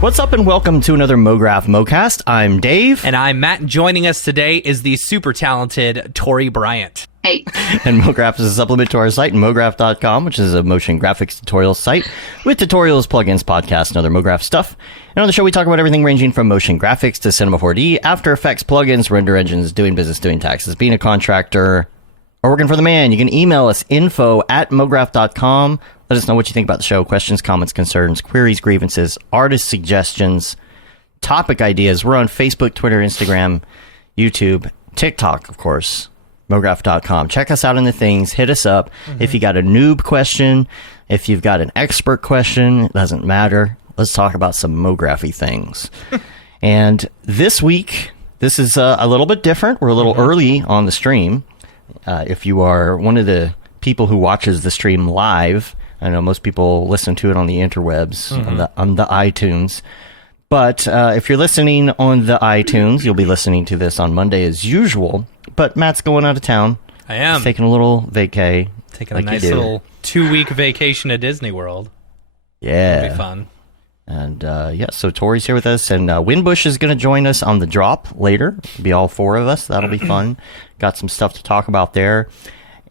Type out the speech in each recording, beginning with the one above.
What's up and welcome to another Mograph Mocast. I'm Dave. And I'm Matt, and joining us today is the super talented Tory Bryant. Hey. And Mograph is a supplement to our site, mograph.com, which is a motion graphics tutorial site with tutorials, plugins, podcasts, and other Mograph stuff. And on the show, we talk about everything ranging from motion graphics to Cinema 4D, After Effects, plugins, render engines, doing business, doing taxes, being a contractor, or working for the man. You can email us info@mograph.com. Let us know what you think about the show. Questions, comments, concerns, queries, grievances, artist suggestions, topic ideas. We're on Facebook, Twitter, Instagram, YouTube, TikTok, of course, mograph.com. Check us out in the things. Hit us up. If you got a noob question, if you've got an expert question, it doesn't matter. Let's talk about some Mography things. And this week, this is a little bit different. We're a little early on the stream. If you are one of the people who watches the stream live, I know most people listen to it on the interwebs, on the iTunes. But if you're listening on the iTunes, you'll be listening to this on Monday as usual. But Matt's going out of town. I am. He's taking a little vacay. Taking a nice little 2-week vacation at Disney World. Yeah. It'll be fun. And so Tori's here with us, and Winbush is going to join us on the drop later. It'll be all four of us. That'll be fun. Got some stuff to talk about there.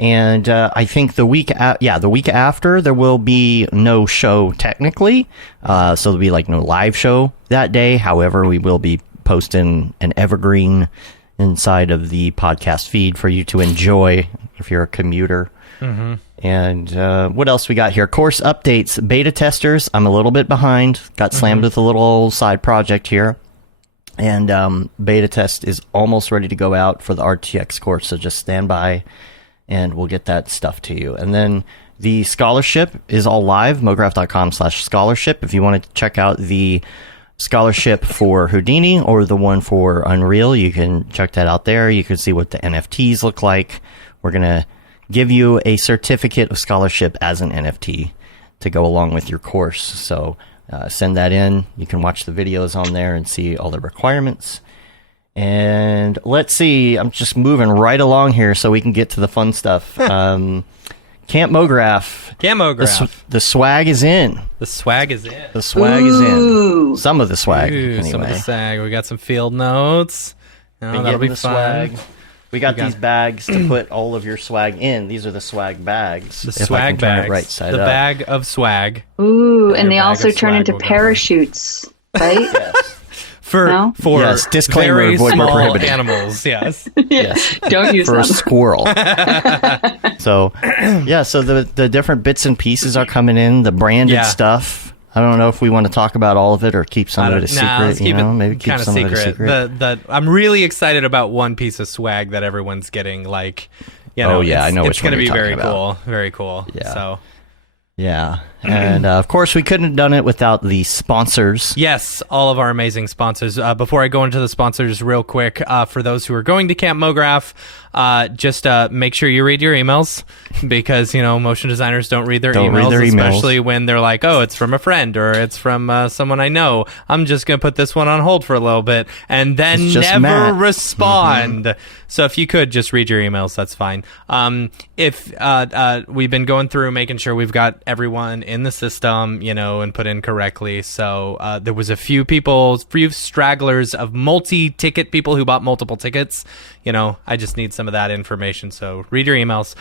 And I think the week after, there will be no show technically. So there'll be like no live show that day. However, we will be posting an evergreen inside of the podcast feed for you to enjoy if you're a commuter. And what else we got here? Course updates, beta testers. I'm a little bit behind. Got slammed with a little side project here. And beta test is almost ready to go out for the RTX course. So just stand by and we'll get that stuff to you. And then the scholarship is all live, mograph.com/scholarship. If you want to check out the scholarship for Houdini or the one for Unreal, you can check that out there. You can see what the NFTs look like. We're going to give you a certificate of scholarship as an NFT to go along with your course. So send that in. You can watch the videos on there and see all the requirements. And let's see, I'm just moving right along here so we can get to the fun stuff. Camp Mograph. Camp Mograph. The swag is in. The swag is in. The swag is in. Some of the swag, anyway. Some of the swag. We got some field notes. That'll be fun. Swag. We got these bags to put all of your swag in. These are the swag bags. The swag bags. Right side the up. Bag of swag. Ooh, and they also turn into parachutes, right? Yes. For yes, disclaimer, very avoid small prohibited. animals, yes. Yes. Don't use for them. a squirrel. So the different bits and pieces are coming in, the branded stuff. I don't know if we want to talk about all of it or keep some of it a secret. Let's keep it maybe keep kind of some of it a secret. I'm really excited about one piece of swag that everyone's getting. Like, I know it's going to be very cool. Very cool. Yeah. So. Yeah, and of course we couldn't have done it without the sponsors. Yes, all of our amazing sponsors. Before I go into the sponsors real quick, for those who are going to Camp Mograph, just make sure you read your emails, because motion designers don't read their emails, especially when they're like, oh, it's from a friend or it's from someone I know. I'm just going to put this one on hold for a little bit and then never respond. So if you could just read your emails, that's fine. If we've been going through making sure we've got everyone in the system, and put in correctly. So there was a few stragglers of multi-ticket people who bought multiple tickets. I just need some of that information. So read your emails.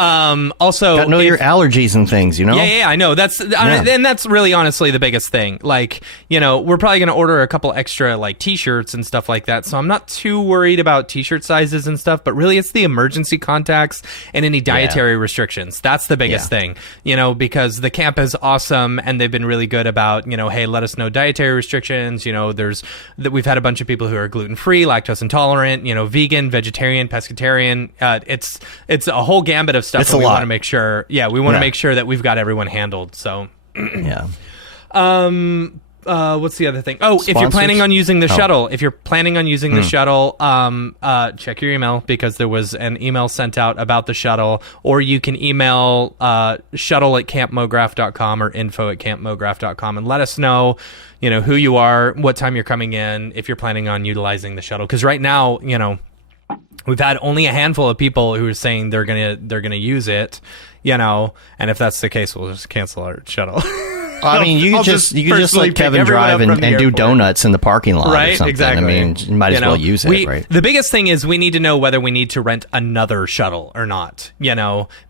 Also, got to know your allergies and things, Yeah, I know. And that's really honestly the biggest thing. Like, we're probably going to order a couple extra like t-shirts and stuff like that. So I'm not too worried about t-shirt sizes and stuff, but really it's the emergency contacts and any dietary restrictions. That's the biggest thing, because the camp is awesome and they've been really good about, hey, let us know dietary restrictions. We've had a bunch of people who are gluten-free, lactose intolerant, vegan, vegetarian, pescatarian. It's a whole gambit of stuff. We want to make sure. Yeah, we want to make sure that we've got everyone handled. So, yeah. What's the other thing? Oh, Sponsors? If you're planning on using the shuttle, check your email, because there was an email sent out about the shuttle, or you can email shuttle@campmograph.com or info@campmograph.com and let us know, who you are, what time you're coming in, if you're planning on utilizing the shuttle. Because right now, we've had only a handful of people who are saying they're gonna use it, and if that's the case, we'll just cancel our shuttle. I mean, you could just personally let pick Kevin everyone drive up from and the do airport. donuts in the parking lot or Right, something. exactly. I mean, you might as well use it, right? The biggest thing is we need to know whether we need to rent another shuttle or not,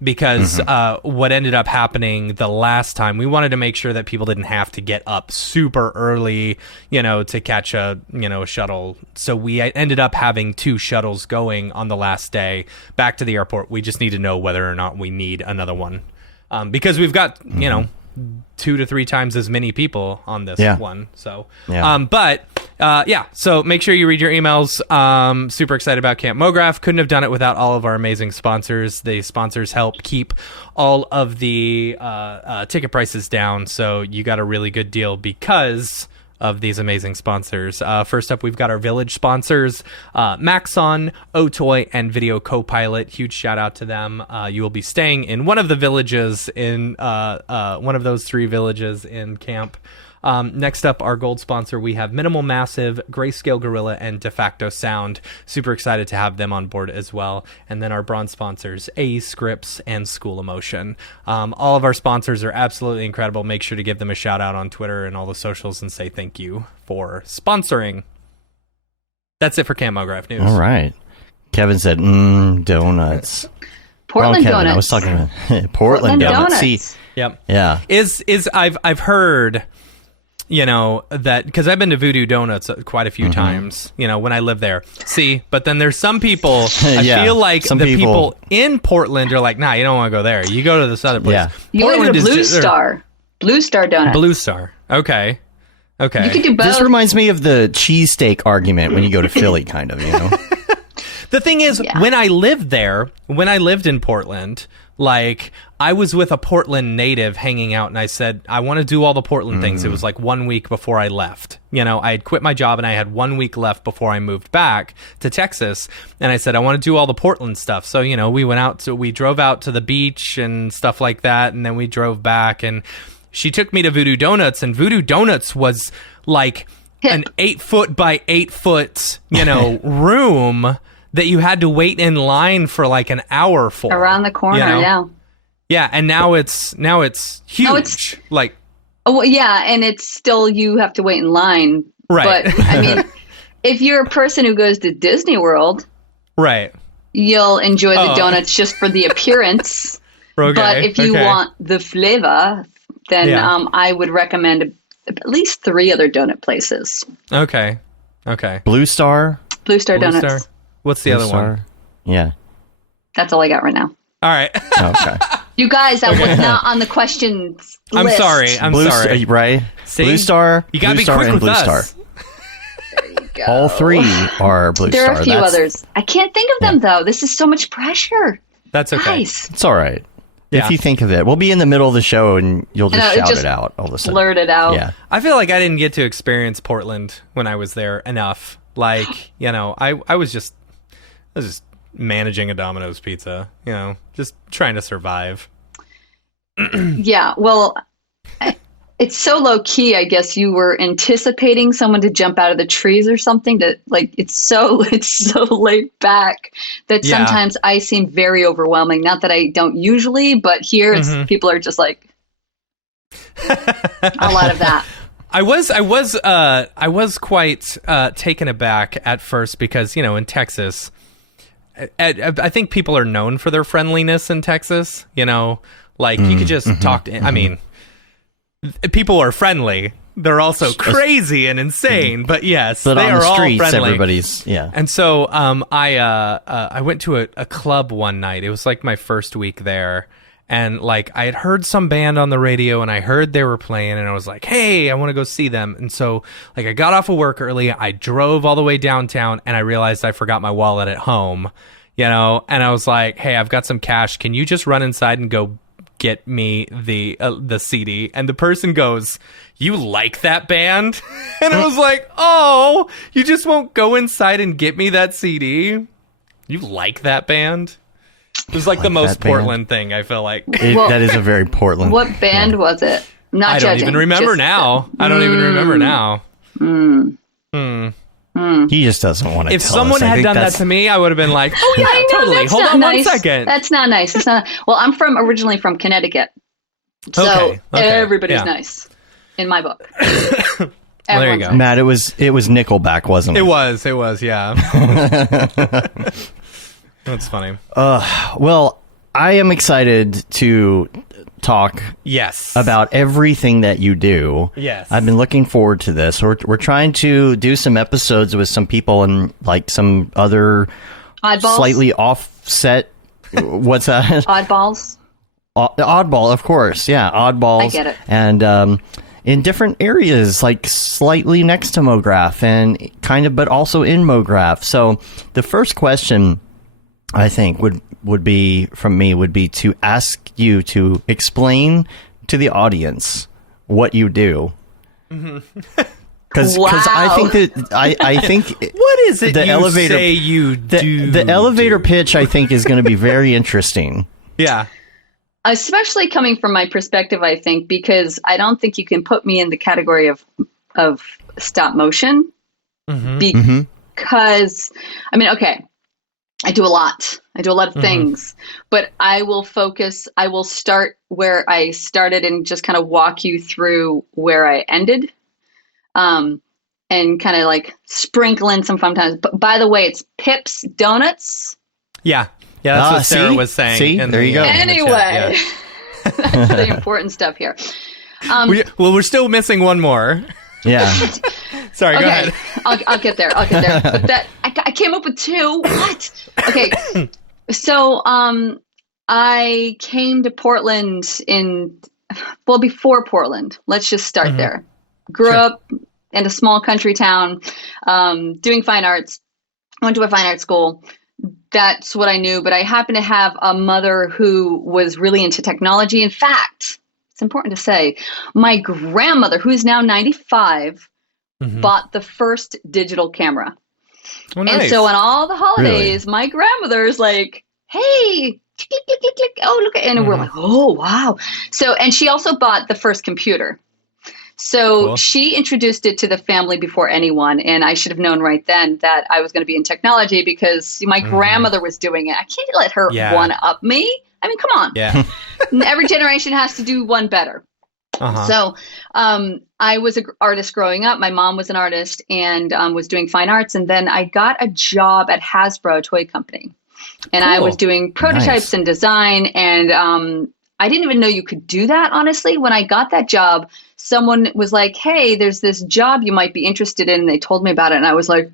because what ended up happening the last time, we wanted to make sure that people didn't have to get up super early, to catch a shuttle. So we ended up having 2 shuttles going on the last day back to the airport. We just need to know whether or not we need another one. Because we've got, 2 to 3 times as many people on this one. So, so make sure you read your emails. Super excited about Camp Mograph. Couldn't have done it without all of our amazing sponsors. The sponsors help keep all of the ticket prices down. So you got a really good deal because of these amazing sponsors. First up, we've got our village sponsors, Maxon, Otoy, and Video Copilot. Huge shout out to them. You will be staying in one of the villages in one of those 3 villages in camp. Next up, our gold sponsor, we have Minimal Massive, Grayscale Gorilla, and De Facto Sound. Super excited to have them on board as well. And then our bronze sponsors, AE Scripts and School Emotion. All of our sponsors are absolutely incredible. Make sure to give them a shout out on Twitter and all the socials and say thank you for sponsoring. That's it for Camp Mograph News. All right. Kevin said, donuts. Portland Kevin, donuts. I was talking about Portland donuts. See, yep. yeah. I've heard, that because I've been to Voodoo Donuts quite a few times, when I lived there. See, but then there's some people, I feel like the people in Portland are like, nah, you don't want to go there. You go to this other place. Yeah. You want to go to Blue Star. Blue Star Donuts. Blue Star. Okay. You could do both. This reminds me of the cheesesteak argument when you go to Philly, kind of, The thing is, when I lived in Portland, like, I was with a Portland native hanging out, and I said, I want to do all the Portland things. It was like 1 week before I left. I had quit my job, and I had 1 week left before I moved back to Texas. And I said, I want to do all the Portland stuff. So, we drove out to the beach and stuff like that, and then we drove back, and she took me to Voodoo Donuts, and Voodoo Donuts was like an 8-foot by 8-foot, room that you had to wait in line for like an hour for. Around the corner, Yeah, and now it's huge. No, it's, like, and it's still, you have to wait in line. Right. But I mean, if you're a person who goes to Disney World, right, you'll enjoy the donuts just for the appearance. Okay, but if you want the flavor, then I would recommend at least 3 other donut places. Okay. Blue Star. Blue Star Donuts. What's the other one? Yeah. That's all I got right now. All right. Okay. You guys, that was not on the questions list. I'm sorry. Blue Star, right? See? Blue Star. You gotta Blue be Star quick and with Blue us. Star. There you go. All 3 are Blue There Star. are a few others. I can't think of them, though. This is so much pressure. That's okay. Guys. It's all right. Yeah. If you think of it, we'll be in the middle of the show and you'll just shout it out all of a sudden. Blurt it out. Yeah. I feel like I didn't get to experience Portland when I was there enough. Like, I was just managing a Domino's pizza, just trying to survive. Yeah, well, it's so low key. I guess you were anticipating someone to jump out of the trees or something. That like it's so laid back that sometimes I seem very overwhelming. Not that I don't usually, but here it's people are just like a lot of that. I was quite taken aback at first because in Texas, I think people are known for their friendliness in Texas. Like you could just talk to. I mean, people are friendly. They're also crazy and insane, but yes, but they on are the streets, all friendly. everybody's And so I went to a club one night. It was like my first week there. And like I had heard some band on the radio and I heard they were playing and I was like, hey, I want to go see them. And so like I got off of work early. I drove all the way downtown and I realized I forgot my wallet at home, and I was like, hey, I've got some cash. Can you just run inside and go get me the CD? And the person goes, you like that band? And I was like, oh, you just won't go inside and get me that CD? You like that band? It was like the most Portland thing, I feel like. That is a very Portland. What band was it? Not I judging. don't even remember now. I don't even remember now. He just doesn't want to If tell someone us. had done that to me, I would have been like, oh yeah, I know, totally. that's Hold not on nice. 1 second. That's not nice. It's not. Well, I'm originally from Connecticut, so Okay, everybody's yeah. nice. in my book. Well, there you go. Matt, it was Nickelback, wasn't it? It was, yeah. That's funny. Well, I am excited to talk about everything that you do. Yes. I've been looking forward to this. We're trying to do some episodes with some people and like some other Oddballs? Slightly offset. What's that? Oddballs. Oddball, of course. Yeah, oddballs. I get it. And in different areas, like slightly next to Mograph and kind of, but also in Mograph. So the first question I think would be from me would be to ask you to explain to the audience what you do. Because I think that I think what is it the you elevator, say you do? The elevator pitch I think is going to be very interesting. Yeah. Especially coming from my perspective, I think, because I don't think you can put me in the category of stop motion. Because I mean, okay, I do a lot of things, but I will start where I started and just kind of walk you through where I ended. And kind of like sprinkle in some fun times. But by the way, it's Pips Donuts. Yeah, that's what Sarah was saying. See, there you go. Anyway, that's the important stuff here. We're still missing one more. Yeah. Sorry, go ahead. I'll get there. But that I came up with two. What? Okay. So I came to Portland before Portland. Let's just start there. Grew up in a small country town, doing fine arts. Went to a fine art school. That's what I knew. But I happened to have a mother who was really into technology. In fact, it's important to say, my grandmother, who's now 95, bought the first digital camera. Oh, nice. And so on all the holidays, my grandmother's like, hey, click, click, click, click. Oh, look. And we're like, oh, wow. So, and she also bought the first computer. So she introduced it to the family before anyone. And I should have known right then that I was going to be in technology because my grandmother was doing it. I can't let her one up me. I mean, come on. Yeah. Every generation has to do one better. So I was an artist growing up. My mom was an artist and was doing fine arts. And then I got a job at Hasbro Toy Company. And I was doing prototypes and design. And I didn't even know you could do that, honestly. When I got that job, someone was like, hey, there's this job you might be interested in. And they told me about it. And I was like,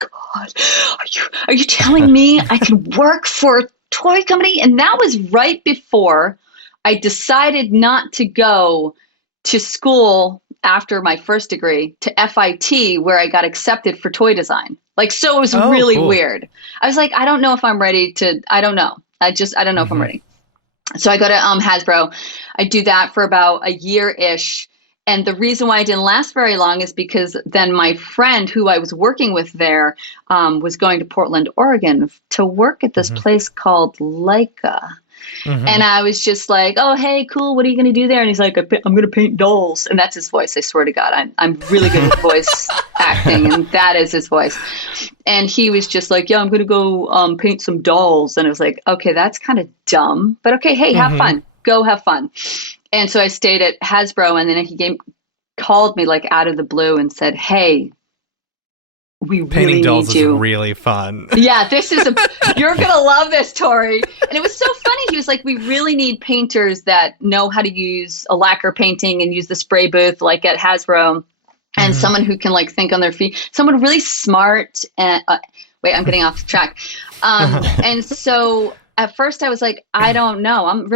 God, are you telling me I can work for a toy company? And that was right before I decided not to go to school after my first degree to FIT, where I got accepted for toy design. Like, so it was really weird. I was like, I don't know if I'm ready to, I don't know. I don't know if I'm ready. So I go to Hasbro. I do that for about a year-ish. And the reason why I didn't last very long is because then my friend who I was working with there was going to Portland, Oregon to work at this place called Leica. And I was just like, oh, hey, cool. What are you going to do there? And he's like, I'm going to paint dolls. And that's his voice. I swear to God, I'm really good with voice acting. And that is his voice. And he was just like, yeah, I'm going to go paint some dolls. And I was like, okay, that's kind of dumb. But okay, hey, have fun. Go have fun. And so I stayed at Hasbro. And then he called me like out of the blue and said, hey, we painting really dolls need you. is really fun. Yeah, you're going to love this, Tori. And it was so funny. He was like, we really need painters that know how to use a lacquer painting and use the spray booth like at Hasbro. And someone who can like think on their feet, someone really smart. And wait, I'm getting off track. And so at first I was like, I don't know. I'm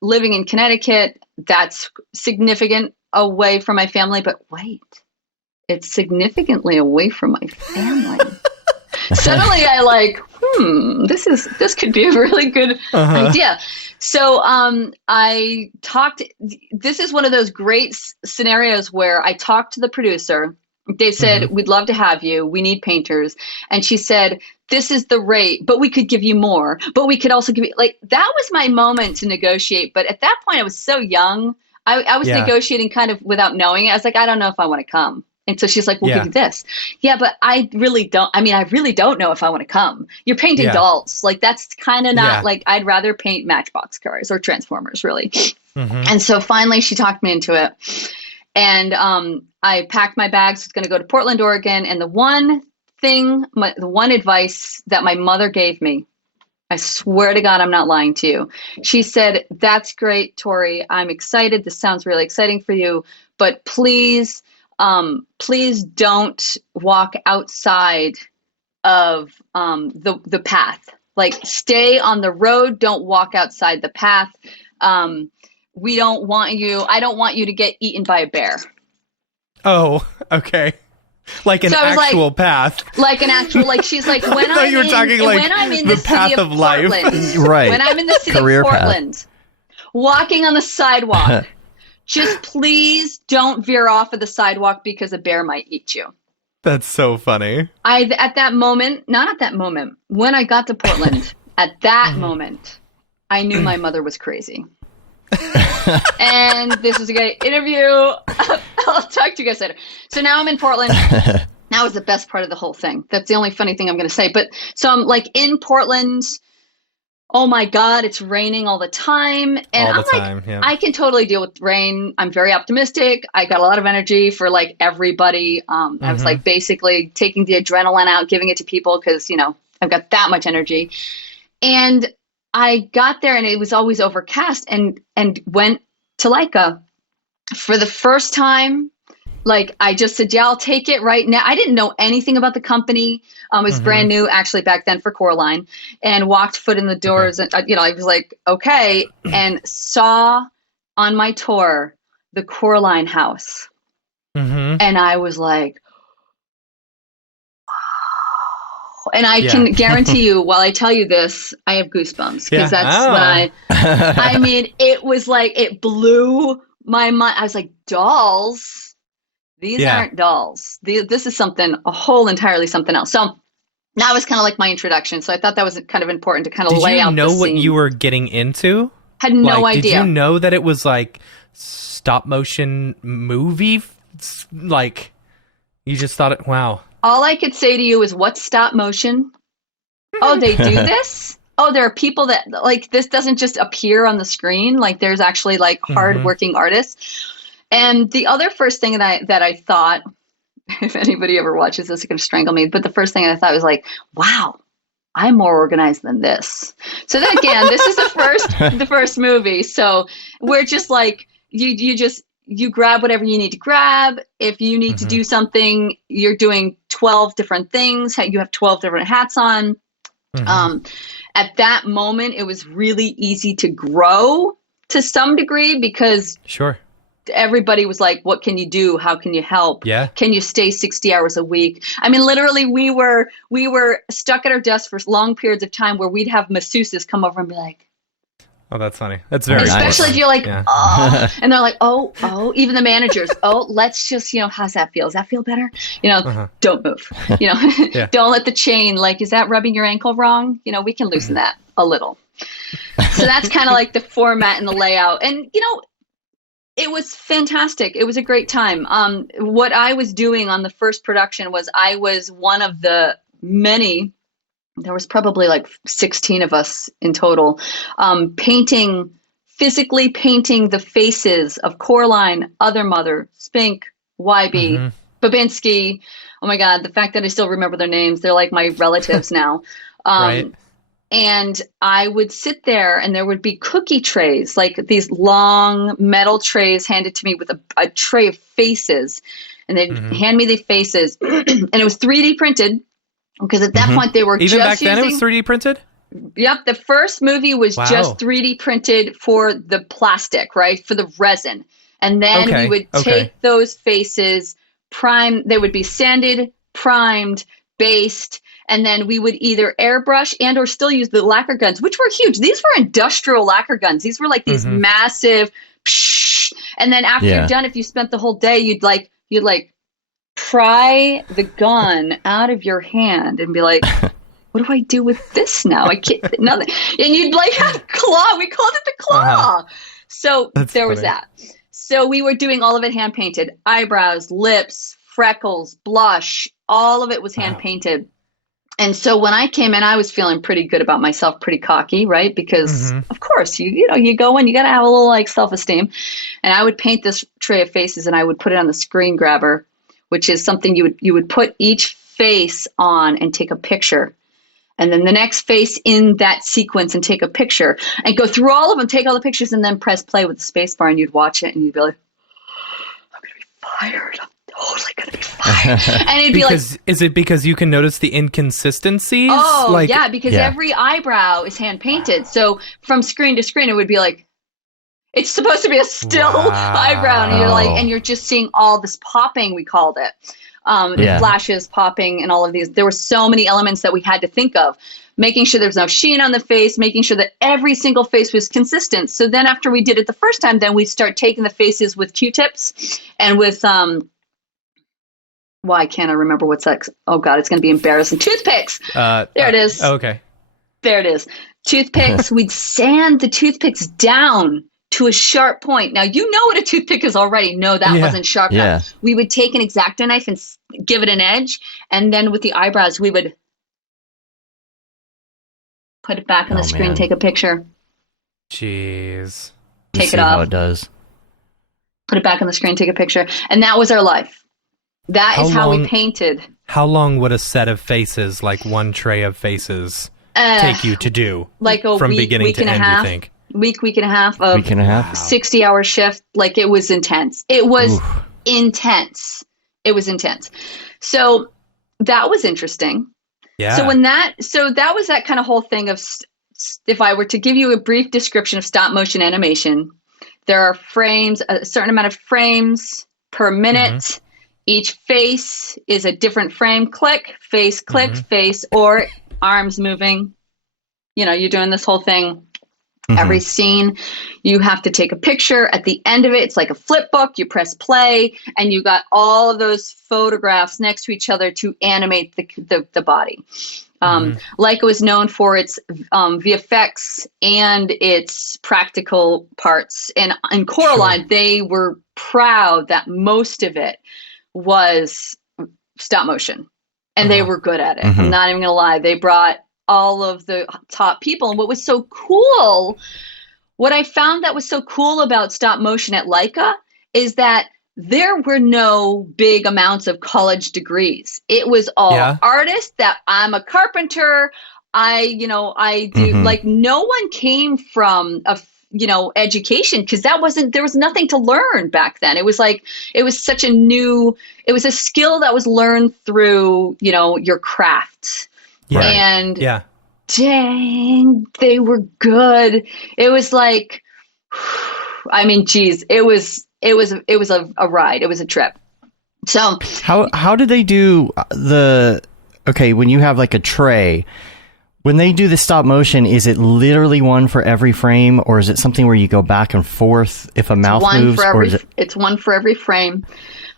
living in Connecticut. That's significant away from my family, but wait. It's significantly away from my family. Suddenly I like, this could be a really good idea. So I talked, this is one of those great scenarios where I talked to the producer. They said, we'd love to have you. We need painters. And she said, this is the rate, but we could give you more. But we could also give you, like, that was my moment to negotiate. But at that point I was so young. I was negotiating kind of without knowing it. I was like, I don't know if I want to come. And so she's like, we'll give you this. Yeah, but I really don't know if I want to come. You're painting dolls. Like, that's kind of not like, I'd rather paint Matchbox cars or Transformers, really. And so finally she talked me into it. And I packed my bags, was going to go to Portland, Oregon. And the one advice that my mother gave me, I swear to God, I'm not lying to you. She said, "That's great, Tori. I'm excited. This sounds really exciting for you. But please, please don't walk outside of the path. Like, stay on the road. Don't walk outside the path. I don't want you to get eaten by a bear." Oh, okay. Like an actual path. Like an actual, like, she's like, when I'm in the path of life. Right. When I'm in the city Career of Portland, walking on the sidewalk, just please don't veer off of the sidewalk because a bear might eat you. That's so funny. When I got to Portland, at that moment, I knew my mother was crazy. And this was a great interview. I'll talk to you guys later. So now I'm in Portland. That was the best part of the whole thing. That's the only funny thing I'm going to say. But so I'm like in Portland. Oh my God, it's raining all the time. And Yeah. I can totally deal with rain. I'm very optimistic. I got a lot of energy for like everybody. I was like basically taking the adrenaline out, giving it to people because, I've got that much energy. And I got there and it was always overcast and went to Leica for the first time. Like, I just said, yeah, I'll take it right now. I didn't know anything about the company. It was brand new actually back then for Coraline, and walked foot in the doors. Okay. And, I was like, okay. And saw on my tour the Coraline house. And I was like, wow. And I can guarantee you, while I tell you this, I have goosebumps because that's when I mean, it was like, it blew my mind. I was like, dolls? These aren't dolls. This is a whole entirely something else. So that was kind of like my introduction. So I thought that was kind of important to kind of lay out the scene. Did you know what you were getting into? Had no idea. Did you know that it was like stop motion movie? Like, you just thought it, wow. All I could say to you is, what's stop motion? Oh, they do this? Oh, there are people that, like, this doesn't just appear on the screen. Like, there's actually like hardworking artists. And the other first thing that I thought, if anybody ever watches this, they're going to strangle me. But the first thing I thought was like, wow, I'm more organized than this. So then again, this is the first movie. So we're just like, you grab whatever you need to grab. If you need to do something, you're doing 12 different things. You have 12 different hats on. At that moment, it was really easy to grow to some degree because everybody was like, what can you do? How can you help? Yeah. Can you stay 60 hours a week? I mean, literally, we were stuck at our desks for long periods of time where we'd have masseuses come over and be like, oh, that's funny. That's very nice. Especially if you're like, oh, and they're like, oh, even the managers, let's just, how's that feel? Does that feel better? Don't move, don't let the chain, like, is that rubbing your ankle wrong? We can loosen that a little. So that's kind of like the format and the layout. And, it was fantastic. It was a great time. What I was doing on the first production was I was one of the many, there was probably like 16 of us in total, physically painting the faces of Coraline, Other Mother, Spink, YB, Babinski. Oh my God, the fact that I still remember their names, they're like my relatives now. Right. And I would sit there and there would be cookie trays, like these long metal trays handed to me with a tray of faces. And they'd hand me the faces. And it was 3D printed because at that point they were even back then it was 3D printed? Yep. The first movie was just 3D printed for the plastic, right? For the resin. And then we would take those faces, they would be sanded, primed, based, and then we would either airbrush and or still use the lacquer guns, which were huge. These were industrial lacquer guns. These were like these massive, and then after you're done, if you spent the whole day, you'd pry the gun out of your hand and be like, what do I do with this now? I can't, nothing. And you'd like have a claw. We called it the claw. So that's there funny. Was that. So we were doing all of it hand painted, eyebrows, lips, freckles, blush, all of it was hand painted. And so when I came in, I was feeling pretty good about myself, pretty cocky, right? Because of course, you go in, you got to have a little like self-esteem. And I would paint this tray of faces and I would put it on the screen grabber, which is something you would put each face on and take a picture. And then the next face in that sequence and take a picture and go through all of them, take all the pictures and then press play with the space bar and you'd watch it and you'd be like, I'm going to be fired. I'm totally going to be fired. And it'd be is it because you can notice the inconsistencies? Oh, yeah, because every eyebrow is hand painted. So from screen to screen, it would be like, it's supposed to be a still eyebrow. And you're just seeing all this popping, we called it. Flashes, popping, and all of these. There were so many elements that we had to think of. Making sure there's no sheen on the face, making sure that every single face was consistent. So then after we did it the first time, then we'd start taking the faces with Q-tips and with, why can't I remember what's that? Oh, God, it's going to be embarrassing. Toothpicks. There it is. Okay. There it is. Toothpicks. We'd sand the toothpicks down to a sharp point. Now, you know what a toothpick is already. No, that wasn't sharp enough. We would take an X-Acto knife and give it an edge. And then with the eyebrows, we would put it back on the screen, take a picture. Jeez. Take it off. How it does. Put it back on the screen, take a picture. And that was our life. That is how we painted. How long would a set of faces, like one tray of faces, take you to do? Like a from week, beginning week to and end, a half. you think? Week and a half of 60-hour shift. Like it was intense. It was intense. It was intense. So that was interesting. Yeah. So that was that kind of whole thing of, if I were to give you a brief description of stop motion animation, there are frames, a certain amount of frames per minute. Each face is a different frame. Click, face, face, or arms moving. You're doing this whole thing. Every scene, you have to take a picture. At the end of it, it's like a flip book. You press play, and you got all of those photographs next to each other to animate the body. Leica was known for its VFX and its practical parts. And in Coraline, they were proud that most of it was stop motion. And they were good at it. I'm not even going to lie. They brought all of the top people. And what was so cool, what I found that was so cool about stop motion at Leica is that there were no big amounts of college degrees. It was all artists that I'm a carpenter. I do like no one came from education because there was nothing to learn back then. It was such it was a skill that was learned through, your craft. Yeah. And dang, they were good. It was like, I mean, geez, it was a ride. It was a trip. So how did they do when you have like a tray, when they do the stop motion, is it literally one for every frame, or is it something where you go back and forth if a mouth moves? It's one for every frame.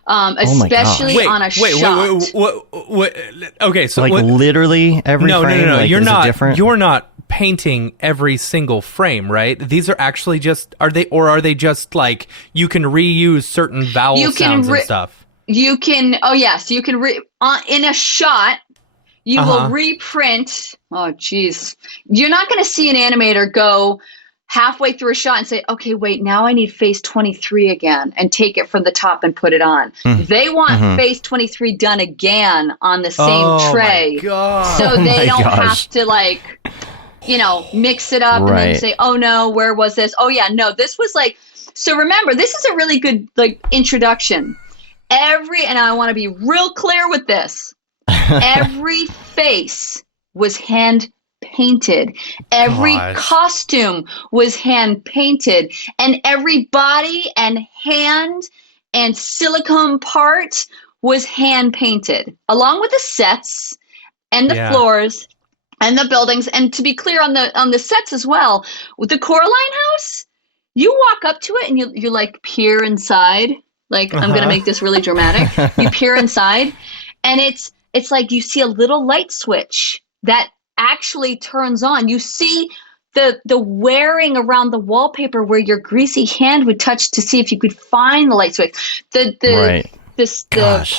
Especially on a shot. Wait. Okay, so literally every frame? No. Like, you're not painting every single frame, right? These are actually are they just like you can reuse certain vowel sounds and stuff? You can. Oh yes, you can in a shot. You will reprint. Oh geez, you're not going to see an animator go halfway through a shot and say, okay, wait, now I need face 23 again and take it from the top and put it on. They want face 23 done again on the same tray. My God. So they don't have to mix it up and then say, oh no, where was this? Oh yeah, no, this was so remember, this is a really good introduction. And I want to be real clear with this. Every face was hand painted. Every costume was hand painted, and every body and hand and silicone part was hand painted, along with the sets and the floors and the buildings. And to be clear on the sets as well, with the Coraline house, you walk up to it and you peer inside. I'm going to make this really dramatic. You peer inside, and it's like you see a little light switch that actually turns on. You see the wearing around the wallpaper where your greasy hand would touch to see if you could find the light switch. The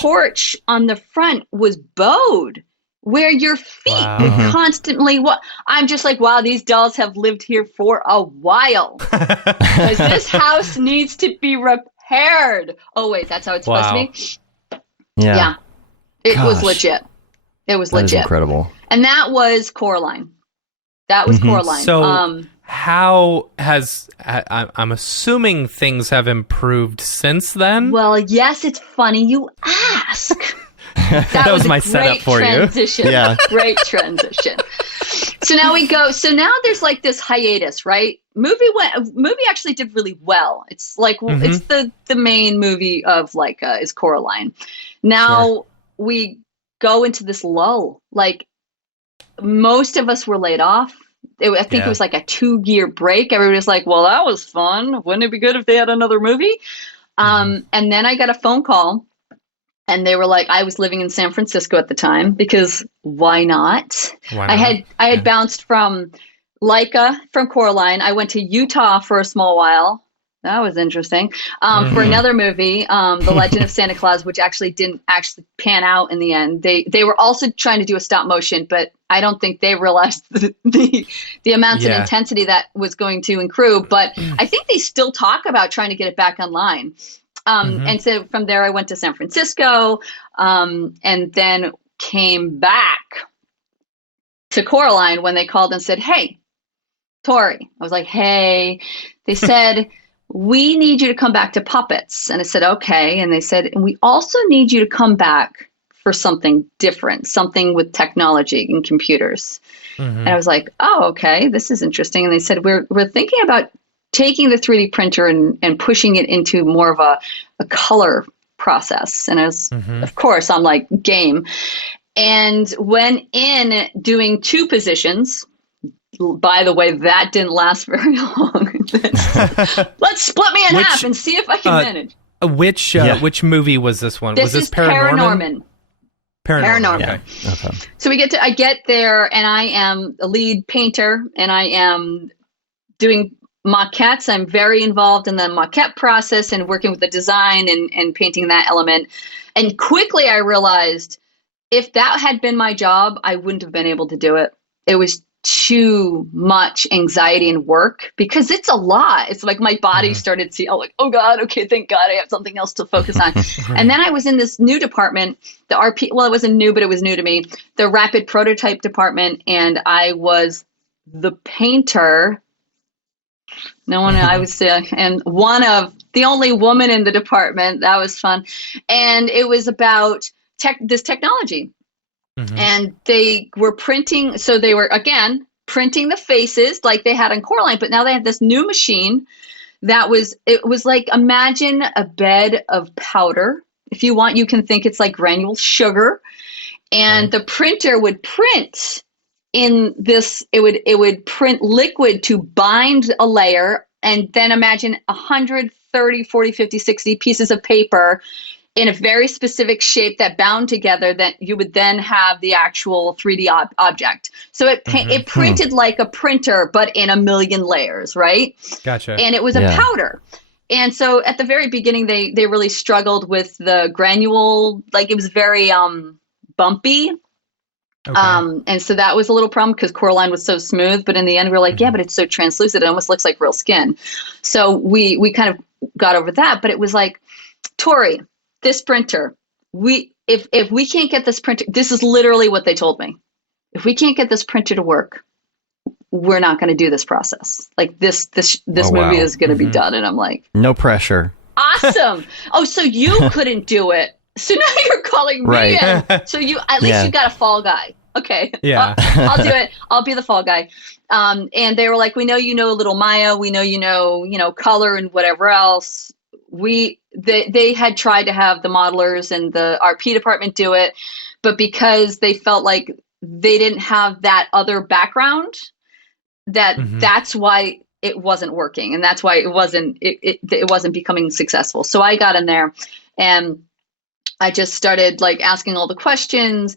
porch on the front was bowed. where your feet would constantly I'm just like, wow, these dolls have lived here for a while. Because this house needs to be repaired. Oh, wait, that's how it's supposed to be? Yeah. It was legit. It was legit. That is incredible. And that was Coraline. That was Coraline. So how has, I'm assuming things have improved since then? Well, yes, it's funny you ask. That was my setup for transition. you. Yeah. Great transition. So now now there's like this hiatus, right? Movie actually did really well. It's like, it's the main movie of Leica is Coraline. Now we go into this lull. Like, most of us were laid off. I think it was like a 2-year break. Everybody was like, well, that was fun. Wouldn't it be good if they had another movie? And then I got a phone call. And they were like, I was living in San Francisco at the time because why not? I had bounced from Leica, from Coraline. I went to Utah for a small while. That was interesting. For another movie, The Legend of Santa Claus, which didn't pan out in the end. They were also trying to do a stop motion, but I don't think they realized the amounts of intensity that was going to accrue. But I think they still talk about trying to get it back online. And so from there, I went to San Francisco, and then came back to Coraline when they called and said, hey, Tory. I was like, hey. They said, we need you to come back to puppets. And I said, okay. And they said, and we also need you to come back for something different, something with technology and computers. And I was like, oh, okay, this is interesting. And they said, we're thinking about taking the 3D printer and pushing it into more of a color process. And of course, I'm like, game. And went in doing 2 positions. By the way, that didn't last very long. Let's split me in half and see if I can manage. Which movie was this one? Was this Paranorman? Paranorman. Okay. So I get there, and I am a lead painter, and I am doing maquettes. I'm very involved in the maquette process and working with the design and painting that element. And quickly I realized if that had been my job, I wouldn't have been able to do it. It was too much anxiety and work because it's a lot. It's like my body started to like, oh God, okay, thank God I have something else to focus on. And then I was in this new department, the RP, well, it wasn't new, but it was new to me, the rapid prototype department. And I was the painter. I was, and one of the only woman in the department. That was fun. And it was about this technology. And they were printing. So they were, again, printing the faces like they had on Coraline, but now they had this new machine it was like, imagine a bed of powder. If you want, you can think it's like granule sugar. And the printer would print in this, it would print liquid to bind a layer, and then imagine 130, 40, 50, 60 pieces of paper in a very specific shape that bound together that you would then have the actual 3D object. So it printed like a printer, but in a million layers, right? Gotcha. And it was a powder. And so at the very beginning, they really struggled with the granule, like it was very bumpy. Okay. And so that was a little problem because Coraline was so smooth, but in the end we were like, yeah, but it's so translucent. It almost looks like real skin. So we kind of got over that, but it was like, Tory, this printer, if we can't get this printer, this is literally what they told me. If we can't get this printer to work, we're not going to do this process. Like this movie is going to be done. And I'm like, no pressure. Awesome. Oh, so you couldn't do it. So now you're calling me in. So at least you got a fall guy. Okay. Yeah. I'll do it. I'll be the fall guy. And they were like, we know you know a little Maya. We know you know color and whatever else. They had tried to have the modelers and the RP department do it, but because they felt like they didn't have that other background, that's why it wasn't working, and that's why it wasn't becoming successful. So I got in there and I just started like asking all the questions,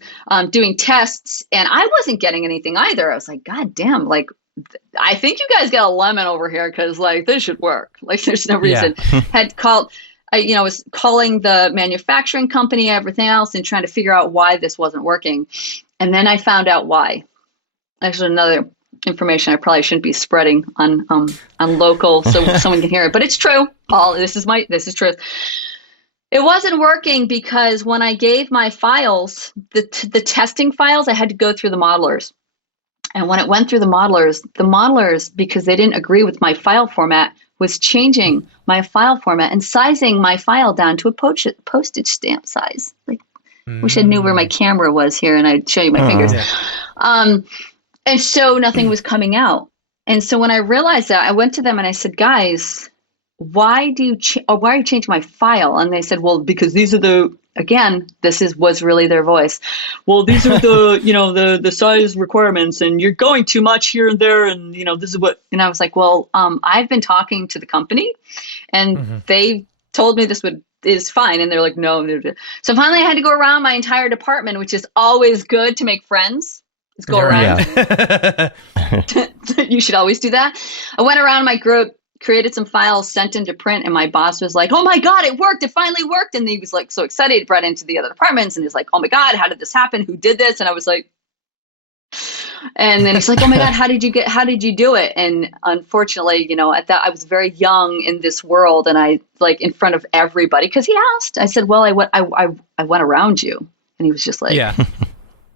doing tests, and I wasn't getting anything either. I was like, God damn, like, I think you guys got a lemon over here because like this should work. Like there's no reason. Had called, was calling the manufacturing company, everything else, and trying to figure out why this wasn't working. And then I found out why. Actually, another information I probably shouldn't be spreading on local so someone can hear it, but it's true. This is truth. It wasn't working because when I gave my files, the testing files, I had to go through the modelers. And when it went through the modelers, because they didn't agree with my file format, was changing my file format and sizing my file down to a postage stamp size. Like, wish I knew where my camera was here and I'd show you my fingers. Yeah. And so nothing was coming out. And so when I realized that, I went to them and I said, guys, why are you changing my file? And they said, well, because these are was really their voice. Well, these are the size requirements and you're going too much here and there. And, this is what, and I was like, well, I've been talking to the company and they told me this is fine. And they're like, no. So finally I had to go around my entire department, which is always good to make friends. Let's go around. Yeah. You should always do that. I went around my group, created some files, sent them to print, and my boss was like, oh my God, it worked. It finally worked. And he was like so excited, he brought it into the other departments and he's like, oh my God, how did this happen? Who did this? And I was like, and then he's like, oh my God, how did you do it? And unfortunately, at that, I was very young in this world and I like in front of everybody, because he asked, I said, well, I went around you. And he was just like, yeah.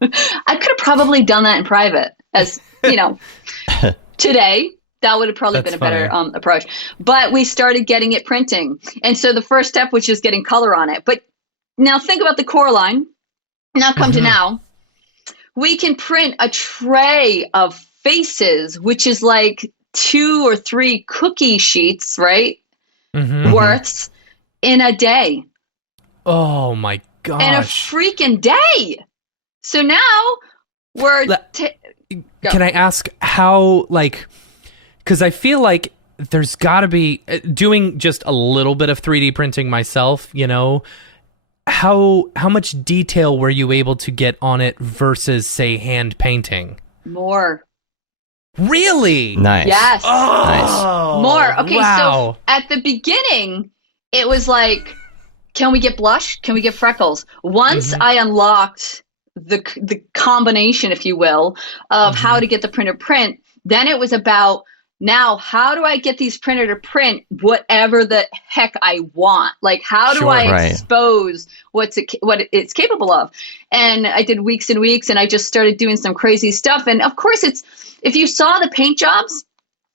I could have probably done that in private, as today. That would have probably been a better approach. But we started getting it printing. And so the first step was just getting color on it. But now think about the core line. Now come to now. We can print a tray of faces, which is like 2 or 3 cookie sheets, right? Worths in a day. Oh my gosh. In a freaking day. So now we're... Can I ask how, because I feel like there's got to be, doing just a little bit of 3D printing myself, how much detail were you able to get on it versus, say, hand painting? More. Really? Nice. Yes. Oh, nice. More. Okay, wow. So at the beginning, it was like, can we get blush? Can we get freckles? Once I unlocked the combination, if you will, of how to get the printer print, then it was about, now how do I get these printer to print whatever the heck I want? Like, how do I expose what it's capable of? And I did weeks and weeks, and I just started doing some crazy stuff. And of course, if you saw the paint jobs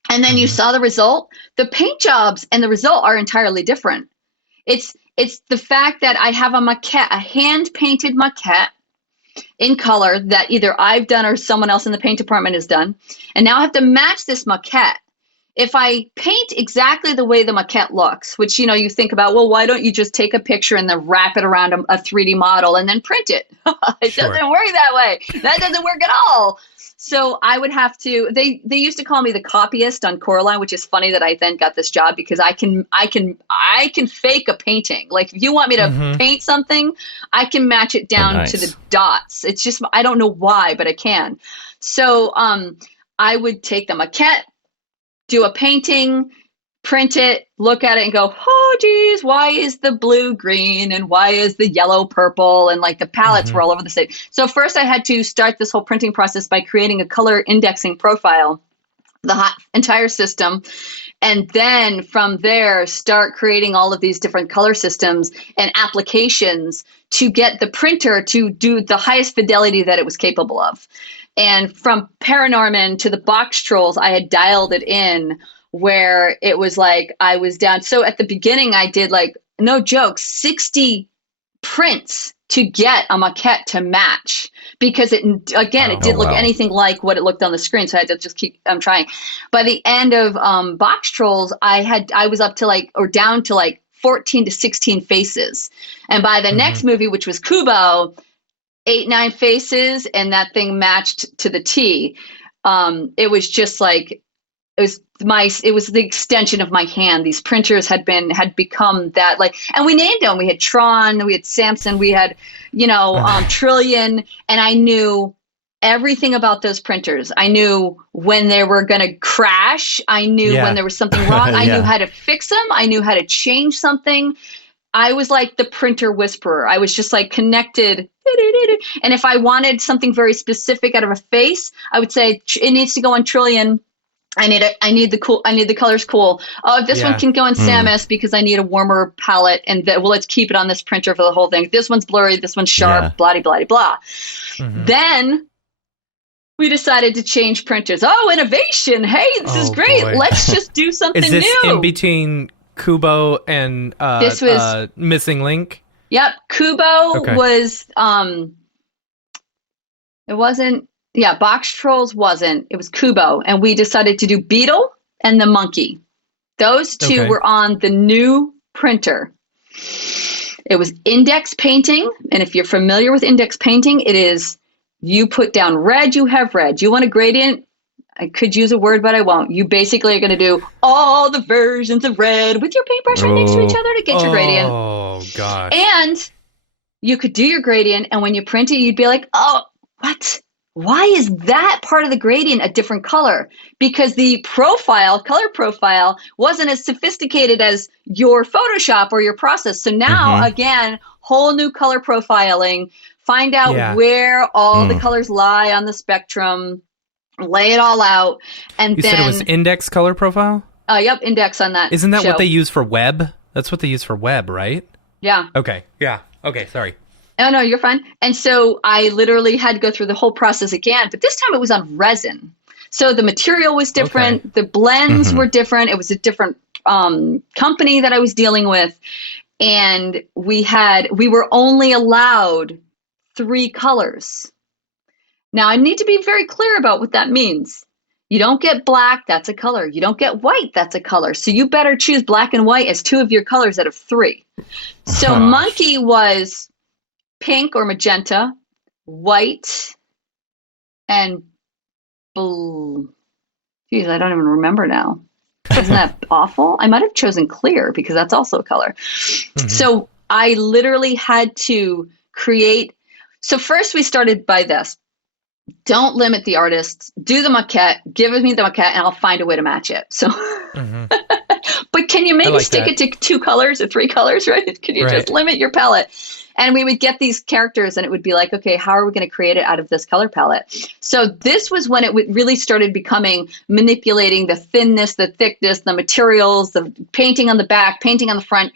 and then you saw the result, the paint jobs and the result are entirely different. It's the fact that I have a maquette, a hand painted maquette in color that either I've done or someone else in the paint department has done. And now I have to match this maquette. If I paint exactly the way the maquette looks, which, you think about, well, why don't you just take a picture and then wrap it around a 3D model and then print it? It doesn't work that way. That doesn't work at all. So I would have to, they used to call me the copyist on Coraline, which is funny that I then got this job because I can fake a painting. Like, if you want me to paint something, I can match it down to the dots. It's just, I don't know why, but I can. So I would take the maquette, do a painting, print it, look at it and go, oh geez, why is the blue green and why is the yellow purple, and like the palettes were all over the same. So first I had to start this whole printing process by creating a color indexing profile, the entire system, and then from there start creating all of these different color systems and applications to get the printer to do the highest fidelity that it was capable of. And from Paranorman to the box trolls, I had dialed it in where it was like I was down. So at the beginning, I did, like, no joke, 60 prints to get a maquette to match, because it didn't look anything like what it looked on the screen. So I had to just keep trying. By the end of box trolls, I was up to down to 14 to 16 faces. And by the next movie, which was Kubo, 8-9 faces, and that thing matched to the T. It was just like, it was the extension of my hand. These printers had become that, and we named them. We had Tron, we had Samson, we had, Trillion, and I knew everything about those printers. I knew when they were going to crash. I knew when there was something wrong. I knew how to fix them. I knew how to change something. I was like the printer whisperer. I was just connected And if I wanted something very specific out of a face, I would say it needs to go on Trillion. I need the colors cool. Oh, this one can go in Samus because I need a warmer palette, and let's keep it on this printer for the whole thing. This one's blurry, this one's sharp, blah, blah, blah. Then we decided to change printers. Oh, innovation. Hey, this is great. Boy. Let's just do something new. Is this in between Kubo and this was, Missing Link? Yep. Kubo was, it wasn't, Box Trolls wasn't. It was Kubo. And we decided to do Beetle and the Monkey. Those two were on the new printer. It was index painting. And if you're familiar with index painting, it is you put down red, you have red. You want a gradient? I could use a word, but I won't. You basically are going to do all the versions of red with your paintbrush right next to each other to get your gradient. Oh, gosh. And you could do your gradient. And when you print it, you'd be like, oh, what? Why is that part of the gradient a different color? Because the color profile, wasn't as sophisticated as your Photoshop or your process. So now, again, whole new color profiling, find out where all the colors lie on the spectrum, lay it all out. And you said it was index color profile? Yep, index on that. Isn't that what they use for web? That's what they use for web, right? Yeah. Okay. Yeah. Okay. Sorry. Oh, no, you're fine. And so I literally had to go through the whole process again, but this time it was on resin. So the material was different. The blends were different. It was a different company that I was dealing with. And we were only allowed 3 colors. Now I need to be very clear about what that means. You don't get black, that's a color. You don't get white, that's a color. So you better choose black and white as 2 of your colors out of 3. So Monkey was pink or magenta, white, and blue. Geez, I don't even remember now. Isn't that awful? I might have chosen clear because that's also a color. So I literally had to create. So first we started by this. Don't limit the artists. Do the maquette. Give me the maquette, and I'll find a way to match it. So, but can you maybe stick it to 2 colors or 3 colors, right? Can you just limit your palette? And we would get these characters, and it would be like, okay, how are we going to create it out of this color palette? So this was when it really started becoming manipulating the thinness, the thickness, the materials, the painting on the back, painting on the front,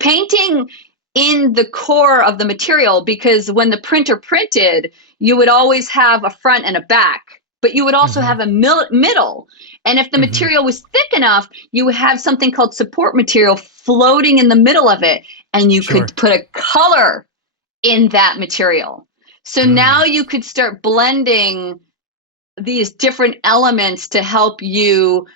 painting in the core of the material, because when the printer printed, you would always have a front and a back, but you would also have a middle. And if the material was thick enough, you would have something called support material floating in the middle of it, and you could put a color in that material. So now you could start blending these different elements to help you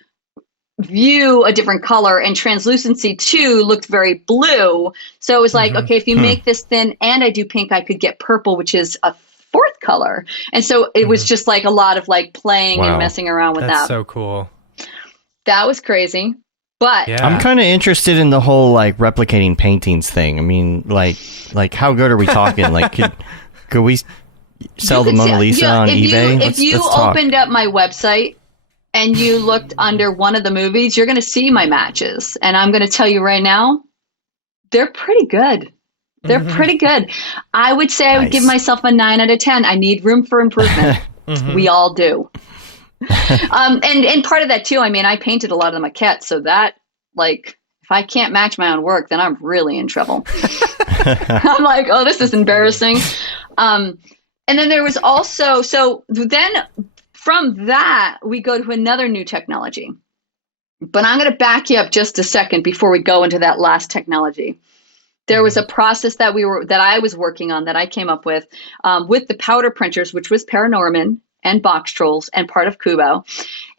view a different color, and translucency too looked very blue. So it was like, okay, if you make this thin and I do pink, I could get purple, which is a 4th color. And so it was just like a lot of like playing and messing around with that. That's so could That was crazy. But I'm kind of interested in the whole like replicating paintings thing. I mean, like how good are we talking? Like, could we sell the Mona Lisa on eBay? If you opened up my website and you looked under one of the movies, you're going to see my matches. And I'm going to tell you right now, they're pretty good. They're pretty good. I would say I would give myself a 9 out of 10. I need room for improvement. We all do. And part of that too, I mean, I painted a lot of the maquettes, so that, like, if I can't match my own work, then I'm really in trouble. I'm like, oh, this is embarrassing. And then there was also, so then from that, we go to another new technology. But I'm going to back you up just a second before we go into that last technology. There was a process that I was working on, that I came up with the powder printers, which was Paranorman and Box Trolls and part of Kubo.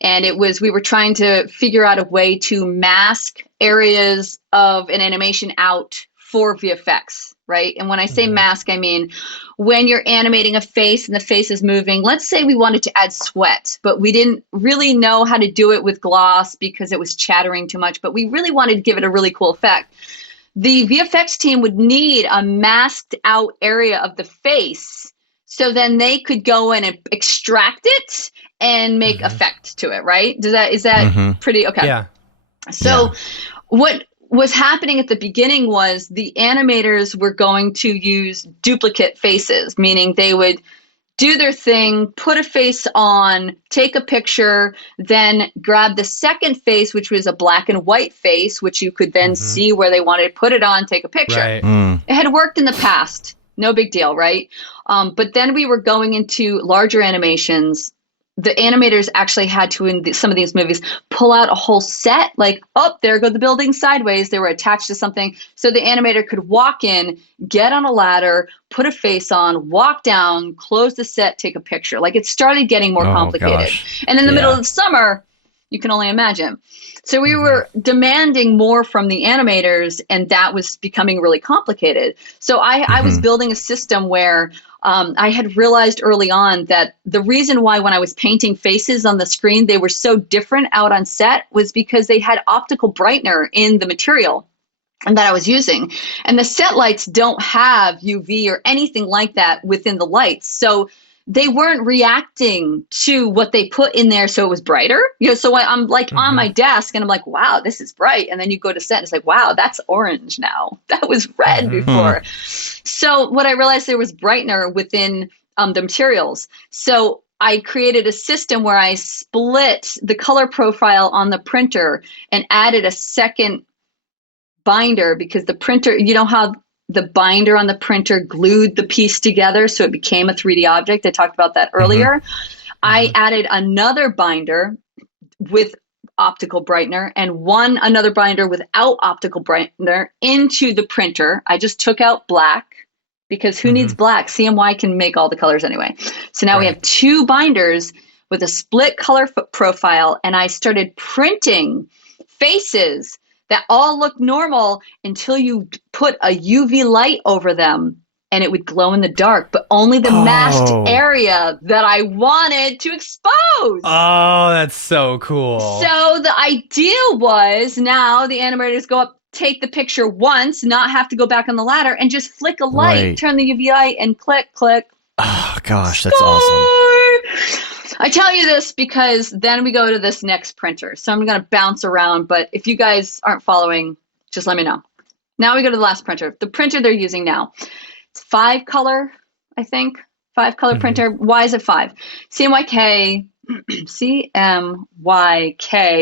And we were trying to figure out a way to mask areas of an animation out for VFX, right? And when I say mask, I mean when you're animating a face and the face is moving, let's say we wanted to add sweat, but we didn't really know how to do it with gloss because it was chattering too much, but we really wanted to give it a really cool effect. The VFX team would need a masked out area of the face, so then they could go in and extract it and make effect to it, right? Is that pretty okay? Yeah. So what was happening at the beginning was the animators were going to use duplicate faces, meaning they would do their thing, put a face on, take a picture, then grab the second face, which was a black and white face, which you could then see where they wanted to put it on, take a picture. Right. It had worked in the past. No big deal, right? But then we were going into larger animations. The animators actually had to, in some of these movies, pull out a whole set, like, oh, there go the buildings sideways. They were attached to something. So the animator could walk in, get on a ladder, put a face on, walk down, close the set, take a picture. Like, it started getting more complicated. Gosh. And in the middle of the summer, you can only imagine. So we were demanding more from the animators, and that was becoming really complicated. So I was building a system where I had realized early on that the reason why when I was painting faces on the screen, they were so different out on set was because they had optical brightener in the material and that I was using. And the set lights don't have UV or anything like that within the lights. So they weren't reacting to what they put in there, so it was brighter. So I'm like on my desk and I'm like, wow, this is bright. And then you go to set and it's like, wow, that's orange now. That was red before. So what I realized, there was brightener within the materials. So I created a system where I split the color profile on the printer and added a second binder, because the printer, you know how the binder on the printer glued the piece together so it became a 3D object. I talked about that earlier. I added another binder with optical brightener and another binder without optical brightener into the printer. I just took out black, because who needs black? CMY can make all the colors anyway. So now we have two binders with a split color profile, and I started printing faces that all look normal until you put a UV light over them and it would glow in the dark, but only the masked area that I wanted to expose. Oh, that's so cool. So the idea was, now the animators go up, take the picture once, not have to go back on the ladder, and just flick a light, turn the UV light, and click, click. Oh, gosh, that's awesome. I tell you this because then we go to this next printer. So I'm going to bounce around, but if you guys aren't following, just let me know. Now we go to the last printer. The printer they're using now. It's 5 color, I think. 5 color printer. Why is it 5? CMYK, CMYK,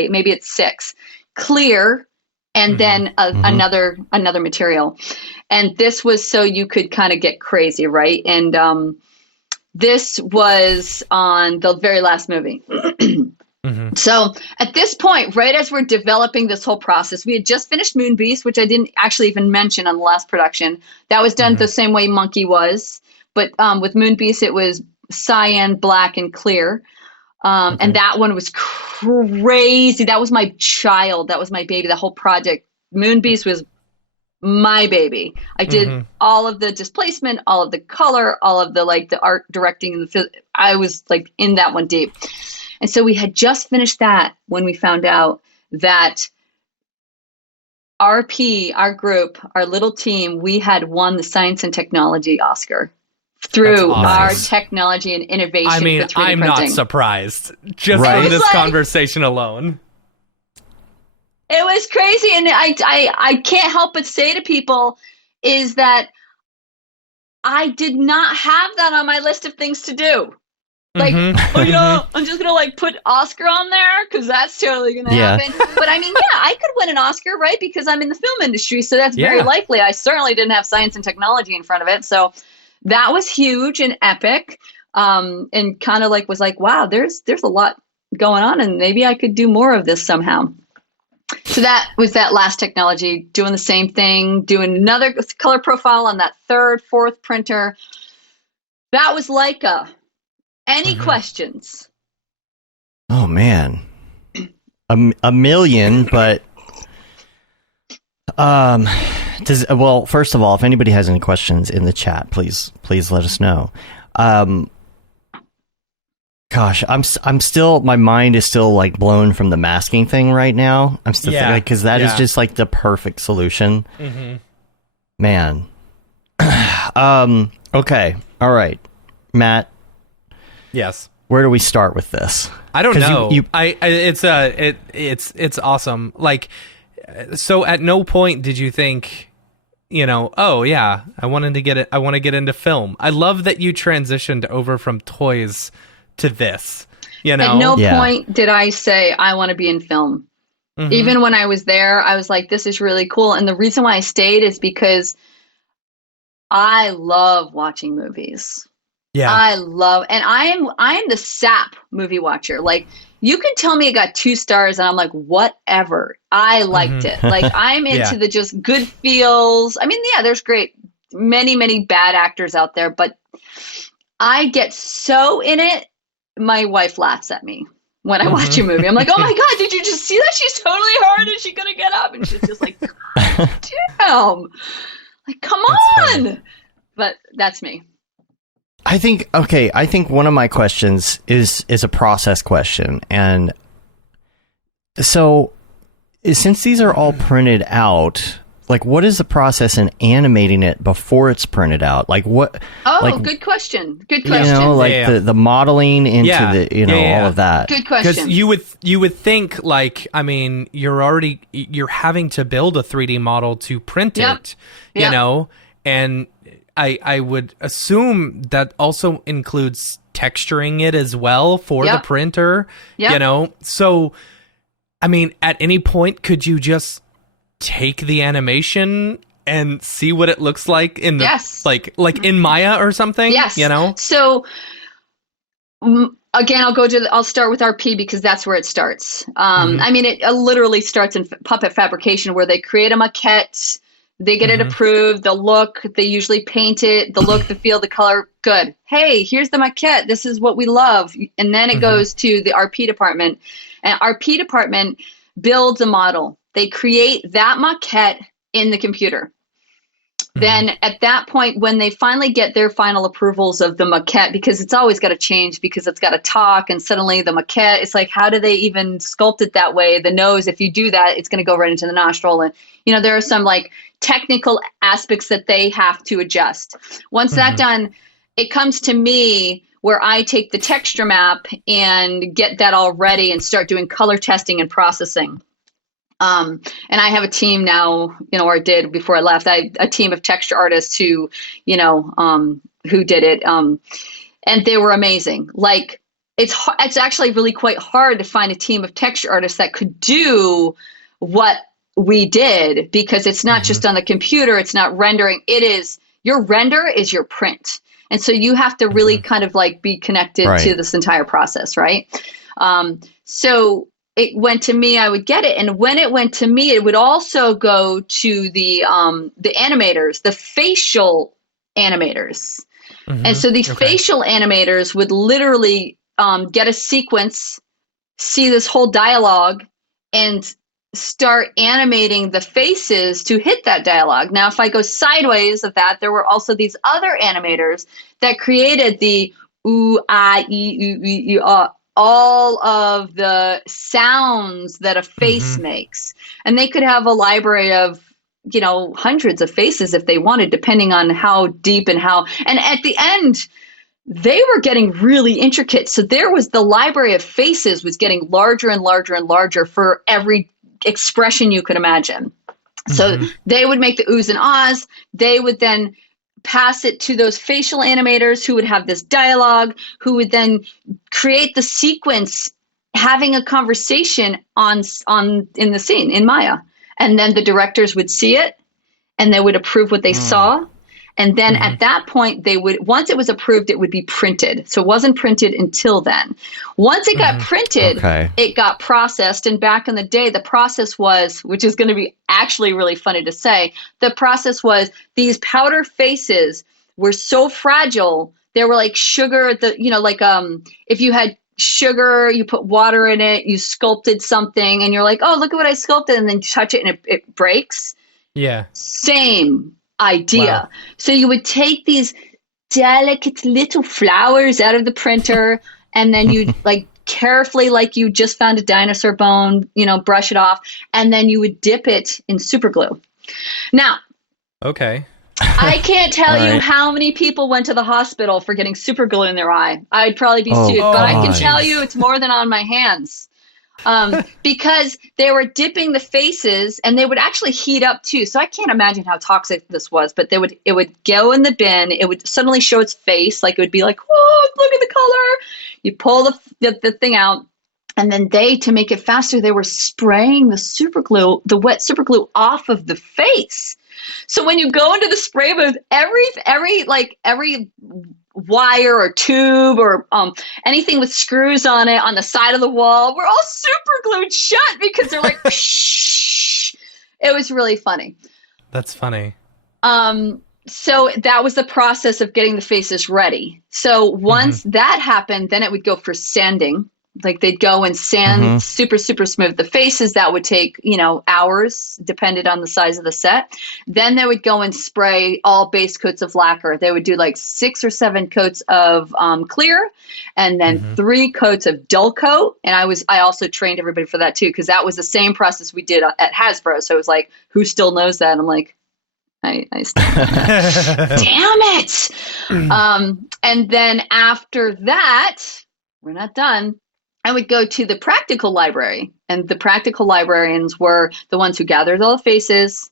maybe it's 6. Clear, and then another material. And this was so you could kind of get crazy, right? And this was on the very last movie. So at this point, right as we're developing this whole process, we had just finished Moon Beast, which I didn't actually even mention on the last production. That was done the same way Monkey was. But with Moon Beast, it was cyan, black, and clear. And that one was crazy. That was my child. That was my baby. The whole project. Moon Beast was my baby. I did all of the displacement, all of the color, all of the art directing, and I was like in that one deep. And so we had just finished that when we found out that RP, our group, our little team, we had won the Science and Technology Oscar through our technology and innovation. I mean, for 3D I'm printing. not surprised just from this conversation alone. It was crazy, and I can't help but say to people is that I did not have that on my list of things to do. Like, oh yeah, I'm just gonna put Oscar on there because that's totally gonna happen. But I mean, yeah, I could win an Oscar, right? Because I'm in the film industry, so that's very likely. I certainly didn't have Science and Technology in front of it, so that was huge and epic. And kind of was wow, there's a lot going on, and maybe I could do more of this somehow. So that was that last technology, doing the same thing, doing another color profile on that 3rd, 4th printer. That was Leica. Any questions? Oh, man. A million, but... well, first of all, if anybody has any questions in the chat, please let us know. Gosh, I'm still, my mind is still blown from the masking thing right now. I'm still thinking, because that is just the perfect solution. Man. Okay. All right. Matt. Yes. Where do we start with this? I don't know. It's awesome. So at no point did you think, oh yeah, I want to get into film. I love that you transitioned over from toys to this. At no point did I say I want to be in film. Mm-hmm. Even when I was there, I was like, this is really cool. And the reason why I stayed is because I love watching movies. Yeah. And I'm the sap movie watcher. Like, you can tell me it got 2 stars and I'm like, whatever. I liked it. Like, I'm into the just good feels. I mean, yeah, there's many, many bad actors out there, but I get so in it. My wife laughs at me when I watch a movie. I'm like, oh my God, did you just see that? She's totally hard. Is she going to get up? And she's just like, damn. Like, come on. But that's me. I think one of my questions is a process question. And so since these are all printed out, like, what is the process in animating it before it's printed out? Like, what? Oh, like, good question. Good question. The modeling into all of that. Good question. Because you would think, like, I mean, you're having to build a 3D model to print it, and I would assume that also includes texturing it as well for the printer, So, I mean, at any point, could you just take the animation and see what it looks like in the like in Maya or something? Yes. So again, I'll start with RP because that's where it starts. I mean, it literally starts in puppet fabrication where they create a maquette, they get it approved, the look, they usually paint it, the look, the feel, the color, good. Hey, here's the maquette. This is what we love. And then it goes to the RP department, and RP department builds a model. They create that maquette in the computer. Then at that point, when they finally get their final approvals of the maquette, because it's always got to change because it's got to talk, and suddenly the maquette, it's like, how do they even sculpt it that way? The nose, if you do that, it's going to go right into the nostril. And, there are some like technical aspects that they have to adjust. Once that's done, it comes to me where I take the texture map and get that all ready and start doing color testing and processing. And I have a team now, or I did before I left, a team of texture artists who did it. And they were amazing. Like, it's actually really quite hard to find a team of texture artists that could do what we did, because it's not just on the computer. It's not rendering. It is, your render is your print. And so you have to really kind of like be connected to this entire process. Right. So it went to me, I would get it. And when it went to me, it would also go to the animators, the facial animators. And so the facial animators would literally get a sequence, see this whole dialogue, and start animating the faces to hit that dialogue. Now, if I go sideways of that, there were also these other animators that created the ooh, ah, ee, ooh, ee, ah, all of the sounds that a face makes. And they could have a library of, hundreds of faces if they wanted, depending on how deep and at the end, they were getting really intricate. So there was the library of faces was getting larger and larger and larger for every expression you could imagine. So they would make the oohs and ahs. They would then pass it to those facial animators who would have this dialogue, who would then create the sequence, having a conversation in the scene in Maya. And then the directors would see it and they would approve what they saw. And then at that point, once it was approved, it would be printed. So it wasn't printed until then. Once it got printed, it got processed. And back in the day, the process was, which is going to be actually really funny to say, the process was these powder faces were so fragile. They were like sugar, if you had sugar, you put water in it, you sculpted something, and you're like, oh, look at what I sculpted, and then you touch it and it breaks. Yeah. Same idea. Wow. So you would take these delicate little flowers out of the printer, and then you'd like carefully, like you just found a dinosaur bone, brush it off, and then you would dip it in super glue. Now, I can't tell you how many people went to the hospital for getting super glue in their eye. I'd probably be sued, but I can tell you it's more than on my hands. because they were dipping the faces and they would actually heat up too. So I can't imagine how toxic this was, but it would go in the bin. It would suddenly show its face. Like it would be like, oh, look at the color. You pull the thing out. And then to make it faster, they were spraying the wet super glue off of the face. So when you go into the spray booth, every wire or tube or anything with screws on it on the side of the wall, we're all super glued shut because they're like, shh. It was really funny. That's funny. So that was the process of getting the faces ready. So once that happened, then it would go for sanding. Like they'd go and sand super, super smooth the faces. That would take, hours, depended on the size of the set. Then they would go and spray all base coats of lacquer. They would do like 6 or 7 coats of clear and then 3 coats of dull coat. And I also trained everybody for that too, because that was the same process we did at Hasbro. So it was like, who still knows that? I'm like, I still know that. Damn it. And then after that, we're not done. I would go to the practical library, and the practical librarians were the ones who gathered all the faces,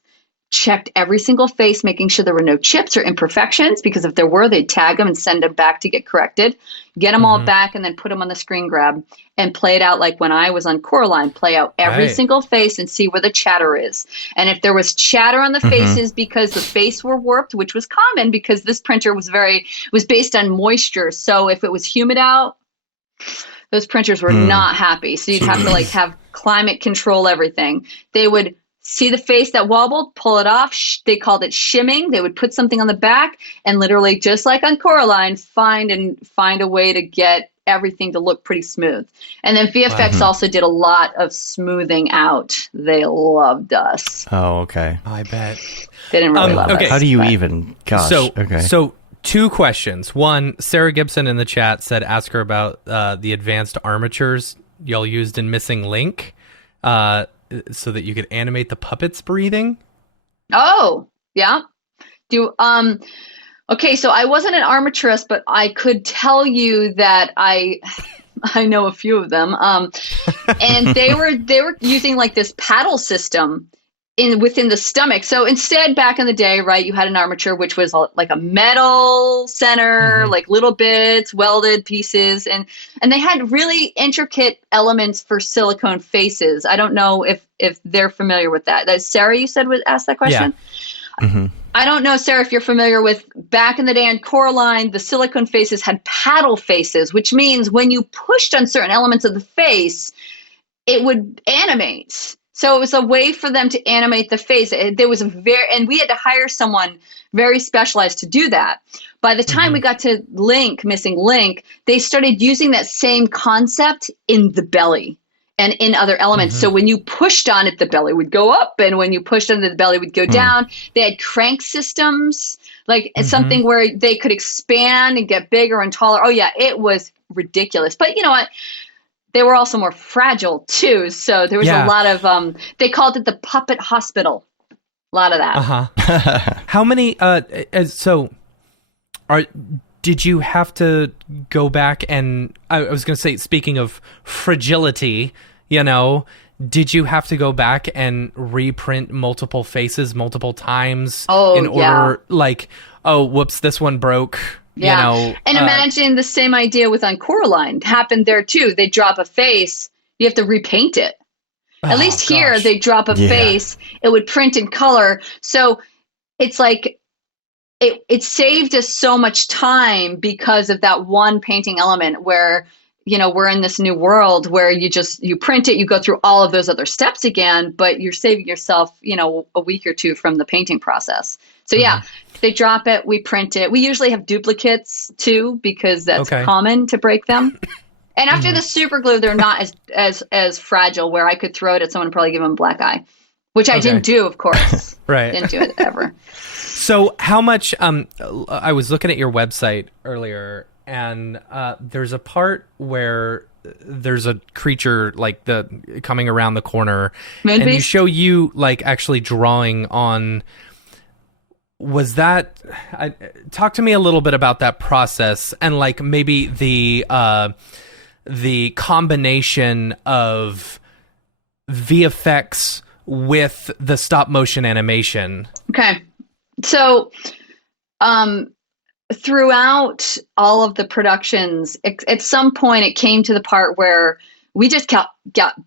checked every single face, making sure there were no chips or imperfections, because if there were, they'd tag them and send them back to get corrected, get them all back, and then put them on the screen grab and play it out like when I was on Coraline, play out every single face and see where the chatter is. And if there was chatter on the faces because the face were warped, which was common because this printer was based on moisture. So if it was humid out, those printers were not happy. So you'd have to have climate control everything. They would see the face that wobbled, pull it off. They called it shimming. They would put something on the back and literally, just like on Coraline, find a way to get everything to look pretty smooth. And then VFX also did a lot of smoothing out. They loved us. Oh, okay. I bet. They didn't really love us. How do you even? Gosh. So 2 questions. One, Sarah Gibson in the chat said, ask her about the advanced armatures y'all used in Missing Link so that you could animate the puppets breathing. Oh, yeah. Okay, so I wasn't an armaturist, but I could tell you that I know a few of them. And they were using like this paddle system within the stomach. So instead, back in the day, right, you had an armature, which was like a metal center, like little bits, welded pieces, and they had really intricate elements for silicone faces. I don't know if they're familiar with that. Sarah, you said asked that question? Yeah. I don't know, Sarah, if you're familiar with back in the day on Coraline, the silicone faces had paddle faces, which means when you pushed on certain elements of the face, it would animate. So it was a way for them to animate the face. There was and we had to hire someone very specialized to do that. By the time we got to Missing Link, they started using that same concept in the belly and in other elements. So when you pushed on it, the belly would go up, and when you pushed on it, the belly would go down. They had crank systems, like something where they could expand and get bigger and taller. Oh yeah, it was ridiculous. But you know what? They were also more fragile too, so there was a lot of. They called it the puppet hospital. A lot of that. How many? Did you have to go back and? I was going to say, speaking of fragility, did you have to go back and reprint multiple faces multiple times in order? Like, oh, whoops, this one broke. Yeah, and imagine the same idea with on Coraline happened there too. They drop a face, you have to repaint it. At least here, they drop a face, it would print in color. So it's like it saved us so much time because of that one painting element where we're in this new world where you print it, you go through all of those other steps again, but you're saving yourself a week or 2 from the painting process. So they drop it, we print it. We usually have duplicates too because that's common to break them. And after the super glue, they're not as fragile where I could throw it at someone and probably give them a black eye, which I didn't do, of course. Right. Didn't do it ever. So how much, I was looking at your website earlier, and there's a part where there's a creature like coming around the corner, and you show you like actually drawing on. Was that? Talk to me a little bit about that process and like maybe the combination of VFX with the stop motion animation? Okay. So, throughout all of the productions, at some point it came to the part where we just got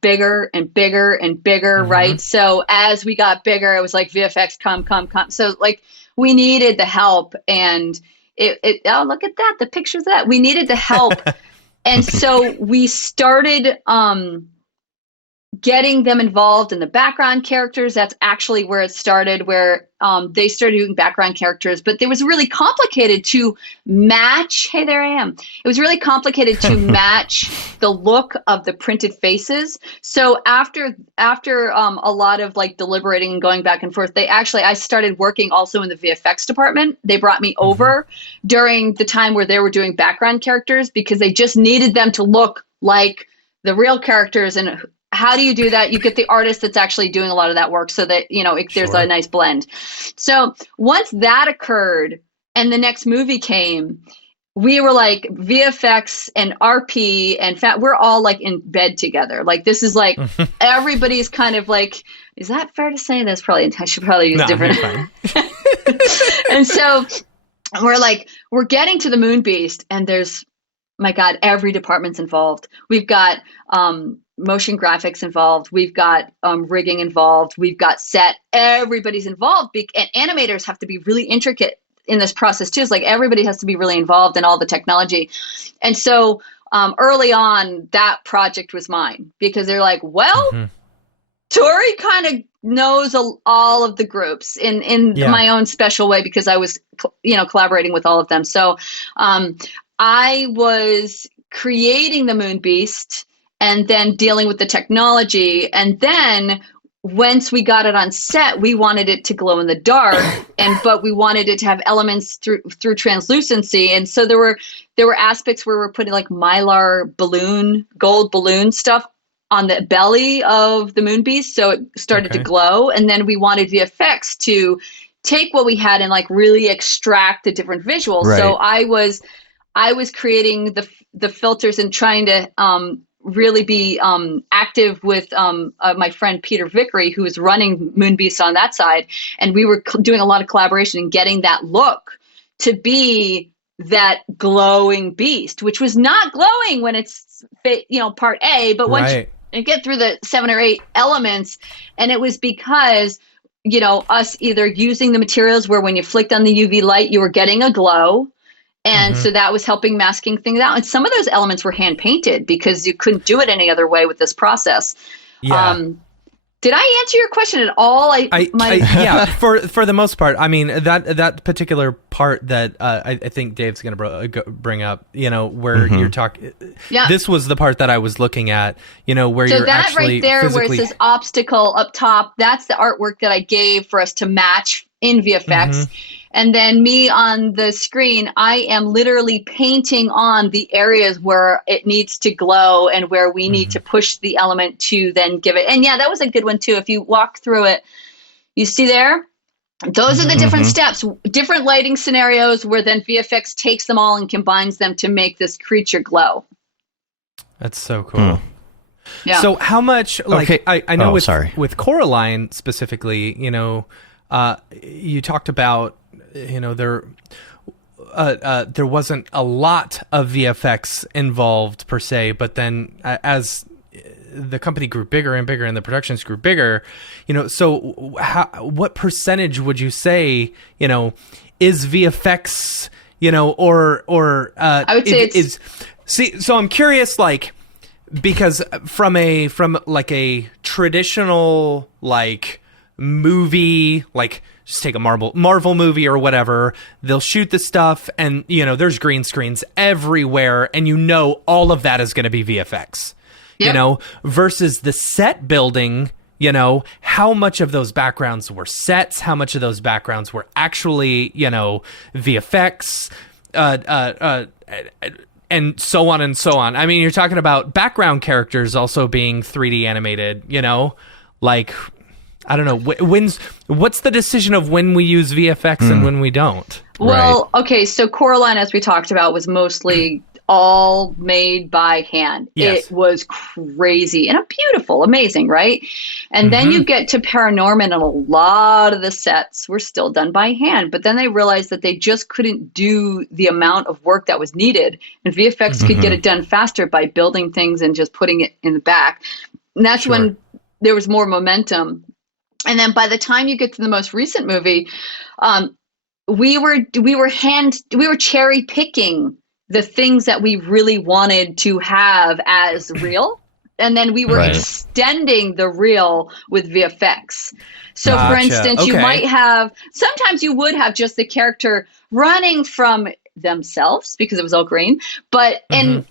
bigger and bigger and bigger, right? So as we got bigger, it was like VFX, come. So like we needed the help, and oh, look at that, the pictures of that. We needed the help. And so we started getting them involved in the background characters. That's actually where it started, where they started doing background characters, but it was really complicated to match. Hey, there I am. It was really complicated to match the look of the printed faces. So after a lot of like deliberating and going back and forth, I started working also in the VFX department. They brought me over during the time where they were doing background characters because they just needed them to look like the real characters. And how do you do that? You get the artist that's actually doing a lot of that work so that, there's a nice blend. So once that occurred and the next movie came, we were like VFX and RP and we're all like in bed together. Like this is like everybody's kind of like, is that fair to say? That's probably, I should probably use different. And so we're getting to the Moon Beast, and there's, my God, every department's involved. We've got motion graphics involved. We've got rigging involved. We've got set. Everybody's involved. And animators have to be really intricate in this process too. It's like everybody has to be really involved in all the technology. And so early on, that project was mine because they're like, well, Tory kind of knows all of the groups in my own special way because I was, collaborating with all of them. So I was creating the Moon Beast and then dealing with the technology. And then once we got it on set, we wanted it to glow in the dark, but we wanted it to have elements through translucency. And so there were aspects where we're putting like mylar balloon, gold balloon stuff on the belly of the Moon Beast, so it started to glow. And then we wanted VFX to take what we had and like really extract the different visuals. Right. So I was creating the filters and trying to really be active with my friend Peter Vickery, who was running Moon Beast on that side. And we were doing a lot of collaboration and getting that look to be that glowing beast, which was not glowing when it's, part A, but once you get through the 7 or 8 elements, and it was because, us either using the materials where when you flicked on the UV light, you were getting a glow. And so that was helping masking things out. And some of those elements were hand painted because you couldn't do it any other way with this process. Yeah. Did I answer your question at all? Yeah, for the most part. I mean, that particular part that I think Dave's going to bring up, where you're talking. Yeah. This was the part that I was looking at, where you're actually So that right there, where it says obstacle up top, that's the artwork that I gave for us to match in VFX. And then me on the screen, I am literally painting on the areas where it needs to glow and where we need to push the element to then give it. And yeah, that was a good one too. If you walk through it, you see there, those are the different steps, different lighting scenarios where then VFX takes them all and combines them to make this creature glow. That's so cool. Yeah. So how much, I know with Coraline specifically, you talked about, there wasn't a lot of VFX involved per se, but then as the company grew bigger and bigger and the productions grew bigger, so what percentage would you say, is VFX, or I would say so I'm curious, because from a traditional movie, just take a Marvel movie or whatever, they'll shoot the stuff and, there's green screens everywhere and all of that is going to be VFX, versus the set building, how much of those backgrounds were sets, how much of those backgrounds were actually, VFX, and so on and so on. I mean, you're talking about background characters also being 3D animated, I don't know. What's the decision of when we use VFX and when we don't? Well, okay, so Coraline, as we talked about, was mostly all made by hand. Yes. It was crazy and beautiful, amazing, right? And then you get to Paranorman, and a lot of the sets were still done by hand. But then they realized that they just couldn't do the amount of work that was needed. And VFX could get it done faster by building things and just putting it in the back. And that's when there was more momentum. And then by the time you get to the most recent movie, we were cherry picking the things that we really wanted to have as real. And then we were extending the real with VFX. So for instance, you might have, sometimes you would have just the character running from themselves because it was all green, but and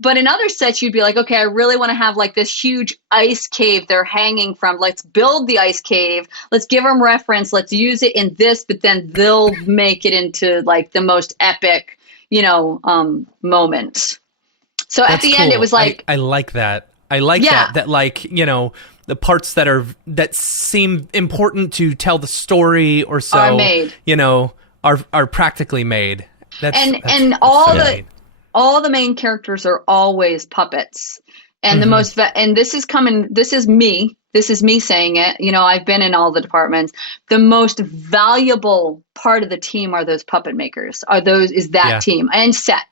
but in other sets you'd be like, okay, I really want to have like this huge ice cave they're hanging from. Let's build the ice cave, let's give them reference, let's use it in this, but then they'll make it into like the most epic moment. So at the end it was like, I like that. I like that like, the parts that seem important to tell the story or so are made. Are practically made. And all the main characters are always puppets. And the most and this is me saying it. I've been in all the departments. The most valuable part of the team are those puppet makers. Is that team and set.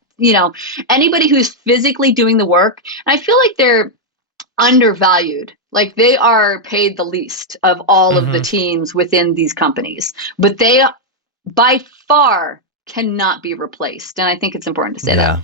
Anybody who's physically doing the work. And I feel like they're undervalued. Like they are paid the least of all of the teams within these companies, but they by far cannot be replaced. And I think it's important to say that.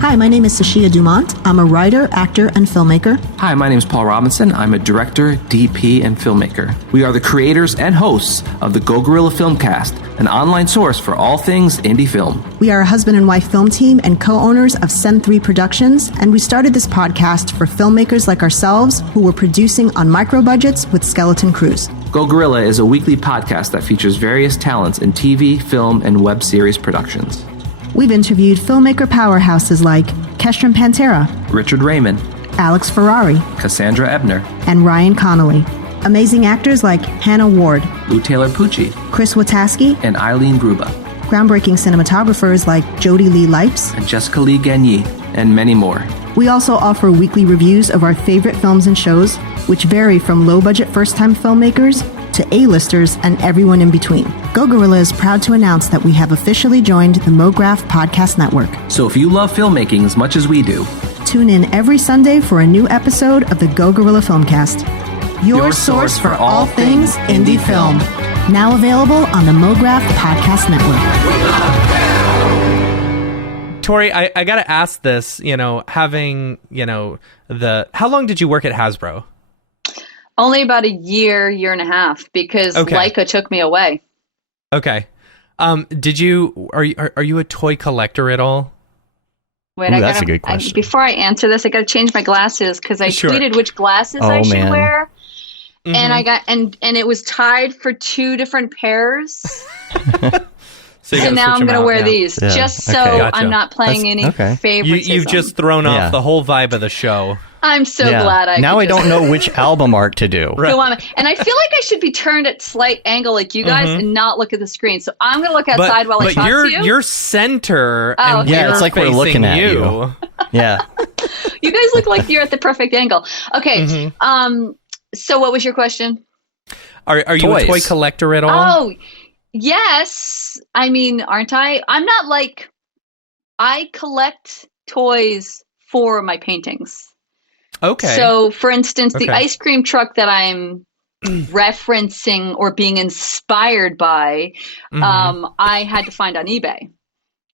Hi, my name is Sashia Dumont. I'm a writer, actor, and filmmaker. Hi, my name is Paul Robinson. I'm a director, DP, and filmmaker. We are the creators and hosts of the Go Gorilla Filmcast, an online source for all things indie film. We are a husband and wife film team and co-owners of Sen3 Productions, and we started this podcast for filmmakers like ourselves who were producing on micro budgets with skeleton crews. Go Gorilla is a weekly podcast that features various talents in TV, film, and web series productions. We've interviewed filmmaker powerhouses like Kestrin Pantera, Richard Raymond, Alex Ferrari, Cassandra Ebner, and Ryan Connolly. Amazing actors like Hannah Ward, Lou Taylor Pucci, Chris Wataski, and Eileen Gruba. Groundbreaking cinematographers like Jody Lee Lipes, and Jessica Lee Gagné, and many more. We also offer weekly reviews of our favorite films and shows, which vary from low-budget first-time filmmakers to A-listers and everyone in between. Go Gorilla is proud to announce that we have officially joined the Mograph Podcast Network. So if you love filmmaking as much as we do, tune in every Sunday for a new episode of the Go Gorilla Filmcast, your source for all things indie film. Now available on the Mograph Podcast Network. Tory, I gotta ask this, having, how long did you work at Hasbro? Only about a year and a half, because Leica took me away. Okay. Are you a toy collector at all? Wait, that's a good question. Before I answer this, I gotta change my glasses because I tweeted which glasses I should wear. And I got and it was tied for two different pairs. So now I'm going to wear these just so I'm not playing any favoritism. You've just thrown off the whole vibe of the show. I'm so glad I don't know which album art to do. Right. And I feel like I should be turned at slight angle like you guys and not look at the screen. So I'm going to look outside while I talk to you. You're center. Oh, and it's like we're looking at you. Yeah. You guys look like you're at the perfect angle. Okay. So what was your question? Are you a toy collector at all? Oh, yes. I mean, aren't I? I'm not like, I collect toys for my paintings. Okay. So, for instance, the ice cream truck that I'm referencing or being inspired by, I had to find on eBay.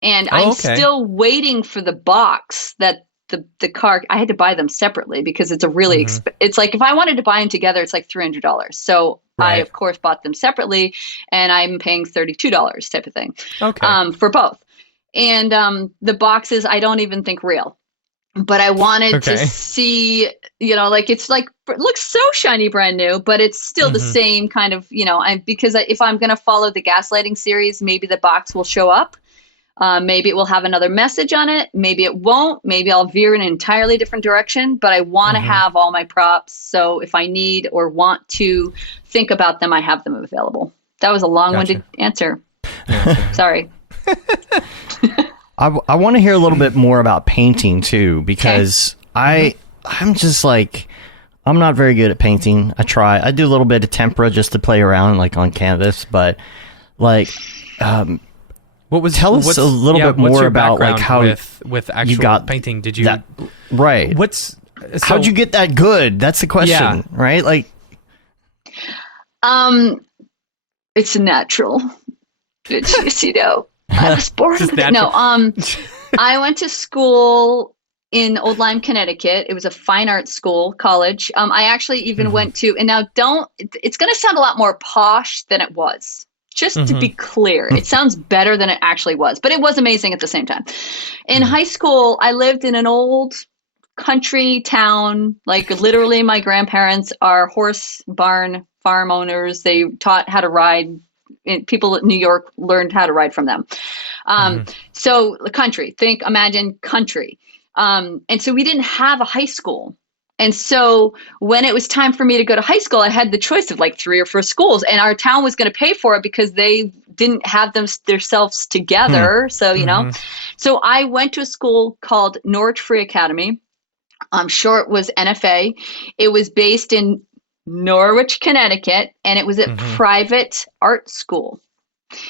And I'm still waiting for the box that the car, I had to buy them separately because it's a really, it's like if I wanted to buy them together, it's like $300. So I, of course, bought them separately and I'm paying $32 type of thing for both. And the boxes, I don't even think real. But I wanted to see, like it looks so shiny brand new, but it's still the same kind of, because if I'm going to follow the gaslighting series, maybe the box will show up. Maybe it will have another message on it. Maybe it won't. Maybe I'll veer in an entirely different direction, but I want to have all my props. So if I need or want to think about them, I have them available. That was a long-winded answer. Sorry. I want to hear a little bit more about painting too, because I'm just like, I'm not very good at painting. I do a little bit of tempera just to play around like on canvas, but like, tell us a little bit more about like how with actual you got painting. Did you that, right? How'd you get that good? That's the question, right? Like, it's natural. It's just, I was born with it. No, I went to school in Old Lyme, Connecticut. It was a fine arts school, college. I actually even went to, and now it's going to sound a lot more posh than it was. Just to be clear, it sounds better than it actually was, but it was amazing at the same time. In high school, I lived in an old country town. Like literally my grandparents are horse barn farm owners. They taught how to ride. People in New York learned how to ride from them. So the country, imagine country. And so we didn't have a high school. And so when it was time for me to go to high school, I had the choice of like 3 or 4 schools, and our town was going to pay for it because they didn't have themselves together. So, so I went to a school called Norwich Free Academy. Short was NFA. It was based in Norwich, Connecticut, and it was a private art school.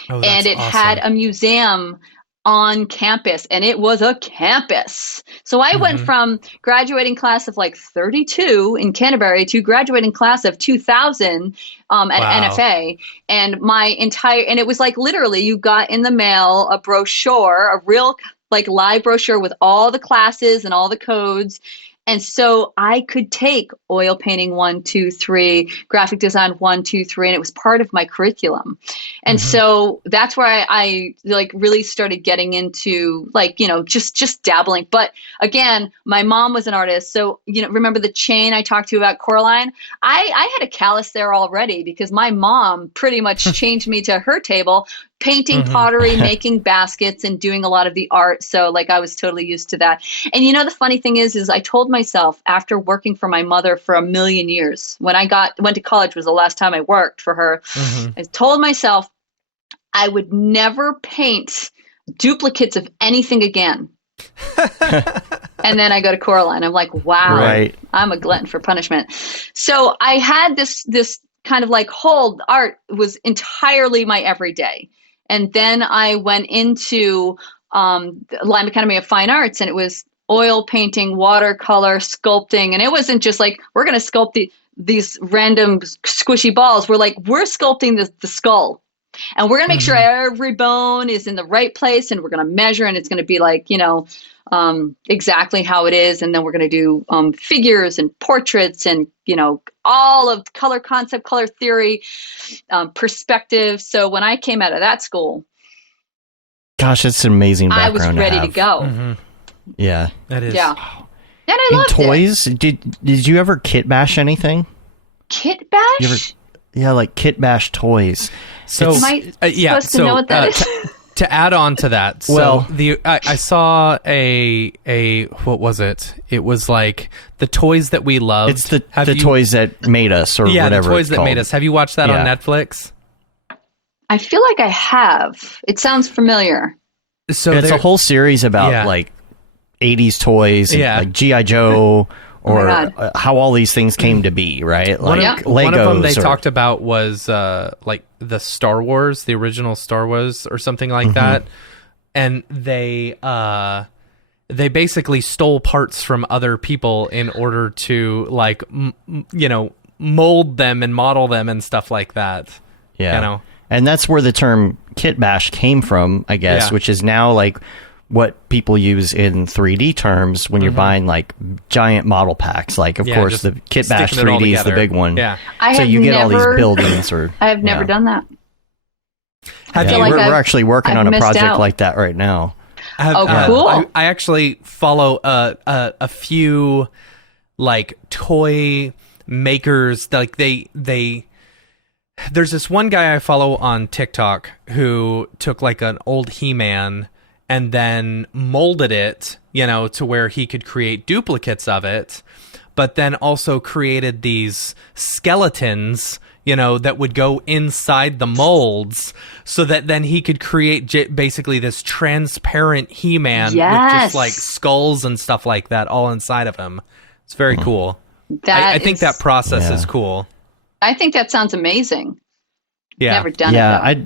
Oh, and it had a museum on campus, and it was a campus. So I went from graduating class of like 32 in Canterbury to graduating class of 2000 at NFA. And and it was like literally you got in the mail a brochure, a real like live brochure with all the classes and all the codes. And so I could take oil painting 1, 2, 3, graphic design 1, 2, 3, and it was part of my curriculum. And so that's where I like really started getting into like, just dabbling. But again, my mom was an artist. So, remember the chain I talked to you about, Coraline? I had a callus there already because my mom pretty much changed me to her table, painting pottery, making baskets, and doing a lot of the art. So like I was totally used to that. And the funny thing is I told myself after working for my mother for a million years, when I went to college was the last time I worked for her. I told myself I would never paint duplicates of anything again. And then I go to Coraline. I'm like, wow, I'm a glutton for punishment. So I had this kind of like whole art was entirely my everyday. And then I went into the Lyme Academy of Fine Arts, and it was oil painting, watercolor, sculpting. And it wasn't just like, we're going to sculpt these random squishy balls. We're sculpting the skull. And we're going to make sure every bone is in the right place, and we're going to measure, and it's going to be like, exactly how it is. And then we're going to do figures and portraits and, all of color concept, color theory, perspective. So when I came out of that school, gosh, it's an amazing background. I was ready to go. Yeah. That is. Yeah. And I loved toys, did you ever kit bash anything? Kit bash? Like kit bash toys. So am I supposed to know what that is? To add on to that, so I saw a what was it? It was like the toys that we loved. It's the toys that made us, or whatever. The toys that made us. Have you watched that on Netflix? I feel like I have. It sounds familiar. So it's a whole series about like 80s toys, and, like G.I. Joe. Or how all these things came to be, right? Like Legos. One of them they talked about was like the Star Wars, the original Star Wars, or something like that. And they basically stole parts from other people in order to like mold them and model them and stuff like that. Yeah, and that's where the term kit bash came from, I guess, which is now like what people use in 3D terms when you're buying like giant model packs. Like, of course, the Kit Bash 3D is the big one. Yeah. So you get all these buildings. I have never done that. We're actually working on a project like that right now. Cool. I actually follow a few like toy makers. Like there's this one guy I follow on TikTok who took like an old He-Man and then molded it, to where he could create duplicates of it, but then also created these skeletons, that would go inside the molds so that then he could create basically this transparent He-Man with just like skulls and stuff like that all inside of him. It's very cool. I think that process is cool. I think that sounds amazing. Yeah. Never done it. Yeah,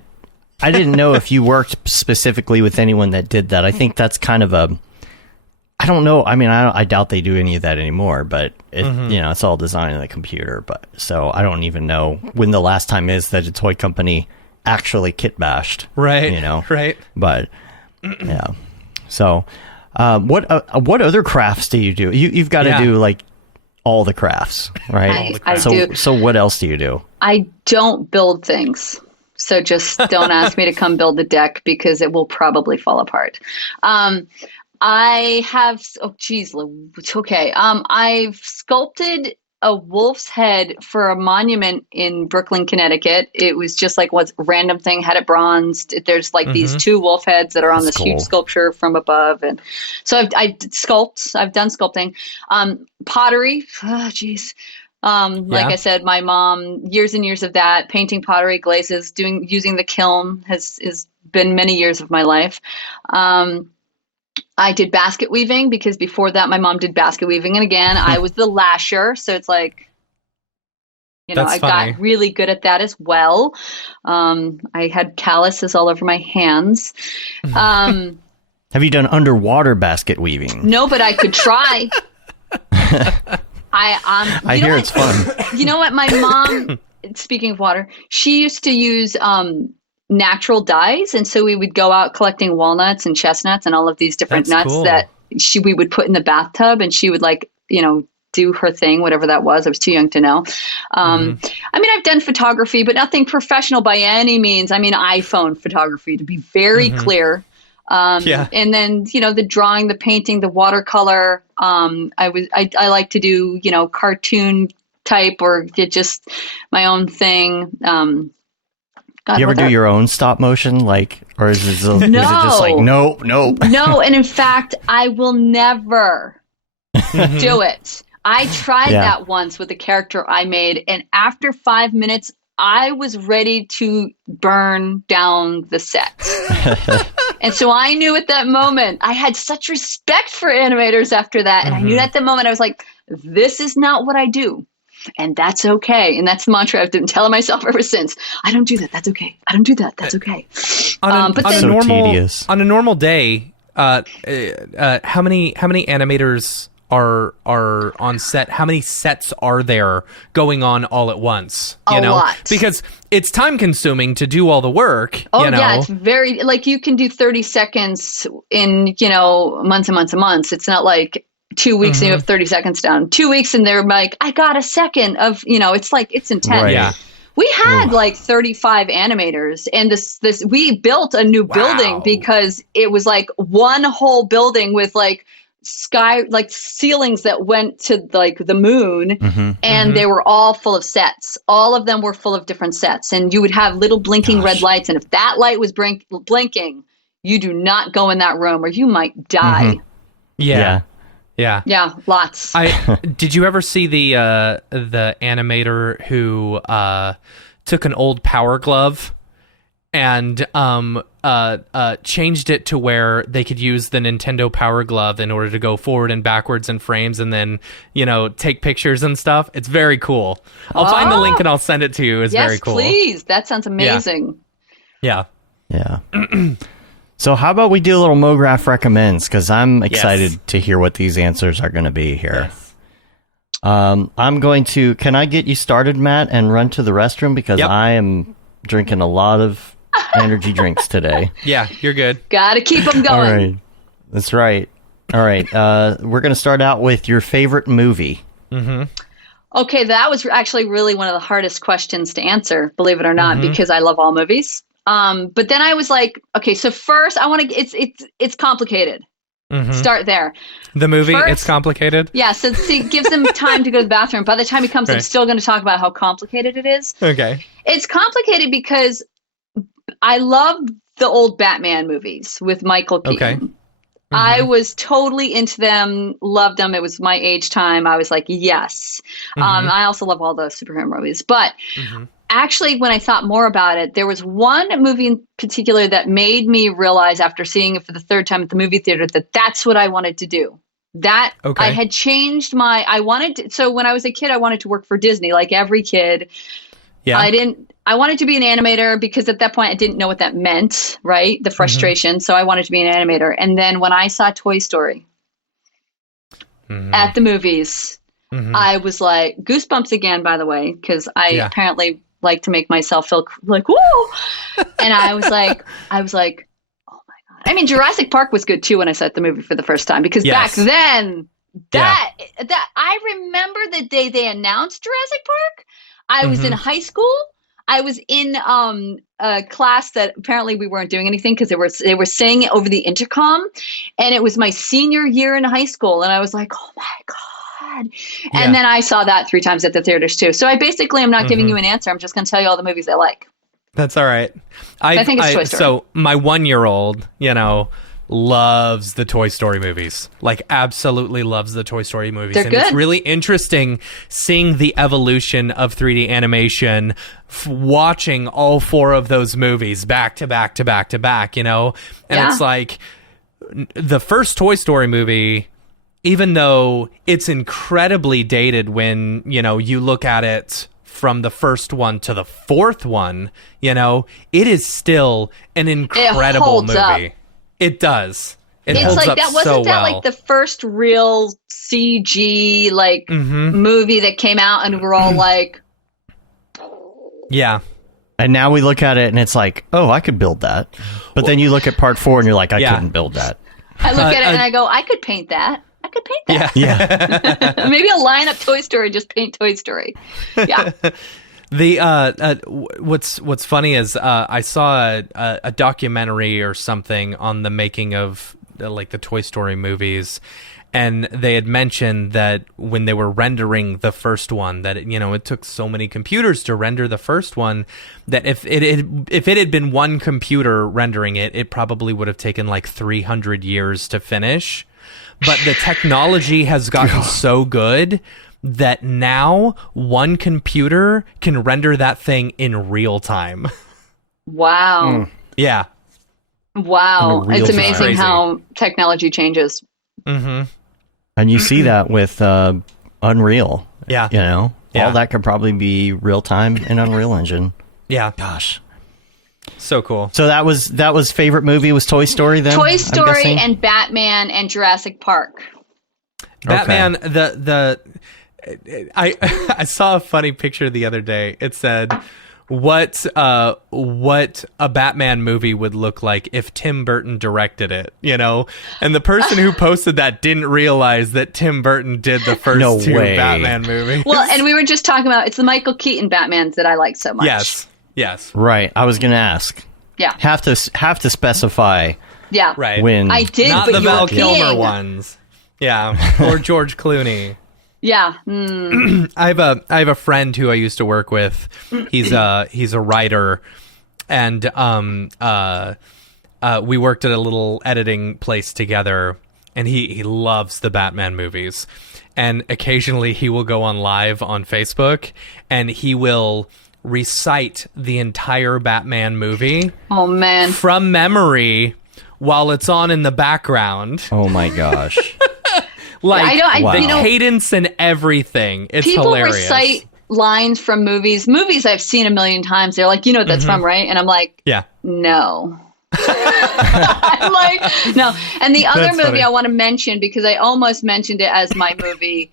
I didn't know if you worked specifically with anyone that did that. I think that's kind of I don't know. I mean, I doubt they do any of that anymore, but it's all designed in the computer. But so I don't even know when the last time is that a toy company actually kit bashed. Right. Right. But yeah. So what other crafts do you do? You've got to do like all the crafts, right? I do. So what else do you do? I don't build things. So just don't ask me to come build the deck because it will probably fall apart. I have, okay. I've sculpted a wolf's head for a monument in Brooklyn, Connecticut. It was just like what random thing had it bronzed. There's like these two wolf heads that are on this huge sculpture from above. And so I've done sculpting, pottery. Oh, geez. Like I said, my mom, years and years of that, painting pottery, glazes, using the kiln has been many years of my life. I did basket weaving because before that, my mom did basket weaving. And again, I was the lasher. So it's like, I got really good at that as well. I had calluses all over my hands. Have you done underwater basket weaving? No, but I could try. I hear it's fun. You know what? My mom, speaking of water, she used to use natural dyes, and so we would go out collecting walnuts and chestnuts and all of these different nuts that we would put in the bathtub, and she would do her thing, whatever that was. I was too young to know. I mean, I've done photography, but nothing professional by any means. I mean, iPhone photography, to be very clear. And then, the drawing, the painting, the watercolor. I like to do, cartoon type or just my own thing. You ever do your own stop motion, or is it just like nope? No, and in fact, I will never do it. I tried that once with a character I made, and after 5 minutes, I was ready to burn down the set. And so I knew at that moment, I had such respect for animators after that, and I knew at that moment, I was like, this is not what I do. And that's okay. And that's the mantra I've been telling myself ever since. I don't do that. That's okay. I don't do that. That's okay. On a normal day, how many animators are on set? How many sets are there going on all at once? A lot. Because it's time consuming to do all the work. Oh, yeah. It's very, you can do 30 seconds in, months and months and months. It's not like 2 weeks and you have 30 seconds down. 2 weeks and they're like, I got a second of, it's intense. Right. Yeah. We had 35 animators, and we built a new building because it was one whole building with sky, ceilings that went to the moon, and they were all full of sets. All of them were full of different sets, and you would have little blinking red lights, and if that light was blinking, you do not go in that room or you might die. Yeah. Yeah, lots. Did you ever see the animator who took an old Power Glove and changed it to where they could use the Nintendo Power Glove in order to go forward and backwards in frames and then, take pictures and stuff? It's very cool. I'll find the link and I'll send it to you. It's very cool. Yes, please. That sounds amazing. Yeah. So how about we do a little Mograph recommends, because I'm excited to hear what these answers are going to be here. Yes. I'm going to, can I get you started, Matt, and run to the restroom? Because I am drinking a lot of energy drinks today. Yeah, you're good. Gotta keep them going. All right. That's right. All right. We're going to start out with your favorite movie. Okay, that was actually really one of the hardest questions to answer, believe it or not, because I love all movies. But then I was like, okay, so first I want to, it's complicated. Start there. The movie, it's complicated? Yeah, so see, gives him time to go to the bathroom. By the time he comes, I'm still going to talk about how complicated it is. Okay. It's complicated because I love the old Batman movies with Michael Keaton. Okay. I was totally into them, loved them. It was my age time. I was like, yes. I also love all the superhero movies. But actually, when I thought more about it, there was one movie in particular that made me realize after seeing it for the third time at the movie theater that that's what I wanted to do. That Okay. I had changed so when I was a kid, I wanted to work for Disney, like every kid. Yeah. I wanted to be an animator because at that point I didn't know what that meant, right? The frustration. So I wanted to be an animator. And then when I saw Toy Story at the movies, I was like, goosebumps again, by the way, because I apparently like to make myself feel like, whoa. And I was like, oh my God. I mean, Jurassic Park was good too when I saw the movie for the first time, because back then, that I remember the day they announced Jurassic Park. I was in high school. I was in a class that apparently we weren't doing anything because they were saying it over the intercom, and it was my senior year in high school, and I was like, oh my God. And then I saw that 3 times at the theaters too. So I basically am not giving you an answer. I'm just going to tell you all the movies I like. That's all right. I think it's Toy Story. So my 1-year-old, loves the Toy Story movies. Like, absolutely loves the Toy Story movies. They're and good. It's really interesting seeing the evolution of 3D animation, watching all 4 of those movies back to back to back to back, And it's like the first Toy Story movie, even though it's incredibly dated when, you look at it from the first one to the 4th one, it is still an incredible movie. Up. It does. It's holds like up that wasn't so that well. like the first real CG movie that came out, and we're all like, yeah. And now we look at it and it's like, oh, I could build that. But then you look at part 4 and you're like, I couldn't build that. I look at it and I go, I could paint that. I could paint that. Yeah. Maybe I'll line up Toy Story, just paint Toy Story. Yeah. What's funny is I saw a documentary or something on the making of the Toy Story movies, and they had mentioned that when they were rendering the first one, that it took so many computers to render the first one that if it had been one computer rendering it, it probably would have taken like 300 years to finish. But the technology has gotten so good that now one computer can render that thing in real time. Wow. Yeah. Wow. It's amazing Crazy. how technology changes. Mm-hmm. And you see that with Unreal. Yeah. All that could probably be real time in Unreal Engine. Yeah. Gosh. So cool. So that was favorite movie was Toy Story then? Toy I'm Story guessing? and Batman and Jurassic Park. Batman, I saw a funny picture the other day. It said, what a Batman movie would look like if Tim Burton directed it, And the person who posted that didn't realize that Tim Burton did the first 2 way. Batman movies. Well, and we were just talking about, it's the Michael Keaton Batmans that I like so much. Yes. Right. I was going to ask. Yeah. Have to specify Yeah. Right. when. I did, Not but the you Val were Kilmer peeing. ones. Yeah. Or George Clooney. Yeah. I have a friend who I used to work with. He's a writer, and we worked at a little editing place together. And he loves the Batman movies, and occasionally he will go on live on Facebook, and he will recite the entire Batman movie Oh, man. from memory while it's on in the background. Oh my gosh. Like the Wow. cadence and everything. It's People hilarious. recite lines from movies I've seen a million times. They're like, what that's from, right? And I'm like, Yeah. no. I'm like, no. And the other That's movie funny. I want to mention, because I almost mentioned it as my movie,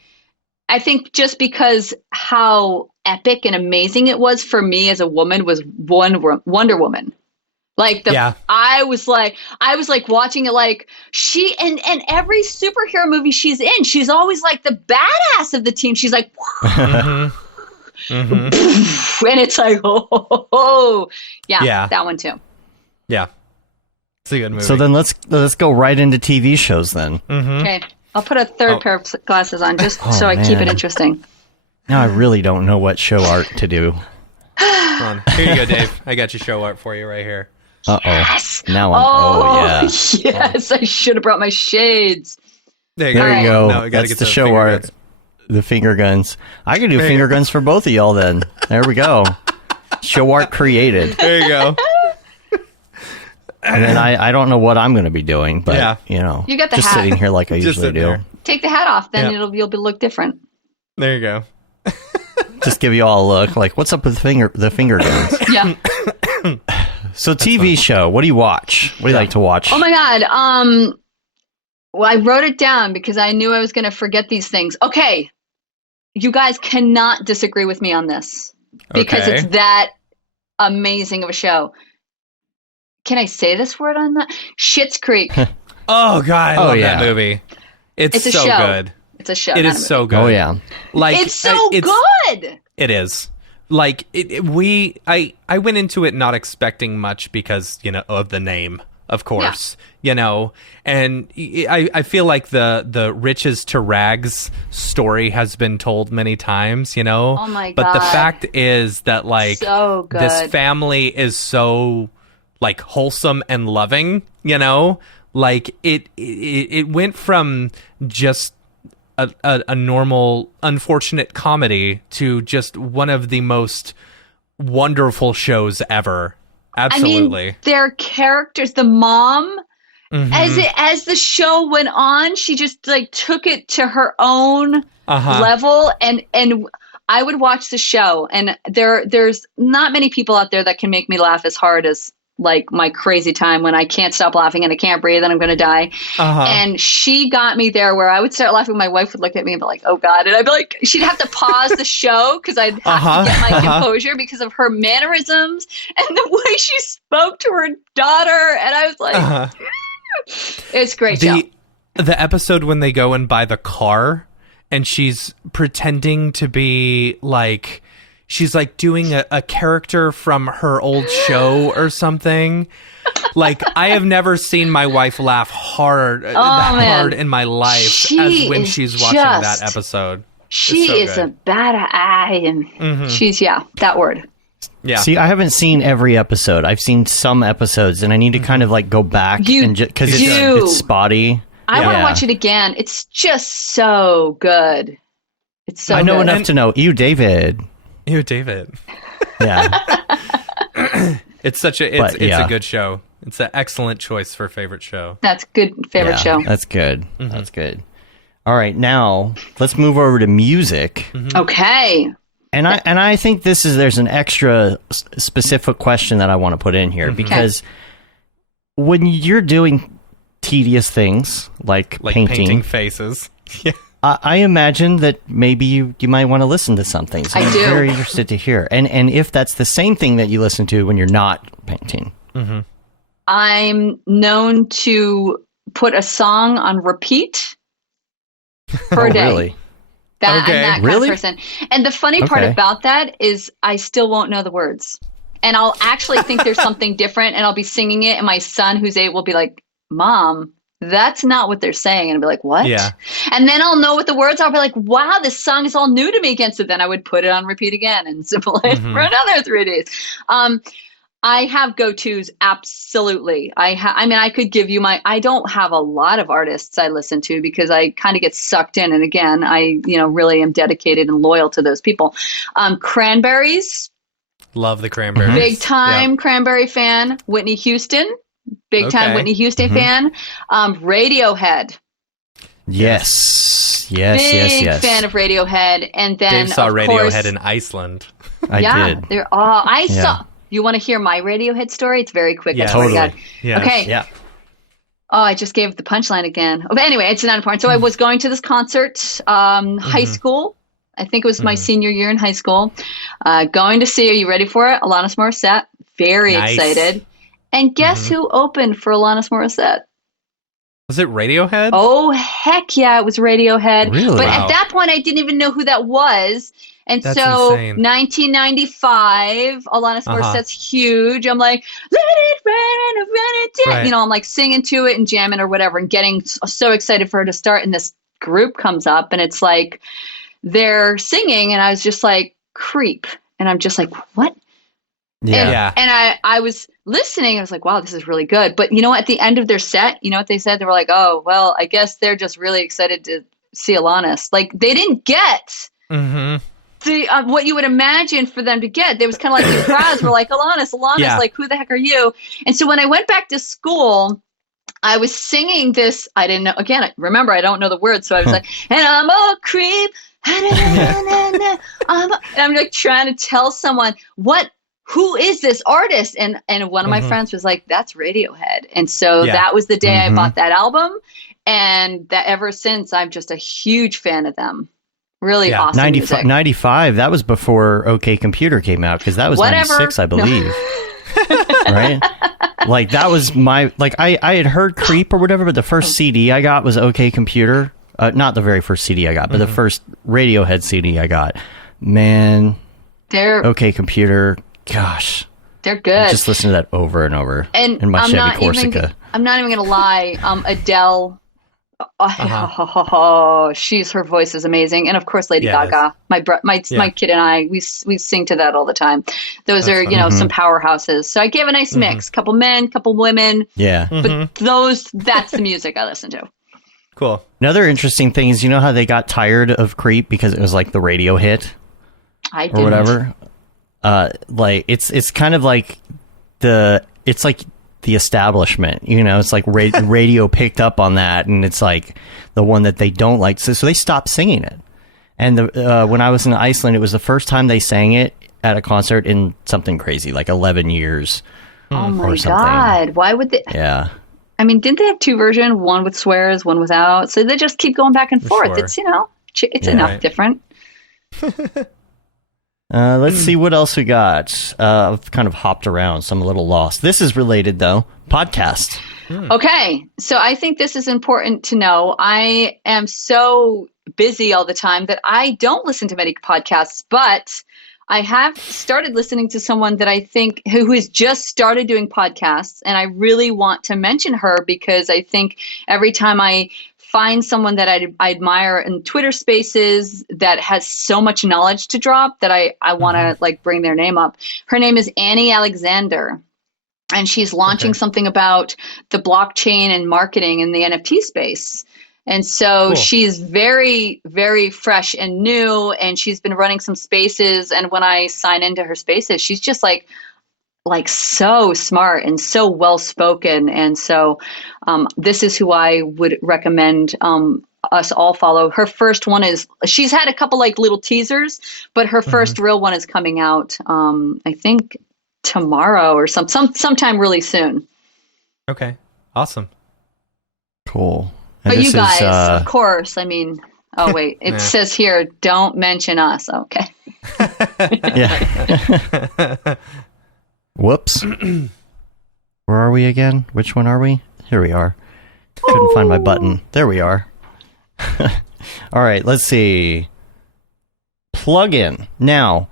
I think just because how epic and amazing it was for me as a woman, was Wonder Woman. Like I was like watching it, like she and every superhero movie she's in, she's always like the badass of the team. She's like, and it's like, yeah, that one too. Yeah. It's a good movie. So then let's go right into TV shows then. Okay, I'll put a third pair of glasses on just so I keep it man. interesting. Now I really don't know what show art to do. Come on. Here you go, Dave. I got your show art for you right here. Uh-oh. Yes. Now I'm yeah. Yes, I should have brought my shades. There you There go. you go. No, I gotta That's get the those show finger art. guns. The finger guns. I can do There you finger go. guns for both of y'all then. There we go. Show art created. There you go. And then I don't know what I'm going to be doing, but You got the just hat. sitting here like I usually do. there. Take the hat off, then Yep. you'll look different. There you go. Just give you all a look like, what's up with the finger guns? Yeah. So TV show, what do you watch? What do you like to watch? Oh my God. Well, I wrote it down because I knew I was going to forget these things. Okay. You guys cannot disagree with me on this because Okay. it's that amazing of a show. Can I say this word on that? Schitt's Creek. Oh God, I love yeah. that movie. It's It's a so show. good. It's a show. It not is a so movie. good. Oh yeah. Like It's so good. It is. Like I went into it not expecting much because, of the name, of course. And I feel like the riches to rags story has been told many times, Oh my But the God. fact is that like So good. this family is so like wholesome and loving, Like it went from just a normal unfortunate comedy to just one of the most wonderful shows ever. Absolutely. I mean, their characters, the mom, Mm-hmm. as the show went on, she just like took it to her own level, and I would watch the show, and there's not many people out there that can make me laugh as hard as like my crazy time when I can't stop laughing and I can't breathe and I'm going to die. And she got me there where I would start laughing. My wife would look at me and be like, oh God. And I'd be like, she'd have to pause the show because I'd have to get my composure because of her mannerisms and the way she spoke to her daughter. And I was like, it's a great show. The episode when they go and buy the car and she's pretending to be like, she's like doing a character from her old show or something. Like, I have never seen my wife laugh hard hard in my life as when she's watching that episode. She is a bad eye, and she's that word. Yeah. See, I haven't seen every episode. I've seen some episodes, and I need to kind of like go back and because it's spotty. I want to watch it again. It's just so good. It's so. I know good. enough to know you, David. Ew, David. Yeah. It's a good show. It's an excellent choice for favorite show. That's good favorite show. That's good. That's good. All right, now let's move over to music. Okay. And I think there's an extra specific question that I want to put in here because when you're doing tedious things like painting faces. Yeah. I imagine that maybe you might want to listen to something. So I'm do. very interested to hear. And if that's the same thing that you listen to when you're not painting. I'm known to put a song on repeat for a day. Really? I'm that kind Really? of person. And the funny part about that is I still won't know the words. And I'll actually think there's something different and I'll be singing it and my son who's 8 will be like, Mom, that's not what they're saying. And I'll be like, what? Yeah. And then I'll know what the words are. I'll be like, wow, this song is all new to me again. So then I would put it on repeat again and simple it for another 3 days. I have go-tos, absolutely. I mean, I could give you I don't have a lot of artists I listen to because I kind of get sucked in. And again, I, really am dedicated and loyal to those people. Cranberries. Love the Cranberries. Big time Cranberry fan. Whitney Houston. Big time Whitney Houston fan. Radiohead. Yes. Big fan of Radiohead. And then Dave saw of Radiohead course, in Iceland. I did. They're all saw. You want to hear my Radiohead story? It's very quick. Yeah, I swear to totally. God. Yeah. Okay. Yeah. Oh, I just gave the punchline again. But anyway, it's not important. So I was going to this concert, high school. I think it was my senior year in high school. Going to see, are you ready for it? Alanis Morissette. Very excited. And guess who opened for Alanis Morissette? Was it Radiohead? Oh, heck yeah, it was Radiohead. Really? But Wow. at that point, I didn't even know who that was. And That's so insane. 1995, Alanis Morissette's huge. I'm like, let it run, run it down. Right. I'm like singing to it and jamming or whatever and getting so excited for her to start. And this group comes up and it's like they're singing. And I was just like, creep. And I'm just like, what? Yeah. And I was listening. I was like, wow, this is really good. But at the end of their set, you know what they said? They were like, oh, well, I guess they're just really excited to see Alanis. Like they didn't get what you would imagine for them to get. There was kind of like the crowds were like, Alanis, like, who the heck are you? And so when I went back to school, I was singing this. I didn't know. Again, remember, I don't know the words. So I was like, and I'm a creep. And I'm like trying to tell someone who is this artist? And one of my friends was like, that's Radiohead. And so that was the day I bought that album. And that ever since, I'm just a huge fan of them. Really awesome 95, that was before OK Computer came out, because that was 96, I believe. Right? Like, that was my, like, I had heard Creep or whatever, but the first CD I got was OK Computer. Not the very first CD I got, but the first Radiohead CD I got. Man, OK Computer, gosh. They're good. I just listen to that over and over in my Chevy Corsica. I'm not even going to lie. Adele, her voice is amazing. And of course, Lady Gaga. My kid and I, we sing to that all the time. Those are, some powerhouses. So I gave a nice mix. Couple men, couple women. Yeah. But that's the music I listen to. Cool. Another interesting thing is, how they got tired of Creep because it was like the radio hit? Or whatever. Like, it's kind of like it's like the establishment, it's like radio picked up on that, and it's like the one that they don't like, so they stopped singing it. And when I was in Iceland, it was the first time they sang it at a concert in something crazy, like 11 years. Oh my God, why would they? Yeah, I mean, didn't they have two versions, one with swears, one without? So they just keep going back and forth. Sure. It's enough different. Let's see what else we got. I've kind of hopped around, so I'm a little lost. This is related, though. Podcast. Okay, so I think this is important to know. I am so busy all the time that I don't listen to many podcasts, but I have started listening to someone that I think who has just started doing podcasts, and I really want to mention her because I think every time I find someone that I admire in Twitter Spaces that has so much knowledge to drop that I want to like bring their name up. Her name is Annie Alexander, and she's launching something about the blockchain and marketing in the NFT space. And so she's very, very fresh and new, and she's been running some spaces. And when I sign into her spaces, she's just like so smart and so well spoken. And so this is who I would recommend us all follow. Her first one she's had a couple like little teasers, but her first real one is coming out, I think tomorrow or sometime really soon. Okay. Awesome. Cool. And but you guys, of course, I mean, oh wait, it says here, don't mention us. Okay. Yeah. Whoops. Where are we again? Which one are we? Here we are. Couldn't find my button. There we are. All right, let's see. Plugin. Now,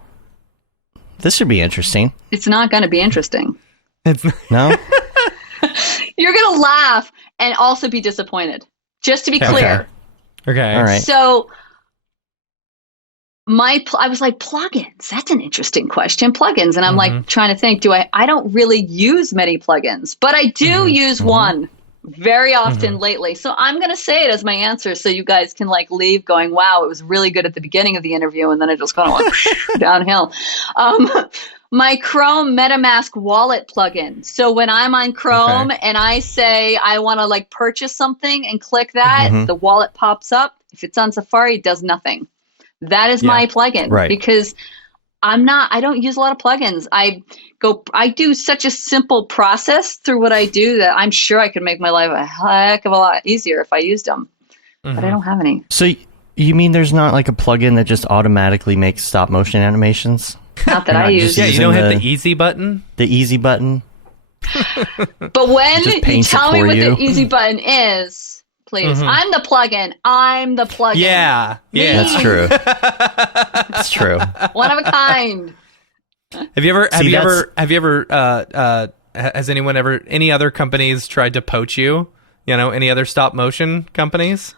this should be interesting. It's not going to be interesting. No? You're going to laugh and also be disappointed. Just to be clear. Okay. All right. So I was like, plugins, that's an interesting question. Plugins. And I'm like trying to think, I don't really use many plugins, but I do use one very often lately. So I'm going to say it as my answer so you guys can like leave going, wow, it was really good at the beginning of the interview. And then it just kind of went downhill. My Chrome MetaMask wallet plugin. So when I'm on Chrome and I say I want to like purchase something and click that, the wallet pops up. If it's on Safari, it does nothing. That is my plugin because I don't use a lot of plugins. I do such a simple process through what I do that I'm sure I could make my life a heck of a lot easier if I used them, but I don't have any. So you mean there's not like a plugin that just automatically makes stop motion animations? Not that I use. Yeah, you don't hit the easy button? The easy button? But when you tell me what the easy button is, please. I'm the plugin. Yeah. That's true. That's true. One of a kind. Has anyone ever, any other companies tried to poach you? Any other stop motion companies?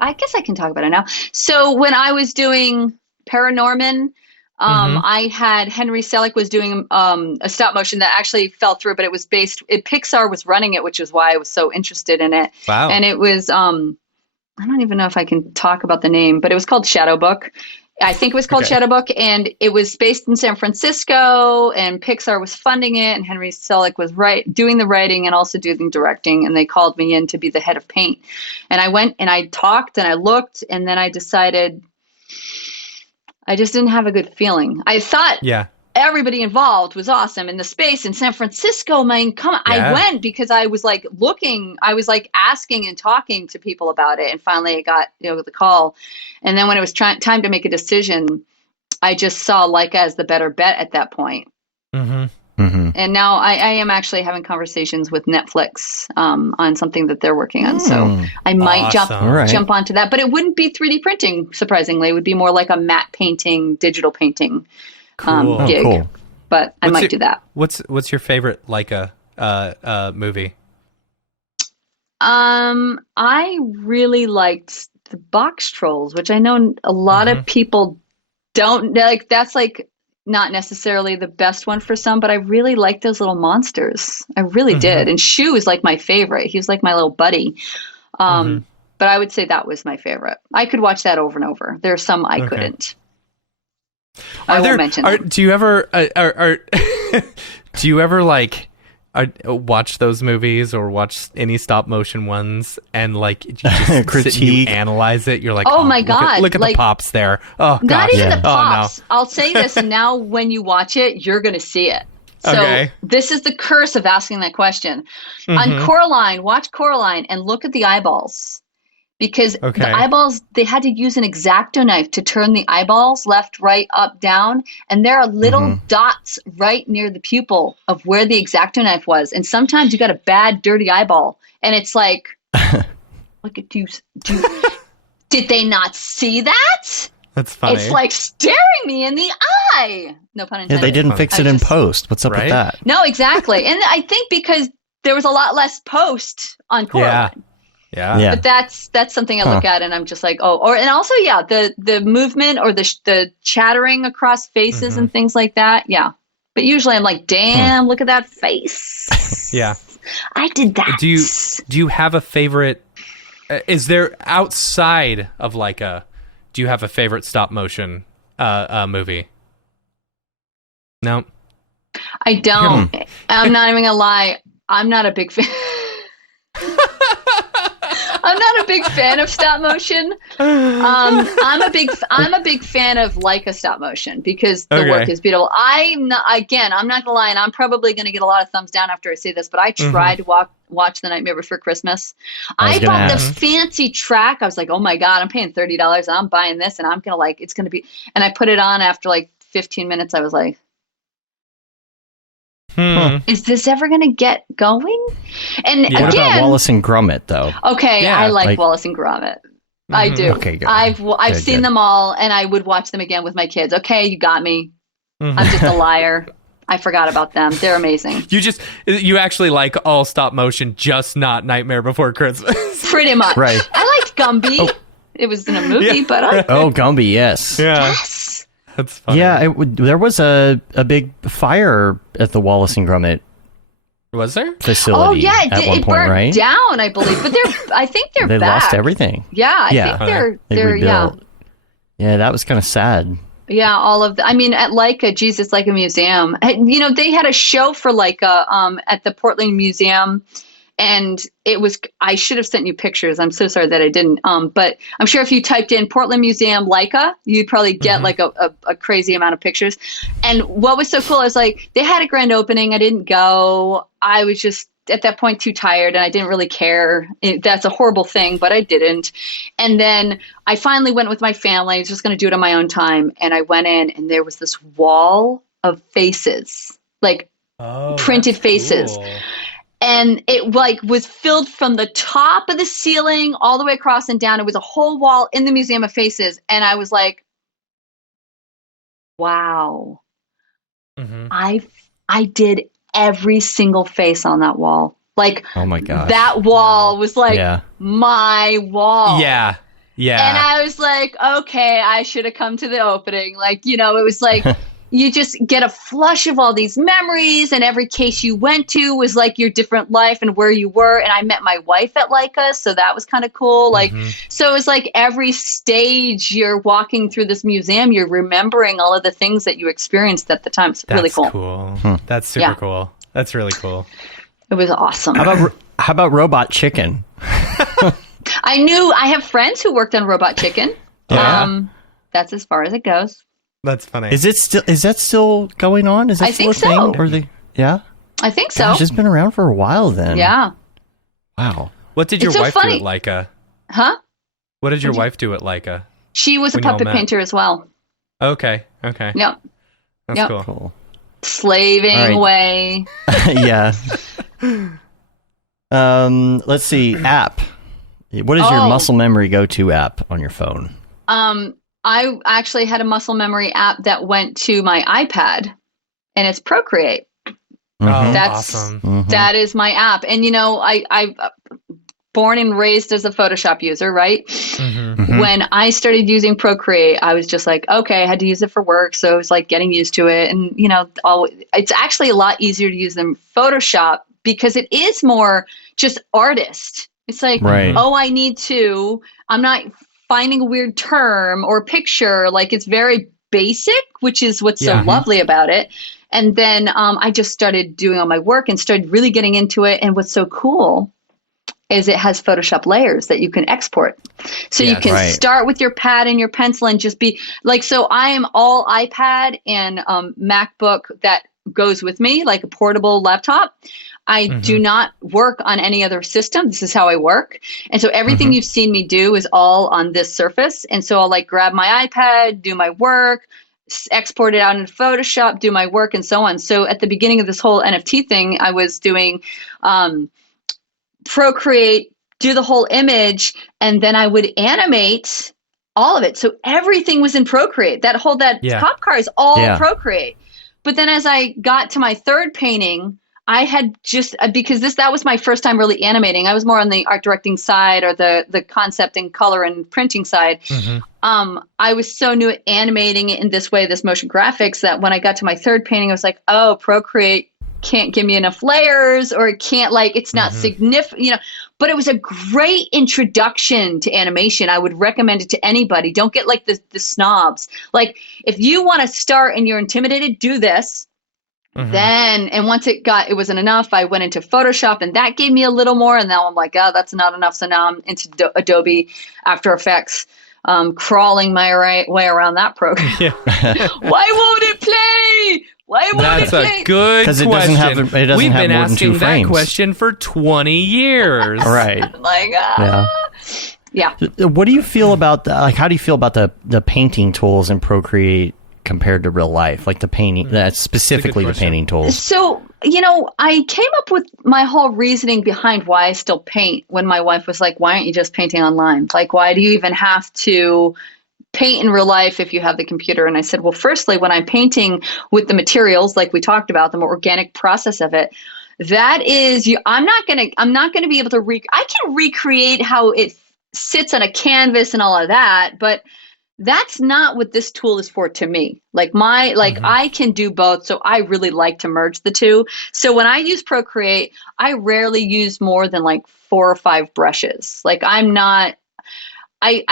I guess I can talk about it now. So when I was doing Paranorman, I had Henry Selick was doing a stop motion that actually fell through, but it was Pixar was running it, which is why I was so interested in it. Wow. And it was I don't even know if I can talk about the name, but it was called Shadow Book. I think it was called Shadow Book, and it was based in San Francisco, and Pixar was funding it, and Henry Selick was doing the writing and also doing the directing, and they called me in to be the head of paint. And I went and I talked and I looked, and then I decided I just didn't have a good feeling. I thought everybody involved was awesome, and the space in San Francisco, man, I went because I was like I was like asking and talking to people about it, and finally I got the call. And then when it was time to make a decision, I just saw Leica as the better bet at that point. And now I am actually having conversations with Netflix on something that they're working on, so I might jump onto that, but it wouldn't be 3D printing. Surprisingly, it would be more like a matte painting, digital painting gig. Cool. But I might do that. What's your favorite Leica movie? I really liked the Box Trolls, which I know a lot of people don't like. That's like not necessarily the best one for some, but I really liked those little monsters. I really did. And Shu is like my favorite. He was like my little buddy. But I would say that was my favorite. I could watch that over and over. There are some I couldn't. I won't mention them. Do you ever do you ever like watch those movies or watch any stop motion ones and like you just critique, sit and you analyze it? You're like, oh my god, look at the pops there. Oh, not even the pops. Oh, no. I'll say this, and now when you watch it, you're gonna see it. So this is the curse of asking that question. On Coraline, watch Coraline and look at the eyeballs. Because the eyeballs, they had to use an X-Acto knife to turn the eyeballs left, right, up, down. And there are little dots right near the pupil of where the X-Acto knife was. And sometimes you got a bad, dirty eyeball. And it's like, look at you. Did they not see that? That's funny. It's like staring me in the eye. No pun intended. Yeah, they didn't fix it in post. What's up with that? No, exactly. And I think because there was a lot less post on Coraline. Yeah. But that's something I look at and I'm just like, and also, the movement or the chattering across faces and things like that. Yeah. But usually I'm like, damn, look at that face. Yeah. I did that. Do you have a favorite, is there outside of Leica, do you have a favorite stop motion movie? No. I don't. I'm not even gonna lie. I'm not a big fan. I'm not a big fan of stop motion. I'm a big fan of Leica stop motion because the work is beautiful. I'm not gonna lie, and I'm probably gonna get a lot of thumbs down after I say this, but I tried to watch The Nightmare Before Christmas. I bought the fancy track. I was like, oh my god, I'm paying $30 and I'm buying this, and I'm gonna it's gonna be. And I put it on after like 15 minutes. I was like, is this ever going to get going? And again, what about Wallace and Gromit, though? Okay, I like Wallace and Gromit. I do. Okay, good. I've seen them all, and I would watch them again with my kids. Okay, you got me. I'm just a liar. I forgot about them. They're amazing. You actually like all stop motion, just not Nightmare Before Christmas. Pretty much. Right. I liked Gumby. Oh. It was in a movie, but Gumby, yes. Yeah. Yes. That's funny. Yeah, there was a big fire at the Wallace and Gromit. Was there? Facility. Oh yeah, it burned right? down, I believe. But I think they're they back. lost everything. Yeah, I think they're rebuilt. Yeah, that was kind of sad. Yeah, all of I mean, at Leica, Jesus Leica Museum, they had a show for Leica at the Portland Museum. And it was, I should have sent you pictures. I'm so sorry that I didn't. But I'm sure if you typed in Portland Museum Leica, you'd probably get like a crazy amount of pictures. And what was so cool, I was like, they had a grand opening. I didn't go. I was just at that point too tired and I didn't really care. That's a horrible thing, but I didn't. And then I finally went with my family. I was just going to do it on my own time. And I went in and there was this wall of faces, like printed faces. Cool. And it was filled from the top of the ceiling all the way across and down. It was a whole wall in the Museum of Faces. And I was like, wow, I did every single face on that wall. Like, oh my God, that wall was like my wall. Yeah. Yeah. And I was like, okay, I should have come to the opening. Like, it was like, you just get a flush of all these memories, and every case you went to was like your different life and where you were. And I met my wife at Leica, so that was kind of cool. Like, so it was like every stage you're walking through this museum, you're remembering all of the things that you experienced at the time. It's really cool. That's super cool. That's really cool. It was awesome. How about Robot Chicken? I have friends who worked on Robot Chicken. Yeah. That's as far as it goes. That's funny. Is that still going on? Is that I still think a thing? so. Or yeah? I think so. Gosh, it's been around for a while then. Yeah. Wow. What did your It's so wife funny. do at Leica? Huh? What did your wife do at Leica? She was a When y'all puppet met? painter as well. Okay. Yep. That's Yep. cool. Cool. Slaving All right. away. Yeah. Let's see. App. What is your muscle memory go-to app on your phone? I actually had a muscle memory app that went to my iPad, and it's Procreate. Oh, That's awesome. that is my app. And I born and raised as a Photoshop user, right? When I started using Procreate, I was just like, okay, I had to use it for work, so it was like getting used to it. And it's actually a lot easier to use than Photoshop because it is more just artist. It's like, Right. I'm not finding a weird term or picture. Like, it's very basic, which is what's so lovely about it. And then I just started doing all my work and started really getting into it. And what's so cool is it has Photoshop layers that you can export. So you can start with your pad and your pencil and just be like, so I am all iPad and MacBook that goes with me, like a portable laptop. I do not work on any other system. This is how I work. And so everything you've seen me do is all on this surface. And so I'll like grab my iPad, do my work, export it out into Photoshop, do my work, and so on. So at the beginning of this whole NFT thing, I was doing Procreate, do the whole image, and then I would animate all of it. So everything was in Procreate. That cop car is all Procreate. But then as I got to my third painting, I had just because that was my first time really animating. I was more on the art directing side or the concept and color and printing side. I was so new at animating it in this way, this motion graphics, that when I got to my third painting, I was like, oh, Procreate can't give me enough layers, or it can't, like, it's not significant, but it was a great introduction to animation. I would recommend it to anybody. Don't get like the snobs. Like, if you want to start and you're intimidated, do this. Then, and once it wasn't enough, I went into Photoshop, and that gave me a little more. And now I'm like, oh, that's not enough. So now I'm into Adobe After Effects, crawling my way around that program. Why won't it play? Why won't That's it play? a good question. It doesn't have We've been more than asking 2 that frames. question for 20 years. Right. Like, yeah. What do you feel about how do you feel about the painting tools in Procreate compared to real life? Like the painting, specifically the painting tools. So, I came up with my whole reasoning behind why I still paint when my wife was like, why aren't you just painting online? Like, why do you even have to paint in real life if you have the computer? And I said, well, firstly, when I'm painting with the materials, like we talked about, the more organic process of it, that is, I'm not going to be able to I can recreate how it sits on a canvas and all of that, but that's not what this tool is for to me. Like I can do both. So I really like to merge the two. So when I use Procreate, I rarely use more than like 4 or 5 brushes. Like I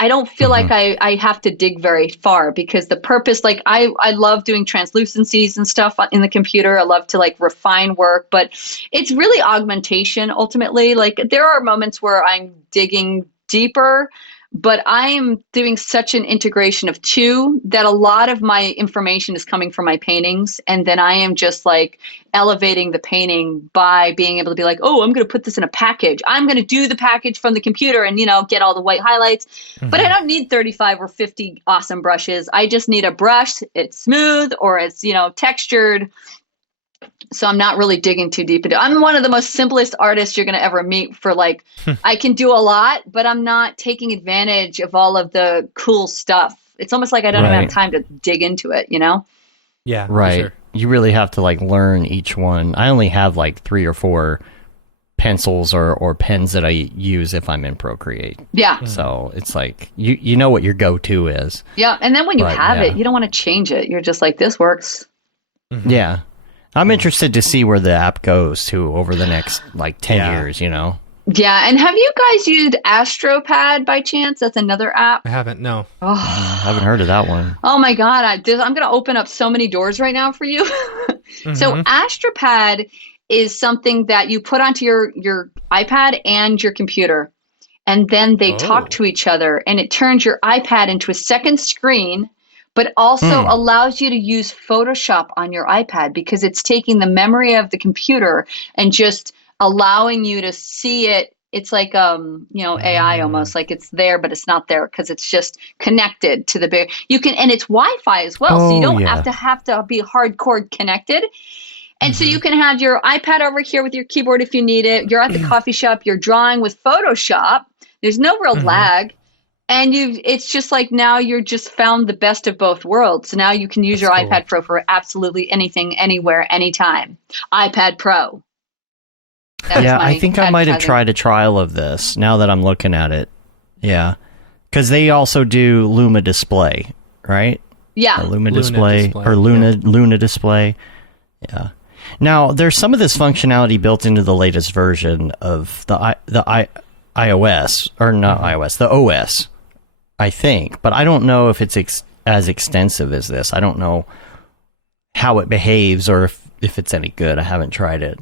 don't feel like I have to dig very far, because the purpose, like I love doing translucencies and stuff in the computer. I love to like refine work, but it's really augmentation ultimately. Like, there are moments where I'm digging deeper, but I am doing such an integration of two that a lot of my information is coming from my paintings. And then I am just like elevating the painting by being able to be like, oh, I'm going to put this in a package. I'm going to do the package from the computer and, get all the white highlights. But I don't need 35 or 50 awesome brushes. I just need a brush. It's smooth, or it's, textured. So I'm not really digging too deep into it. I'm one of the most simplest artists you're going to ever meet for like, I can do a lot, but I'm not taking advantage of all of the cool stuff. It's almost like I don't even have time to dig into it, Yeah. Right. Sure. You really have to like learn each one. I only have like 3 or 4 pencils or pens that I use if I'm in Procreate. Yeah. So it's like you know what your go-to is. Yeah. And then when you But, have yeah. it, you don't want to change it. You're just like, this works. Yeah. I'm interested to see where the app goes to over the next like 10 years, you know. Yeah. And have you guys used AstroPad by chance? That's another app. I haven't. No. I haven't heard of that one. Oh my God. I'm going to open up so many doors right now for you. So AstroPad is something that you put onto your iPad and your computer. And then they talk to each other, and it turns your iPad into a second screen, but also allows you to use Photoshop on your iPad because it's taking the memory of the computer and just allowing you to see it. It's like AI almost, like it's there, but it's not there because it's just connected to the big. You can, and it's Wi-Fi as well, so you don't have to be hardcore connected. And so you can have your iPad over here with your keyboard if you need it. You're at the coffee shop. You're drawing with Photoshop. There's no real lag. And it's just like now you're just found the best of both worlds. So now you can use your iPad Pro for absolutely anything, anywhere, anytime. iPad Pro. Yeah, I think I might have tried a trial of this now that I'm looking at it. Yeah. Because they also do Luma Display, right? Yeah. Luna Display. Or Luna Display. Yeah. Now, there's some of this functionality built into the latest version of the iOS, or not iOS, the OS, I think. But I don't know if it's as extensive as this. I don't know how it behaves or if it's any good. I haven't tried it.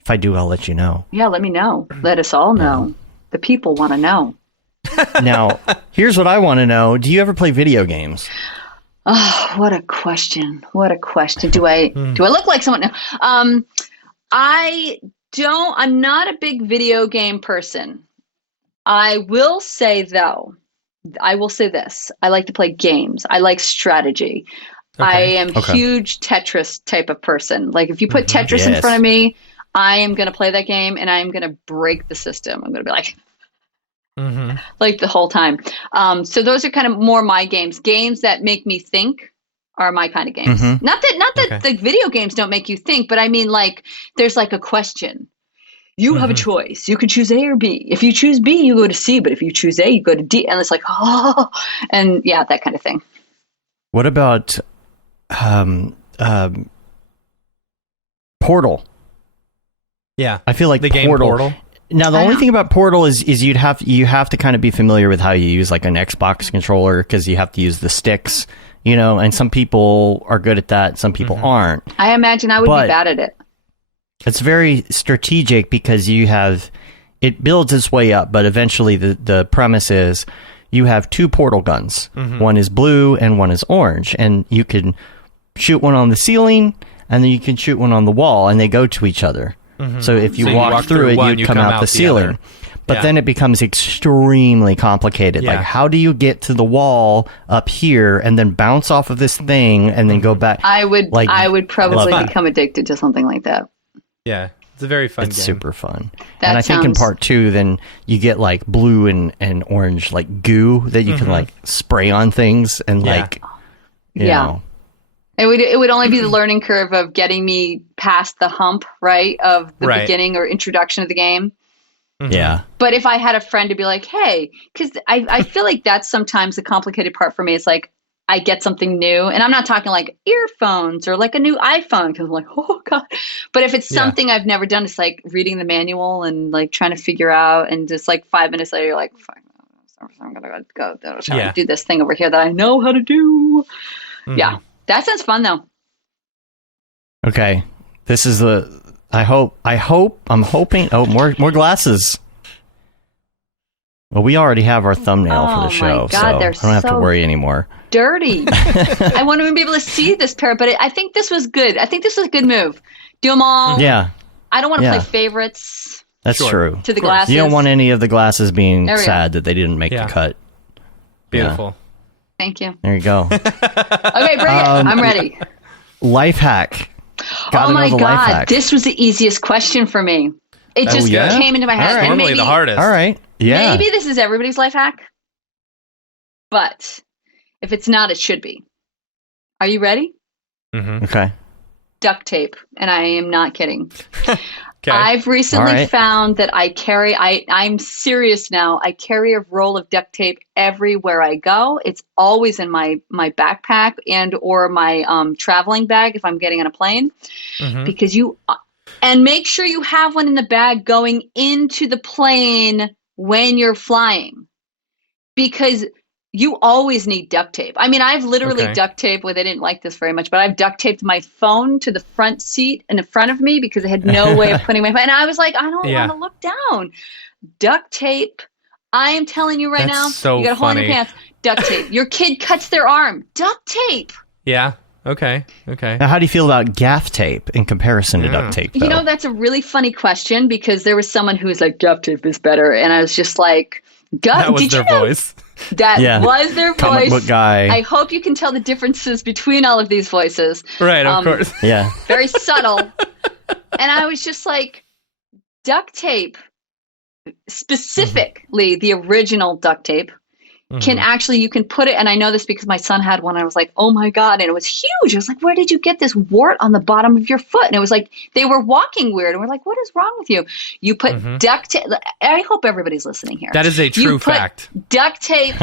If I do, I'll let you know. Yeah, let me know. Let us all know. The people want to know. Now, here's what I want to know. Do you ever play video games? Oh, what a question. What a question. Do I look like someone? I don't, I'm not a big video game person. I will say though, I will say this. I like to play games. I like strategy. Okay. I am huge Tetris type of person. Like if you put Tetris in front of me, I am going to play that game and I am going to break the system. I'm going to be like, like the whole time. So those are kind of more my games. Games that make me think are my kind of games. Not that the video games don't make you think, but I mean like there's like a question. You have a choice. You can choose A or B. If you choose B, you go to C. But if you choose A, you go to D. And it's like, and yeah, that kind of thing. What about Portal? Yeah, I feel like the game Portal. Now, the only thing about Portal is you have to kind of be familiar with how you use like an Xbox controller because you have to use the sticks, you know, and some people are good at that. Some people aren't. I imagine I would be bad at it. It's very strategic because it builds its way up, but eventually the premise is you have two portal guns. One is blue and one is orange, and you can shoot one on the ceiling and then you can shoot one on the wall, and they go to each other. So if you walk through it, you'd come out the ceiling. But then it becomes extremely complicated. Like, how do you get to the wall up here and then bounce off of this thing and then go back? I would probably become addicted to something like that. Yeah, it's a very fun game. It's super fun. And I think in part 2, then you get like blue and orange like goo that you can like spray on things and like, you know. It would only be the learning curve of getting me past the hump, right, of the beginning or introduction of the game. Yeah. But if I had a friend to be like, hey, because I feel like that's sometimes the complicated part for me. It's like I get something new, and I'm not talking like earphones or like a new iPhone because I'm like, oh God. But if it's something I've never done, it's like reading the manual and like trying to figure out, and just like 5 minutes later, you're like, fine, I'm gonna go do this thing over here that I know how to do. Yeah. That sounds fun, though. Okay. This is I'm hoping. Oh, more glasses. Well, we already have our thumbnail for the show, so I don't have to worry anymore. Dirty. I want to be able to see this pair, but I think this was good. I think this was a good move. Do them all. Yeah. I don't want to play favorites. That's true. To the glasses. You don't want any of the glasses being sad that they didn't make the cut. Beautiful. Yeah. Thank you. There you go. Okay, bring it. I'm ready. Life hack. Oh my God. This was the easiest question for me. It just came into my head. Right. Normally the hardest. All right. Yeah. Maybe this is everybody's life hack. But if it's not, it should be. Are you ready? Okay. Duct tape. And I am not kidding. Okay. I've recently All right. found that I'm serious now. I carry a roll of duct tape everywhere I go. It's always in my backpack and or my traveling bag if I'm getting on a plane. Because and make sure you have one in the bag going into the plane when you're flying. Because you always need duct tape. I mean, I've literally duct taped I didn't like this very much, but I've duct taped my phone to the front seat in front of me because I had no way of putting my phone. And I was like, I don't want to look down. Duct tape. I am telling you right now, so you got a hole in your funny. pants. Duct tape. Your kid cuts their arm. Duct tape. Yeah. Okay. Now, how do you feel about gaff tape in comparison to duct tape, though? You know, that's a really funny question because there was someone who was like, duct tape is better. And I was just like, That was their voice. That was their voice. Comic book guy. I hope you can tell the differences between all of these voices. Right, of course. Yeah. Very subtle. And I was just like, duct tape, specifically the original duct tape, can actually, you can put it, and I know this because my son had one, and I was like, oh my God, and it was huge. I was like, where did you get this wart on the bottom of your foot? And it was like, they were walking weird, and we're like, what is wrong with you? You put duct tape, I hope everybody's listening here. That is a true fact. Duct tape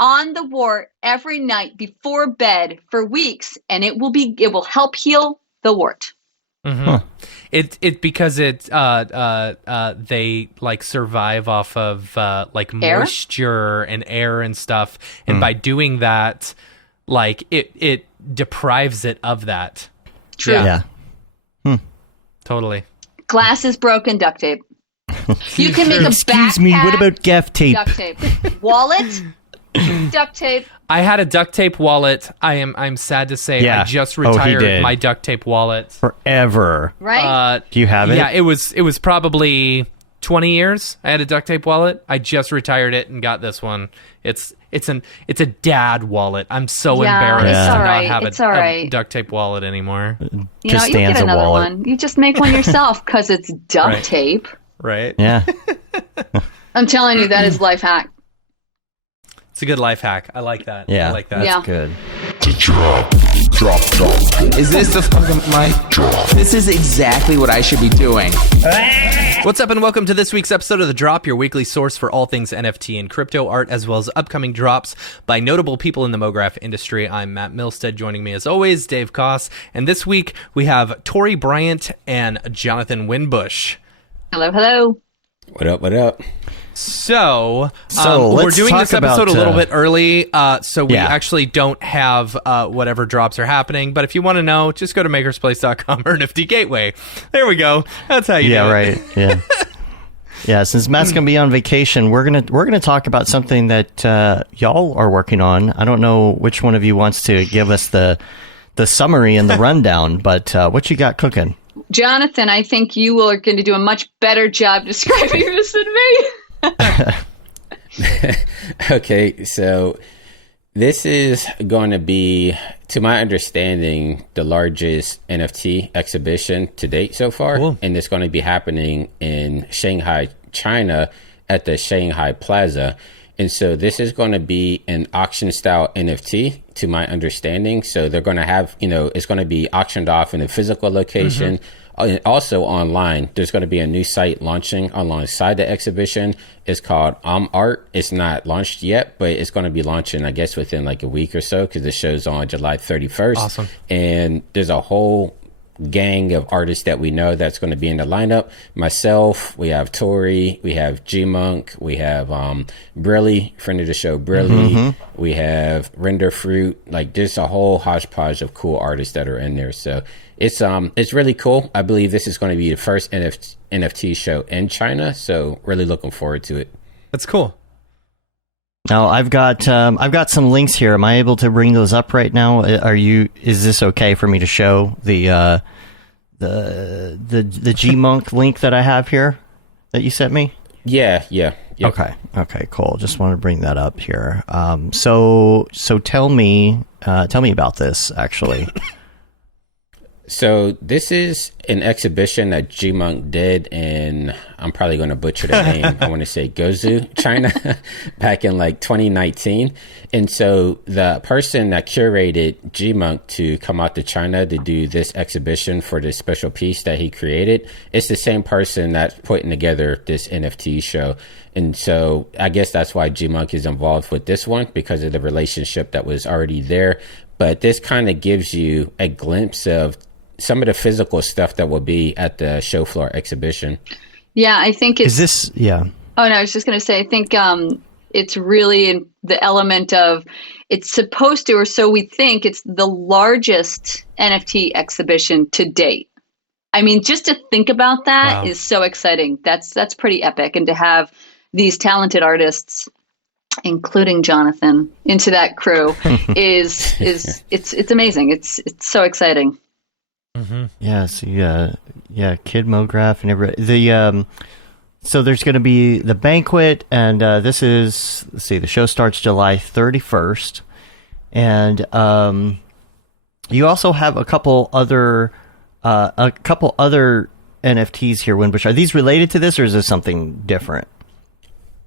on the wart every night before bed for weeks, and it will help heal the wart. It because they like survive off of like Air? moisture and air and stuff, and by doing that, like it deprives it of that. True. Yeah. Totally. Glass is broken, duct tape. You can make a Excuse me, what backpack, about gaff tape? duct tape. Wallet, duct tape. I had a duct tape wallet. I'm sad to say Yeah. I just Oh, he retired did. my duct tape wallet. Forever. Right? Do you have it? Yeah, it was probably 20 years. I had a duct tape wallet. I just retired it and got this one. It's a dad wallet. I'm so embarrassed it's to all not right. have It's a all right. duct tape wallet anymore. You Just you stands get a another wallet. one. You just make one yourself because it's duct Right. tape. Right? Yeah. I'm telling you, that is life hack. It's a good life hack. I like that. Yeah. I like that. Yeah. Good. Is this the fucking mic? This is exactly what I should be doing. What's up, and welcome to this week's episode of The Drop, your weekly source for all things NFT and crypto art, as well as upcoming drops by notable people in the Mograph industry. I'm Matt Milstead. Joining me, as always, Dave Koss. And this week, we have Tory Bryant and Jonathan Winbush. Hello, hello. What up, what up? So let's we're doing talk this episode about, a little bit early, so we yeah. actually don't have whatever drops are happening. But if you want to know, just go to makersplace.com or Nifty Gateway. There we go. That's how you do it. Right. Yeah. Yeah, since Matt's gonna be on vacation, we're gonna talk about something that y'all are working on. I don't know which one of you wants to give us the summary and the rundown, but what you got cooking? Jonathan, I think you are going to do a much better job describing this than me. Okay, so this is going to be, to my understanding, the largest NFT exhibition to date so far. Cool. And it's going to be happening in Shanghai, China at the Shanghai Plaza. And so this is going to be an auction style NFT, to my understanding. So they're going to have, it's going to be auctioned off in a physical location. And also online, there's going to be a new site launching alongside the exhibition. It's called Art. It's not launched yet, but it's going to be launching, I guess, within like a week or so, because the show's on July 31st. Awesome. And there's a whole gang of artists that we know that's going to be in the lineup. Myself, we have Tory, we have G-Monk, we have Brilly, friend of the show Brilly, we have Render Fruit. Like, there's a whole hodgepodge of cool artists that are in there. So it's really cool. I believe this is going to be the first NFT show in China, so really looking forward to it. That's cool. Now I've got some links here. Am I able to bring those up right now? Is this okay for me to show the G-Monk link that I have here that you sent me? Yeah. Yep. Okay, cool. Just want to bring that up here. So tell me about this actually. So this is an exhibition that G Monk did in, I'm probably going to butcher the name. I want to say Guangzhou, China, back in like 2019. And so the person that curated G Monk to come out to China to do this exhibition for this special piece that he created, it's the same person that's putting together this NFT show. And so I guess that's why G Monk is involved with this one, because of the relationship that was already there. But this kind of gives you a glimpse of some of the physical stuff that will be at the show floor exhibition. Yeah, I think it's... Is this, yeah. Oh, no, I was just going to say, I think it's really in the element of, it's supposed to, or so we think, it's the largest NFT exhibition to date. I mean, just to think about that is so exciting. That's pretty epic. And to have these talented artists, including Jonathan, into that crew is it's amazing. It's so exciting. Mm-hmm. Yeah, so Kid Mograph and everybody. So there's going to be the banquet, and this is, let's see, the show starts July 31st, and you also have a couple other NFTs here, Winbush. Are these related to this, or is this something different?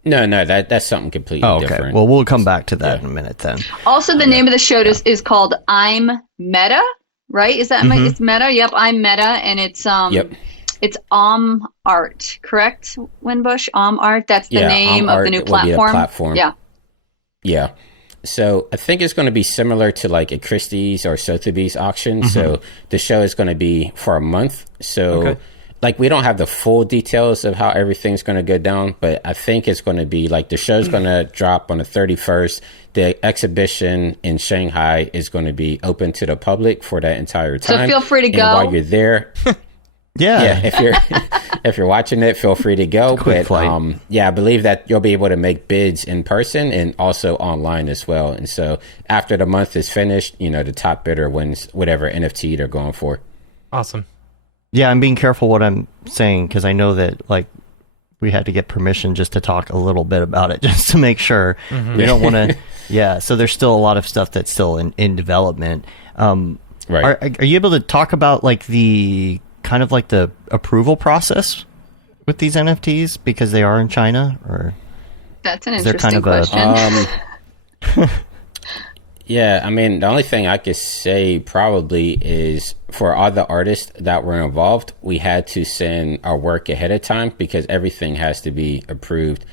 No, that's something completely different. Well, we'll come back to that in a minate then. Also, the name of the show is called I'm Meta. Right? Is that it's Meta? Yep, I'm Meta, and it's it's Art, correct? Winbush, Art. That's the name of the new platform. Yeah. So I think it's going to be similar to like a Christie's or Sotheby's auction. So the show is going to be for a month. So like we don't have the full details of how everything's going to go down, but I think it's going to be like the show's going to drop on the 31st. The exhibition in Shanghai is going to be open to the public for that entire time. So feel free to go. While you're there, if you're watching it, feel free to go. But I believe that you'll be able to make bids in person and also online as well. And so after the month is finished, the top bidder wins whatever NFT they're going for. Awesome. Yeah, I'm being careful what I'm saying, because I know that we had to get permission just to talk a little bit about it, just to make sure. We don't want to. Yeah, so there's still a lot of stuff that's still in development. Right. Are you able to talk about the kind of the approval process with these NFTs, because they are in China? Or that's an interesting question. Yeah, I mean, the only thing I could say probably is for all the artists that were involved, we had to send our work ahead of time, because everything has to be approved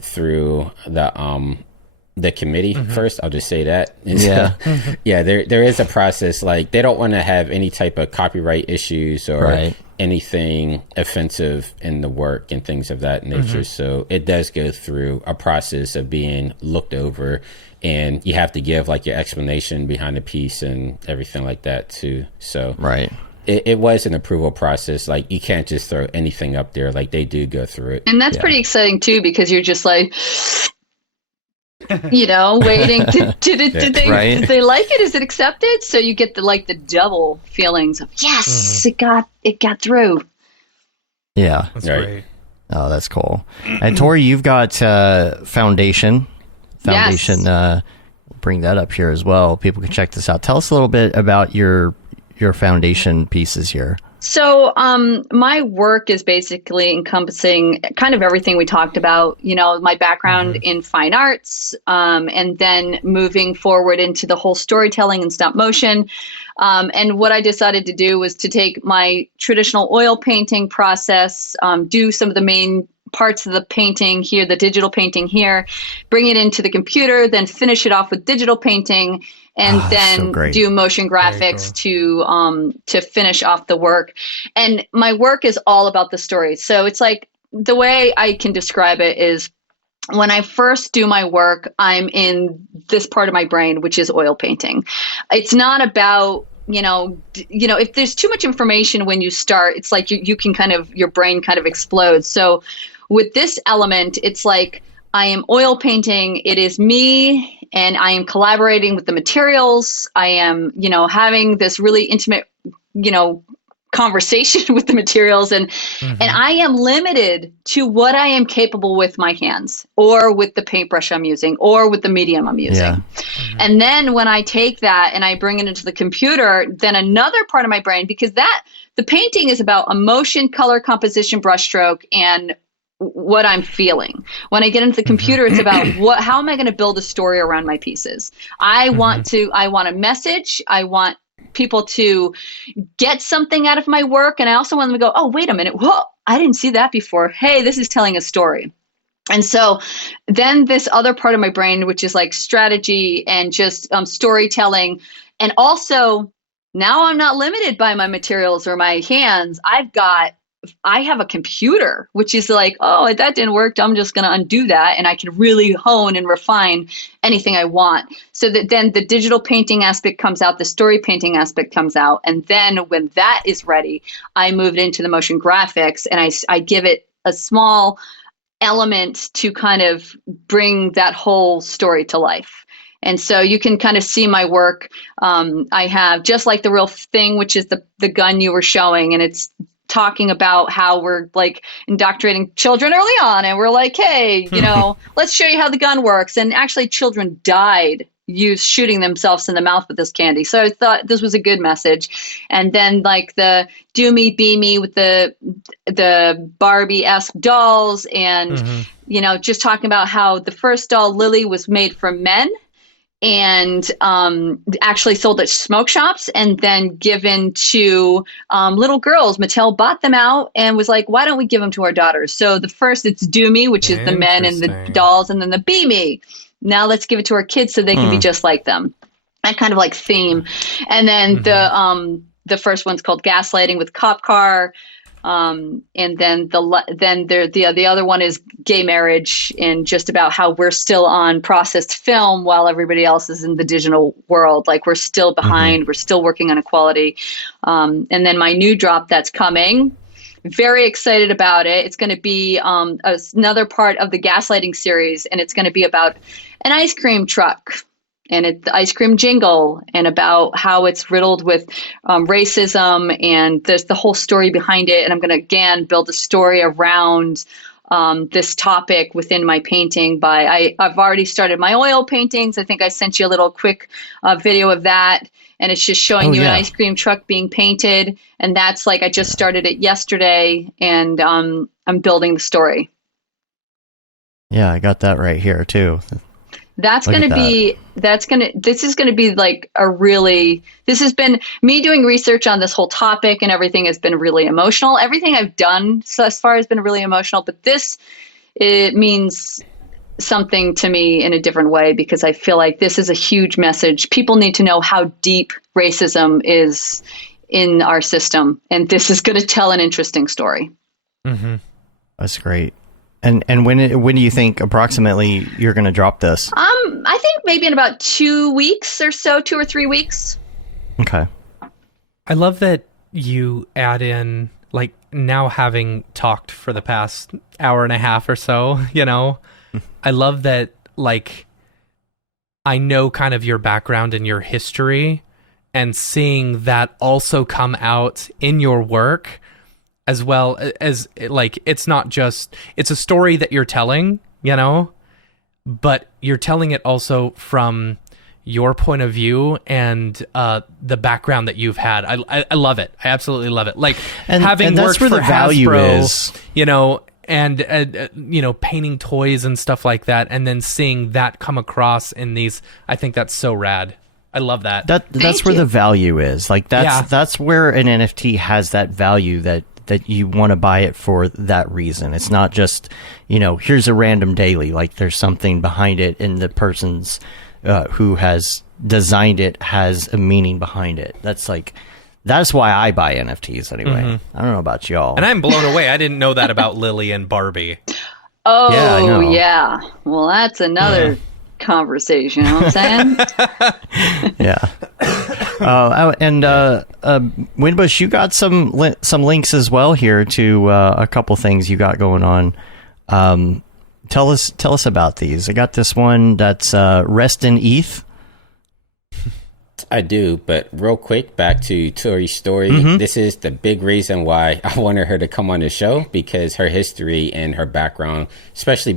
through the committee first. I'll just say that. And there is a process. Like, they don't want to have any type of copyright issues or anything offensive in the work and things of that nature. So it does go through a process of being looked over, and you have to give your explanation behind the piece and everything like that too. So it was an approval process. You can't just throw anything up there. They do go through it. And that's pretty exciting too, because you're just waiting. Did they like it? Is it accepted? So you get the double feelings of yes, it got through. Yeah, that's great. Oh, that's cool. And Tory, you've got Foundation. We'll bring that up here as well. People can check this out. Tell us a little bit about your Foundation pieces here. So my work is basically encompassing kind of everything we talked about, my background in fine arts, and then moving forward into the whole storytelling and stop motion. And what I decided to do was to take my traditional oil painting process, do some of the main parts of the painting here, the digital painting here, bring it into the computer, then finish it off with digital painting, and then do motion graphics to finish off the work. And my work is all about the story. So it's the way I can describe it is, when I first do my work, I'm in this part of my brain, which is oil painting. It's not about, if there's too much information when you start, it's you can your brain kind of explodes. So with this element, it's I am oil painting. It is me, and I am collaborating with the materials. I am, having this really intimate, conversation with the materials, and I am limited to what I am capable with my hands or with the paintbrush I'm using or with the medium I'm using. Yeah. And then when I take that and I bring it into the computer, then another part of my brain, because the painting is about emotion, color, composition, brushstroke, and what I'm feeling. When I get into the computer, it's about how am I going to build a story around my pieces? I want a message. I want people to get something out of my work. And I also want them to go, oh, wait a minute. Whoa, I didn't see that before. Hey, this is telling a story. And so then this other part of my brain, which is like strategy and just storytelling. And also now I'm not limited by my materials or my hands. I have a computer, which is like, oh, that didn't work. I'm just going to undo that. And I can really hone and refine anything I want. So that then the digital painting aspect comes out, the story painting aspect comes out. And then when that is ready, I move it into the motion graphics and I give it a small element to kind of bring that whole story to life. And so you can kind of see my work. I have Just Like the Real Thing, which is the gun you were showing. And it's talking about how we're like indoctrinating children early on. And we're like, hey, let's show you how the gun works. And actually children died shooting themselves in the mouth with this candy. So I thought this was a good message. And then like the Do Me, Be Me with the Barbie-esque dolls and, just talking about how the first doll, Lily, was made from men and actually sold at smoke shops and then given to little girls. Mattel bought them out and was like, why don't we give them to our daughters? So the first, it's Do Me, which is the men and the dolls, and then the Be Me. Now let's give it to our kids so they can be just like them. That kind of like theme. And then the first one's called Gaslighting with Cop Car. And then the other one is Gay Marriage, and just about how we're still on processed film while everybody else is in the digital world. Like we're still behind, we're still working on equality. And then my new drop that's coming, very excited about it. It's going to be another part of the Gaslighting series, and it's going to be about an ice cream truck. And the ice cream jingle, and about how it's riddled with racism, and there's the whole story behind it. And I'm going to again build a story around this topic within my painting. I've already started my oil paintings. I think I sent you a little quick video of that, and it's just showing an ice cream truck being painted. And that's like I just started it yesterday, and I'm building the story. Yeah, I got that right here too. This is going to be like this has been me doing research on this whole topic, and everything has been really emotional. Everything I've done thus far has been really emotional, but it means something to me in a different way, because I feel like this is a huge message. People need to know how deep racism is in our system, and this is going to tell an interesting story. That's great. And when do you think approximately you're going to drop this? I think maybe in about 2 weeks or so, 2 or 3 weeks. Okay. I love that you add in, like, now having talked for the past hour and a half or so, I love that, like, I know kind of your background and your history, and seeing that also come out in your work, as well as, like, it's not just, it's a story that you're telling, but you're telling it also from your point of view and the background that you've had. I love it. I absolutely love it. Like, having worked for Hasbro, and painting toys and stuff like that, and then seeing that come across in these, I think that's so rad. I love that. That's where the value is. Like, that's where an NFT has that value, that you want to buy it for that reason. It's not just, here's a random daily. Like, there's something behind it, and the person's who has designed it has a meaning behind it. That's why I buy NFTs anyway. I don't know about y'all. And I'm blown away. I didn't know that about Lily and Barbie. Oh, yeah. Well, that's another conversation, you know what I'm saying? Yeah. Winbush, you got some links as well here to a couple things you got going on. Tell us about these. I got this one that's Rest in ETH. I do, but real quick, back to Tori's story. This is the big reason why I wanted her to come on the show, because her history and her background, especially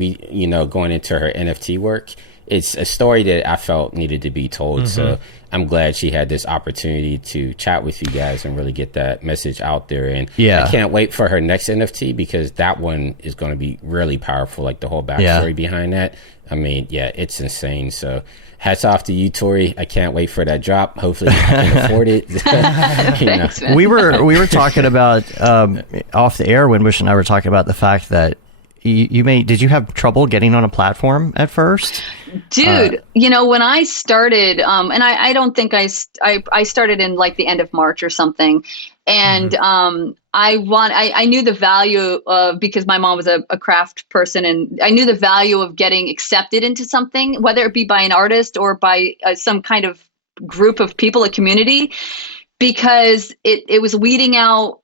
going into her NFT work, it's a story that I felt needed to be told. So I'm glad she had this opportunity to chat with you guys and really get that message out there. And I can't wait for her next NFT, because that one is going to be really powerful, like the whole backstory behind that. I mean, it's insane. So hats off to you, Tori. I can't wait for that drop. Hopefully I can afford it. Thanks, man. We were talking about off the air, Winbush and I were talking about the fact that did you have trouble getting on a platform at first? Dude, when I started, and I don't think I started in like the end of March or something. And I knew the value of, because my mom was a craft person, and I knew the value of getting accepted into something, whether it be by an artist or by some kind of group of people, a community, because it was weeding out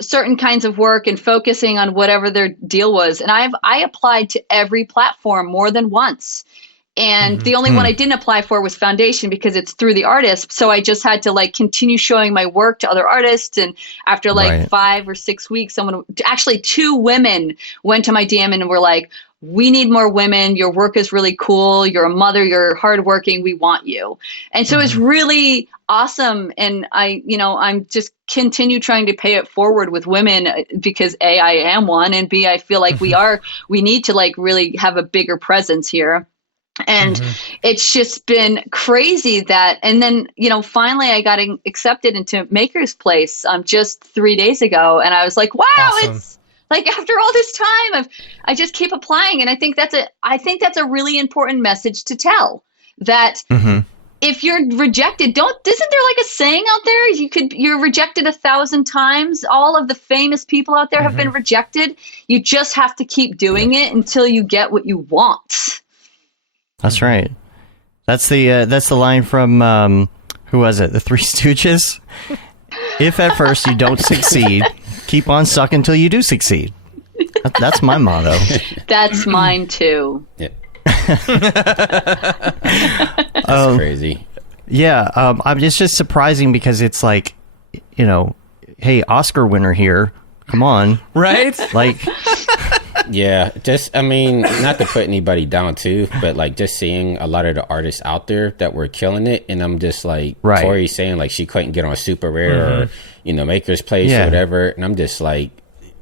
certain kinds of work and focusing on whatever their deal was. And I applied to every platform more than once. And the only one I didn't apply for was Foundation, because it's through the artist. So I just had to like continue showing my work to other artists. And after like 5 or 6 weeks, actually 2 women went to my DM and were like, we need more women. Your work is really cool. You're a mother. You're hardworking. We want you. And so it's really awesome. And I'm just continue trying to pay it forward with women, because A, I am one, and B, I feel like we need to like really have a bigger presence here. And it's just been crazy that, and then, finally I got accepted into Maker's Place just 3 days ago. And I was like, wow, it's like, after all this time, I just keep applying. And I think that's a really important message to tell, that if you're rejected, isn't there like a saying out there? You're rejected 1,000 times. All of the famous people out there have been rejected. You just have to keep doing it until you get what you want. That's right. That's the line from who was it? The Three Stooges. If at first you don't succeed, keep on sucking until you do succeed. That's my motto. That's mine too. Yeah. That's crazy. Yeah, it's just surprising, because it's like, hey, Oscar winner here. Come on, right? Like. Yeah, not to put anybody down too, but like just seeing a lot of the artists out there that were killing it, and I'm just like, Tori saying like she couldn't get on Super Rare or Maker's Place or whatever, and I'm just like,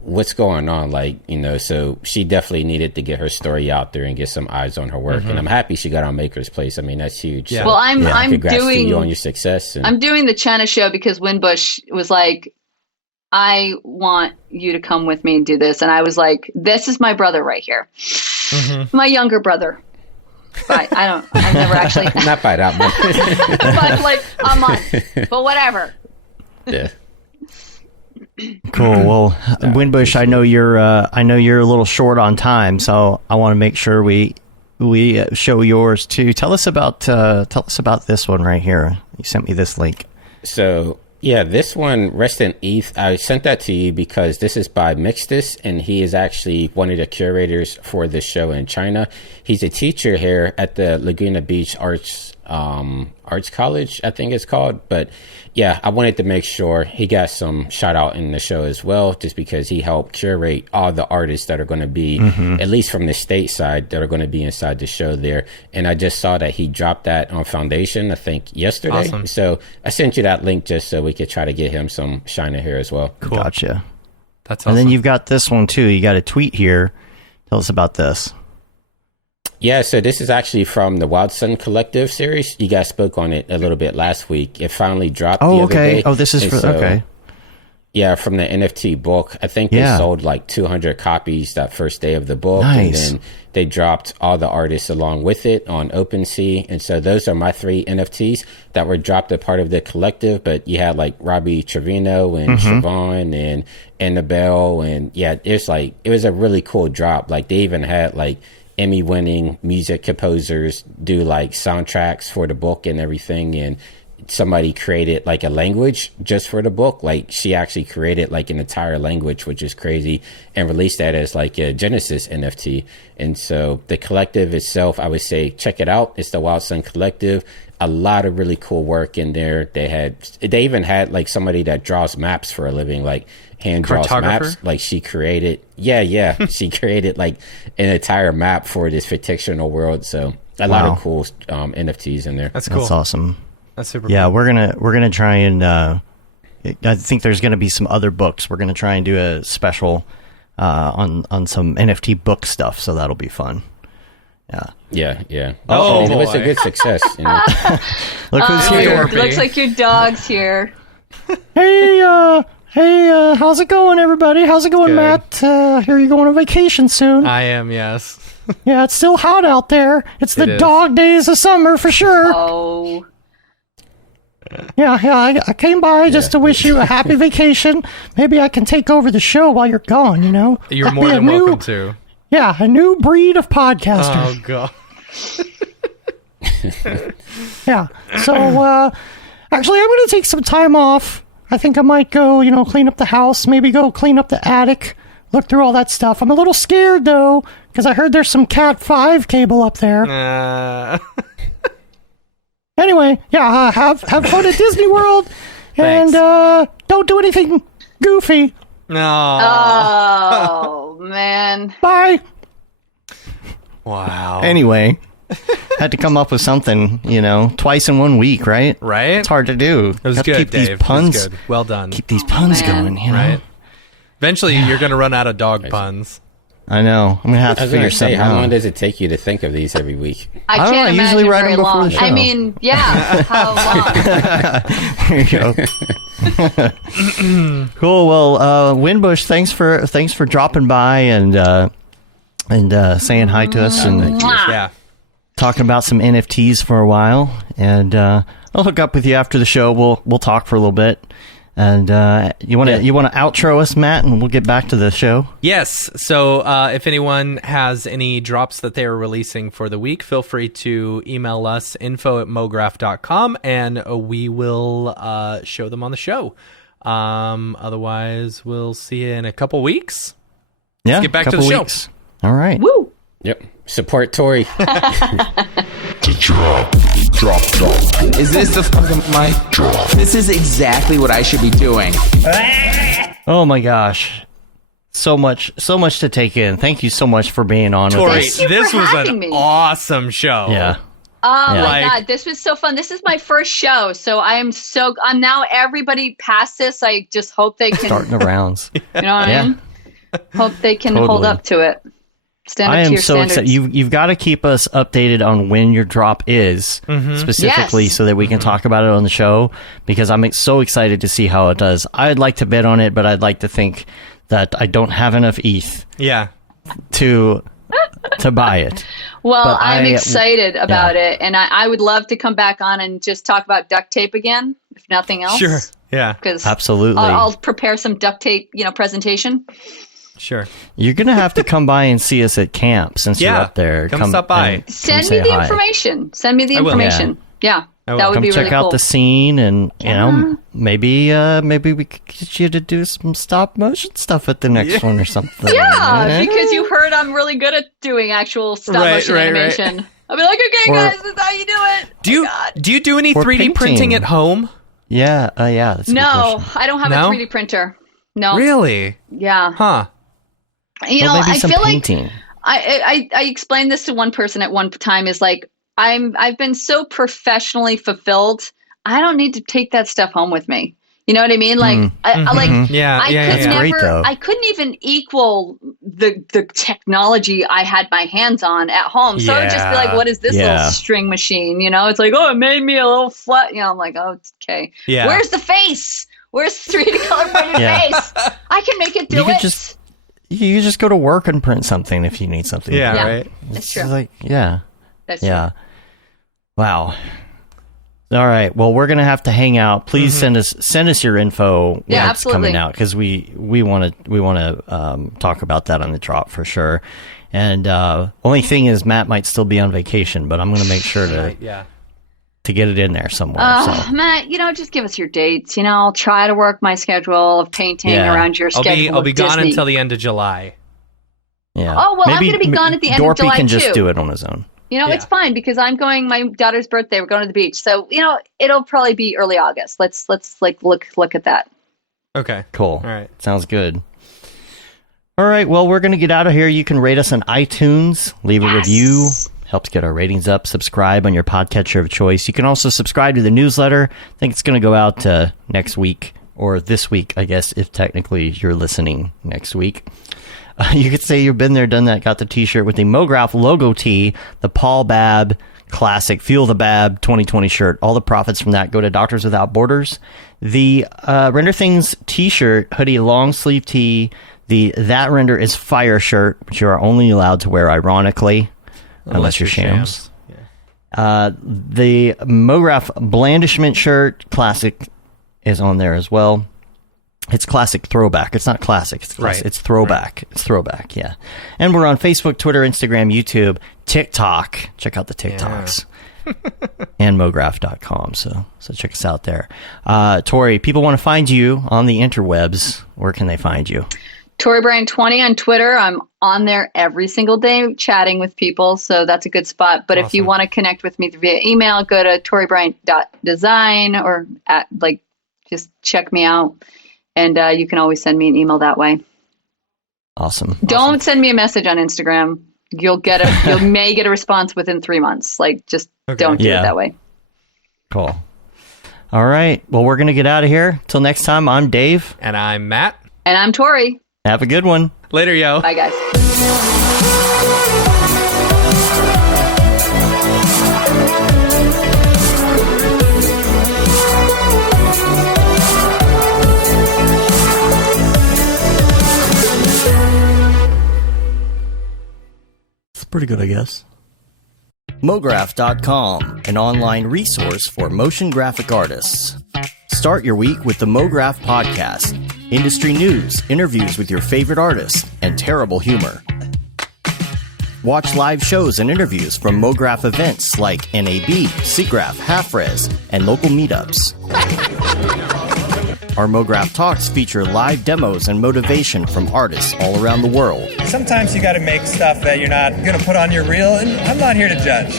what's going on? Like, so she definitely needed to get her story out there and get some eyes on her work, and I'm happy she got on Maker's Place. I mean, that's huge. Yeah. So, well, I'm congrats doing to you on your success. I'm doing the China show because Winbush was like, I want you to come with me and do this. And I was like, this is my brother right here. My younger brother. But I've never actually. Not by that much. But like a month. But whatever. Yeah. Cool. Well, Winbush, I know you're a little short on time, so I want to make sure we show yours too. Tell us about this one right here. You sent me this link. So. Yeah, this one, Rest in ETH, I sent that to you because this is by Mixtus, and he is actually one of the curators for this show in China. He's a teacher here at the Laguna Beach Arts College, I think it's called. But yeah, I wanted to make sure he got some shout out in the show as well, just because he helped curate all the artists that are going to be, at least from the state side, that are going to be inside the show there. And I just saw that he dropped that on Foundation, I think yesterday. Awesome. So I sent you that link just so we could try to get him some shiner here as well. Cool. Gotcha. That's awesome. And then you've got this one too. You got a tweet here. Tell us about this. Yeah, so this is actually from the Wild Sun Collective series. You guys spoke on it a little bit last week. It finally dropped the other day. Oh, this is okay. Yeah, from the NFT book. I think they sold like 200 copies that first day of the book. Nice. And then they dropped all the artists along with it on OpenSea. And so those are my 3 NFTs that were dropped as part of the collective. But you had like Robbie Trevino and Siobhan and Annabelle. And yeah, it was a really cool drop. Like they even had like Emmy-winning music composers do like soundtracks for the book and everything. And somebody created like a language just for the book. Like she actually created like an entire language, which is crazy, and released that as like a Genesis NFT. And so the collective itself, I would say check it out. It's the Wild Sun Collective. A lot of really cool work in there. They even had like somebody that draws maps for a living, like hand draws maps. Like she created, she created like an entire map for this fictional world. So a lot of cool NFTs in there. That's cool. That's awesome. That's super. Yeah, cool. we're gonna try and I think there's gonna be some other books. We're gonna try and do a special on some NFT book stuff. So that'll be fun. Yeah. Oh, and it was a good success. You know? Look who's here. Looks like your dog's here. Hey, how's it going, everybody? How's it going, Good. Matt? Here you going on vacation soon? I am. Yes. Yeah, it's still hot out there. It's the It is. dog days of summer for sure. Oh. Yeah, I came by just to wish you a happy vacation. Maybe I can take over the show while you're gone, you know? You're That'd more be than a welcome to. Yeah, a new breed of podcaster. Oh god. Yeah. So, actually, I'm going to take some time off. I think I might go, clean up the house, maybe go clean up the attic, look through all that stuff. I'm a little scared, though, because I heard there's some Cat 5 cable up there. Anyway, yeah, have fun at Disney World, and don't do anything goofy. No. Oh, man. Bye. Wow. Anyway, had to come up with something, twice in 1 week, right? Right? It's hard to do. It was Got to good, keep Dave. these puns. It was good. Well done. Keep these puns man. going, Right. Eventually, you're going to run out of dog puns. I know. I'm gonna have I to was figure going to say, something how out. long does it take you to think of these every week? I don't can't know, I imagine usually write very them before long. the show. I mean, yeah, how long? There you go. Cool. Well, Winbush, thanks for dropping by and saying hi to us and Yeah. talking about some NFTs for a while. And I'll hook up with you after the show. We'll talk for a little bit. And you want to outro us, Matt, and we'll get back to the show. Yes. So if anyone has any drops that they are releasing for the week, feel free to email us info@mograph.com and we will show them on the show. Otherwise, we'll see you in a couple weeks. Yeah, get back to couple the show. weeks. All right. Woo! Yep. Support Tory. Is this the fucking mic drop? This is exactly what I should be doing. Oh my gosh. So much to take in. Thank you so much for being on Tori, with us. Thank you this for was having an me. awesome show. Yeah. Oh Yeah. my Like- god, this was so fun. This is my first show, so I'm now everybody past this. I just hope they can, Starting the rounds. you know what Yeah. I mean? Hope they can hold Totally. up to it. Stand up I to am your so standards. excited. You've got to keep us updated on when your drop is specifically, Yes. so that we can talk about it on the show. Because I'm so excited to see how it does. I'd like to bet on it, but I'd like to think that I don't have enough ETH Yeah. to buy it. Well, But I'm I- excited about it, and I would love to come back on and just talk about duct tape again, if nothing else. Sure. Yeah. Because Absolutely. I'll prepare some duct tape, presentation. Sure. You're gonna have to come by and see us at camp since you're Yeah. up there. Come stop by. and Send say me the hi. information. Send me the I will. information. Yeah, I will. that would Come be check really out cool. the scene, and maybe we could get you to do some stop motion stuff at the next one or something. Yeah, because you heard I'm really good at doing actual stop motion right. animation. I'll be like, okay, Or- guys, this is how you do it. Do you do any Or 3D printing painting. at home? Yeah, that's a good No, question. I don't have No? a 3D printer. No. Really? Yeah. Huh. You Well, know, maybe I some feel painting. like I explained this to one person at one time is like I've been so professionally fulfilled. I don't need to take that stuff home with me. You know what I mean? Like Yeah. I yeah. could yeah. Great, never though. I couldn't even equal the technology I had my hands on at home. So I would just be like, Yeah. what is this Yeah. little string machine? It's like, oh, it made me a little flat. I'm like, oh, it's okay. Yeah. Where's the face? Where's the 3D color printed Yeah. face? I can make it do You could it. You just go to work and print something if you need something. Yeah, Yeah. right. That's It's true. like, yeah. That's true. Yeah. Wow. All right. Well, we're gonna have to hang out. Please send us your info when Yeah, it's coming absolutely. out, because we want to talk about that on the drop for sure. And only thing is, Matt might still be on vacation, but I'm gonna make sure to Yeah. to get it in there somewhere. So. Matt, just give us your dates. I'll try to work my schedule of painting around your schedule. I'll be gone Disney. until the end of July. Yeah. Oh, well, I'm going to be gone at the end of July, Dorpy can too. just do it on his own. It's fine because I'm going, my daughter's birthday, we're going to the beach. So, it'll probably be early August. Let's look at that. Okay. Cool. All right. Sounds good. All right. Well, we're going to get out of here. You can rate us on iTunes, leave a review, helps get our ratings up, subscribe on your podcatcher of choice. You can also subscribe to the newsletter. I think it's going to go out next week or this week, I guess, if technically you're listening next week. You could say you've been there, done that, got the t-shirt with the Mograph logo tee, the Paul Babb classic Feel the Babb 2020 shirt. All the profits from that go to Doctors Without Borders. The Render Things t-shirt, hoodie, long sleeve tee, the That Render is Fire shirt, which you are only allowed to wear ironically, unless you're shams. The Mograph blandishment shirt, classic, is on there as well. It's classic throwback. It's not classic. It's classic. Right. It's throwback. Right. It's throwback. Yeah. And we're on Facebook, Twitter, Instagram, YouTube, TikTok. Check out the TikToks. Yeah. And Mograph.com. So check us out there. Tory, people want to find you on the interwebs. Where can they find you? Tory Bryant 20 on Twitter. I'm on there every single day chatting with people, so that's a good spot. But If you want to connect with me via email, go to torybryant.design or just check me out. And you can always send me an email that way. Awesome. Don't send me a message on Instagram. You may get a response within 3 months. Don't do it that way. Cool. All right. Well, we're going to get out of here. Till next time, I'm Dave. And I'm Matt. And I'm Tori. Have a good one. Later, yo. Bye, guys. Pretty good, I guess. Mograph.com, an online resource for motion graphic artists. Start your week with the Mograph podcast. Industry news, interviews with your favorite artists, and terrible humor. Watch live shows and interviews from Mograph events like NAB, SIGGRAPH, Half-Res, and local meetups. Our Mograph Talks feature live demos and motivation from artists all around the world. Sometimes you gotta make stuff that you're not gonna put on your reel, and I'm not here to judge.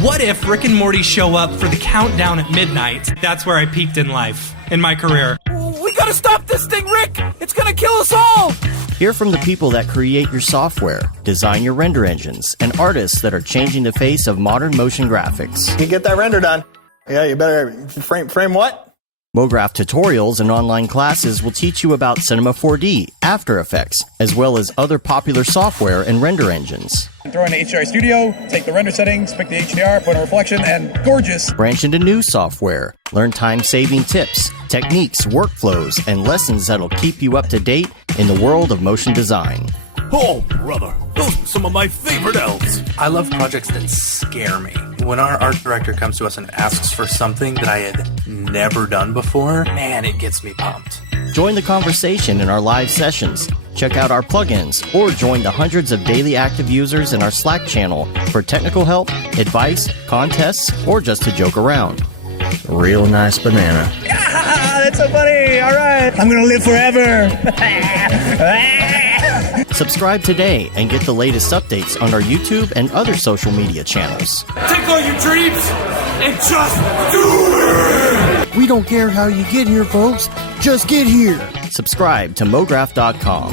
What if Rick and Morty show up for the countdown at midnight? That's where I peaked in life, in my career. We gotta stop this thing, Rick! It's gonna kill us all! Hear from the people that create your software, design your render engines, and artists that are changing the face of modern motion graphics. You get that render done. Yeah, you better frame what? Mograph tutorials and online classes will teach you about Cinema 4D, After Effects, as well as other popular software and render engines. Throw in the HDR Studio, take the render settings, pick the HDR, put a reflection, and gorgeous. Branch into new software. Learn time-saving tips, techniques, workflows, and lessons that'll keep you up to date in the world of motion design. Oh, brother, those are some of my favorite elves. I love projects that scare me. When our art director comes to us and asks for something that I had never done before, man, it gets me pumped. Join the conversation in our live sessions. Check out our plugins or join the hundreds of daily active users in our Slack channel for technical help, advice, contests, or just to joke around. Real nice banana. Ah, that's so funny. All right. I'm going to live forever. Subscribe today and get the latest updates on our YouTube and other social media channels. Take all your dreams and just do it! We don't care how you get here, folks. Just get here. Subscribe to Mograph.com.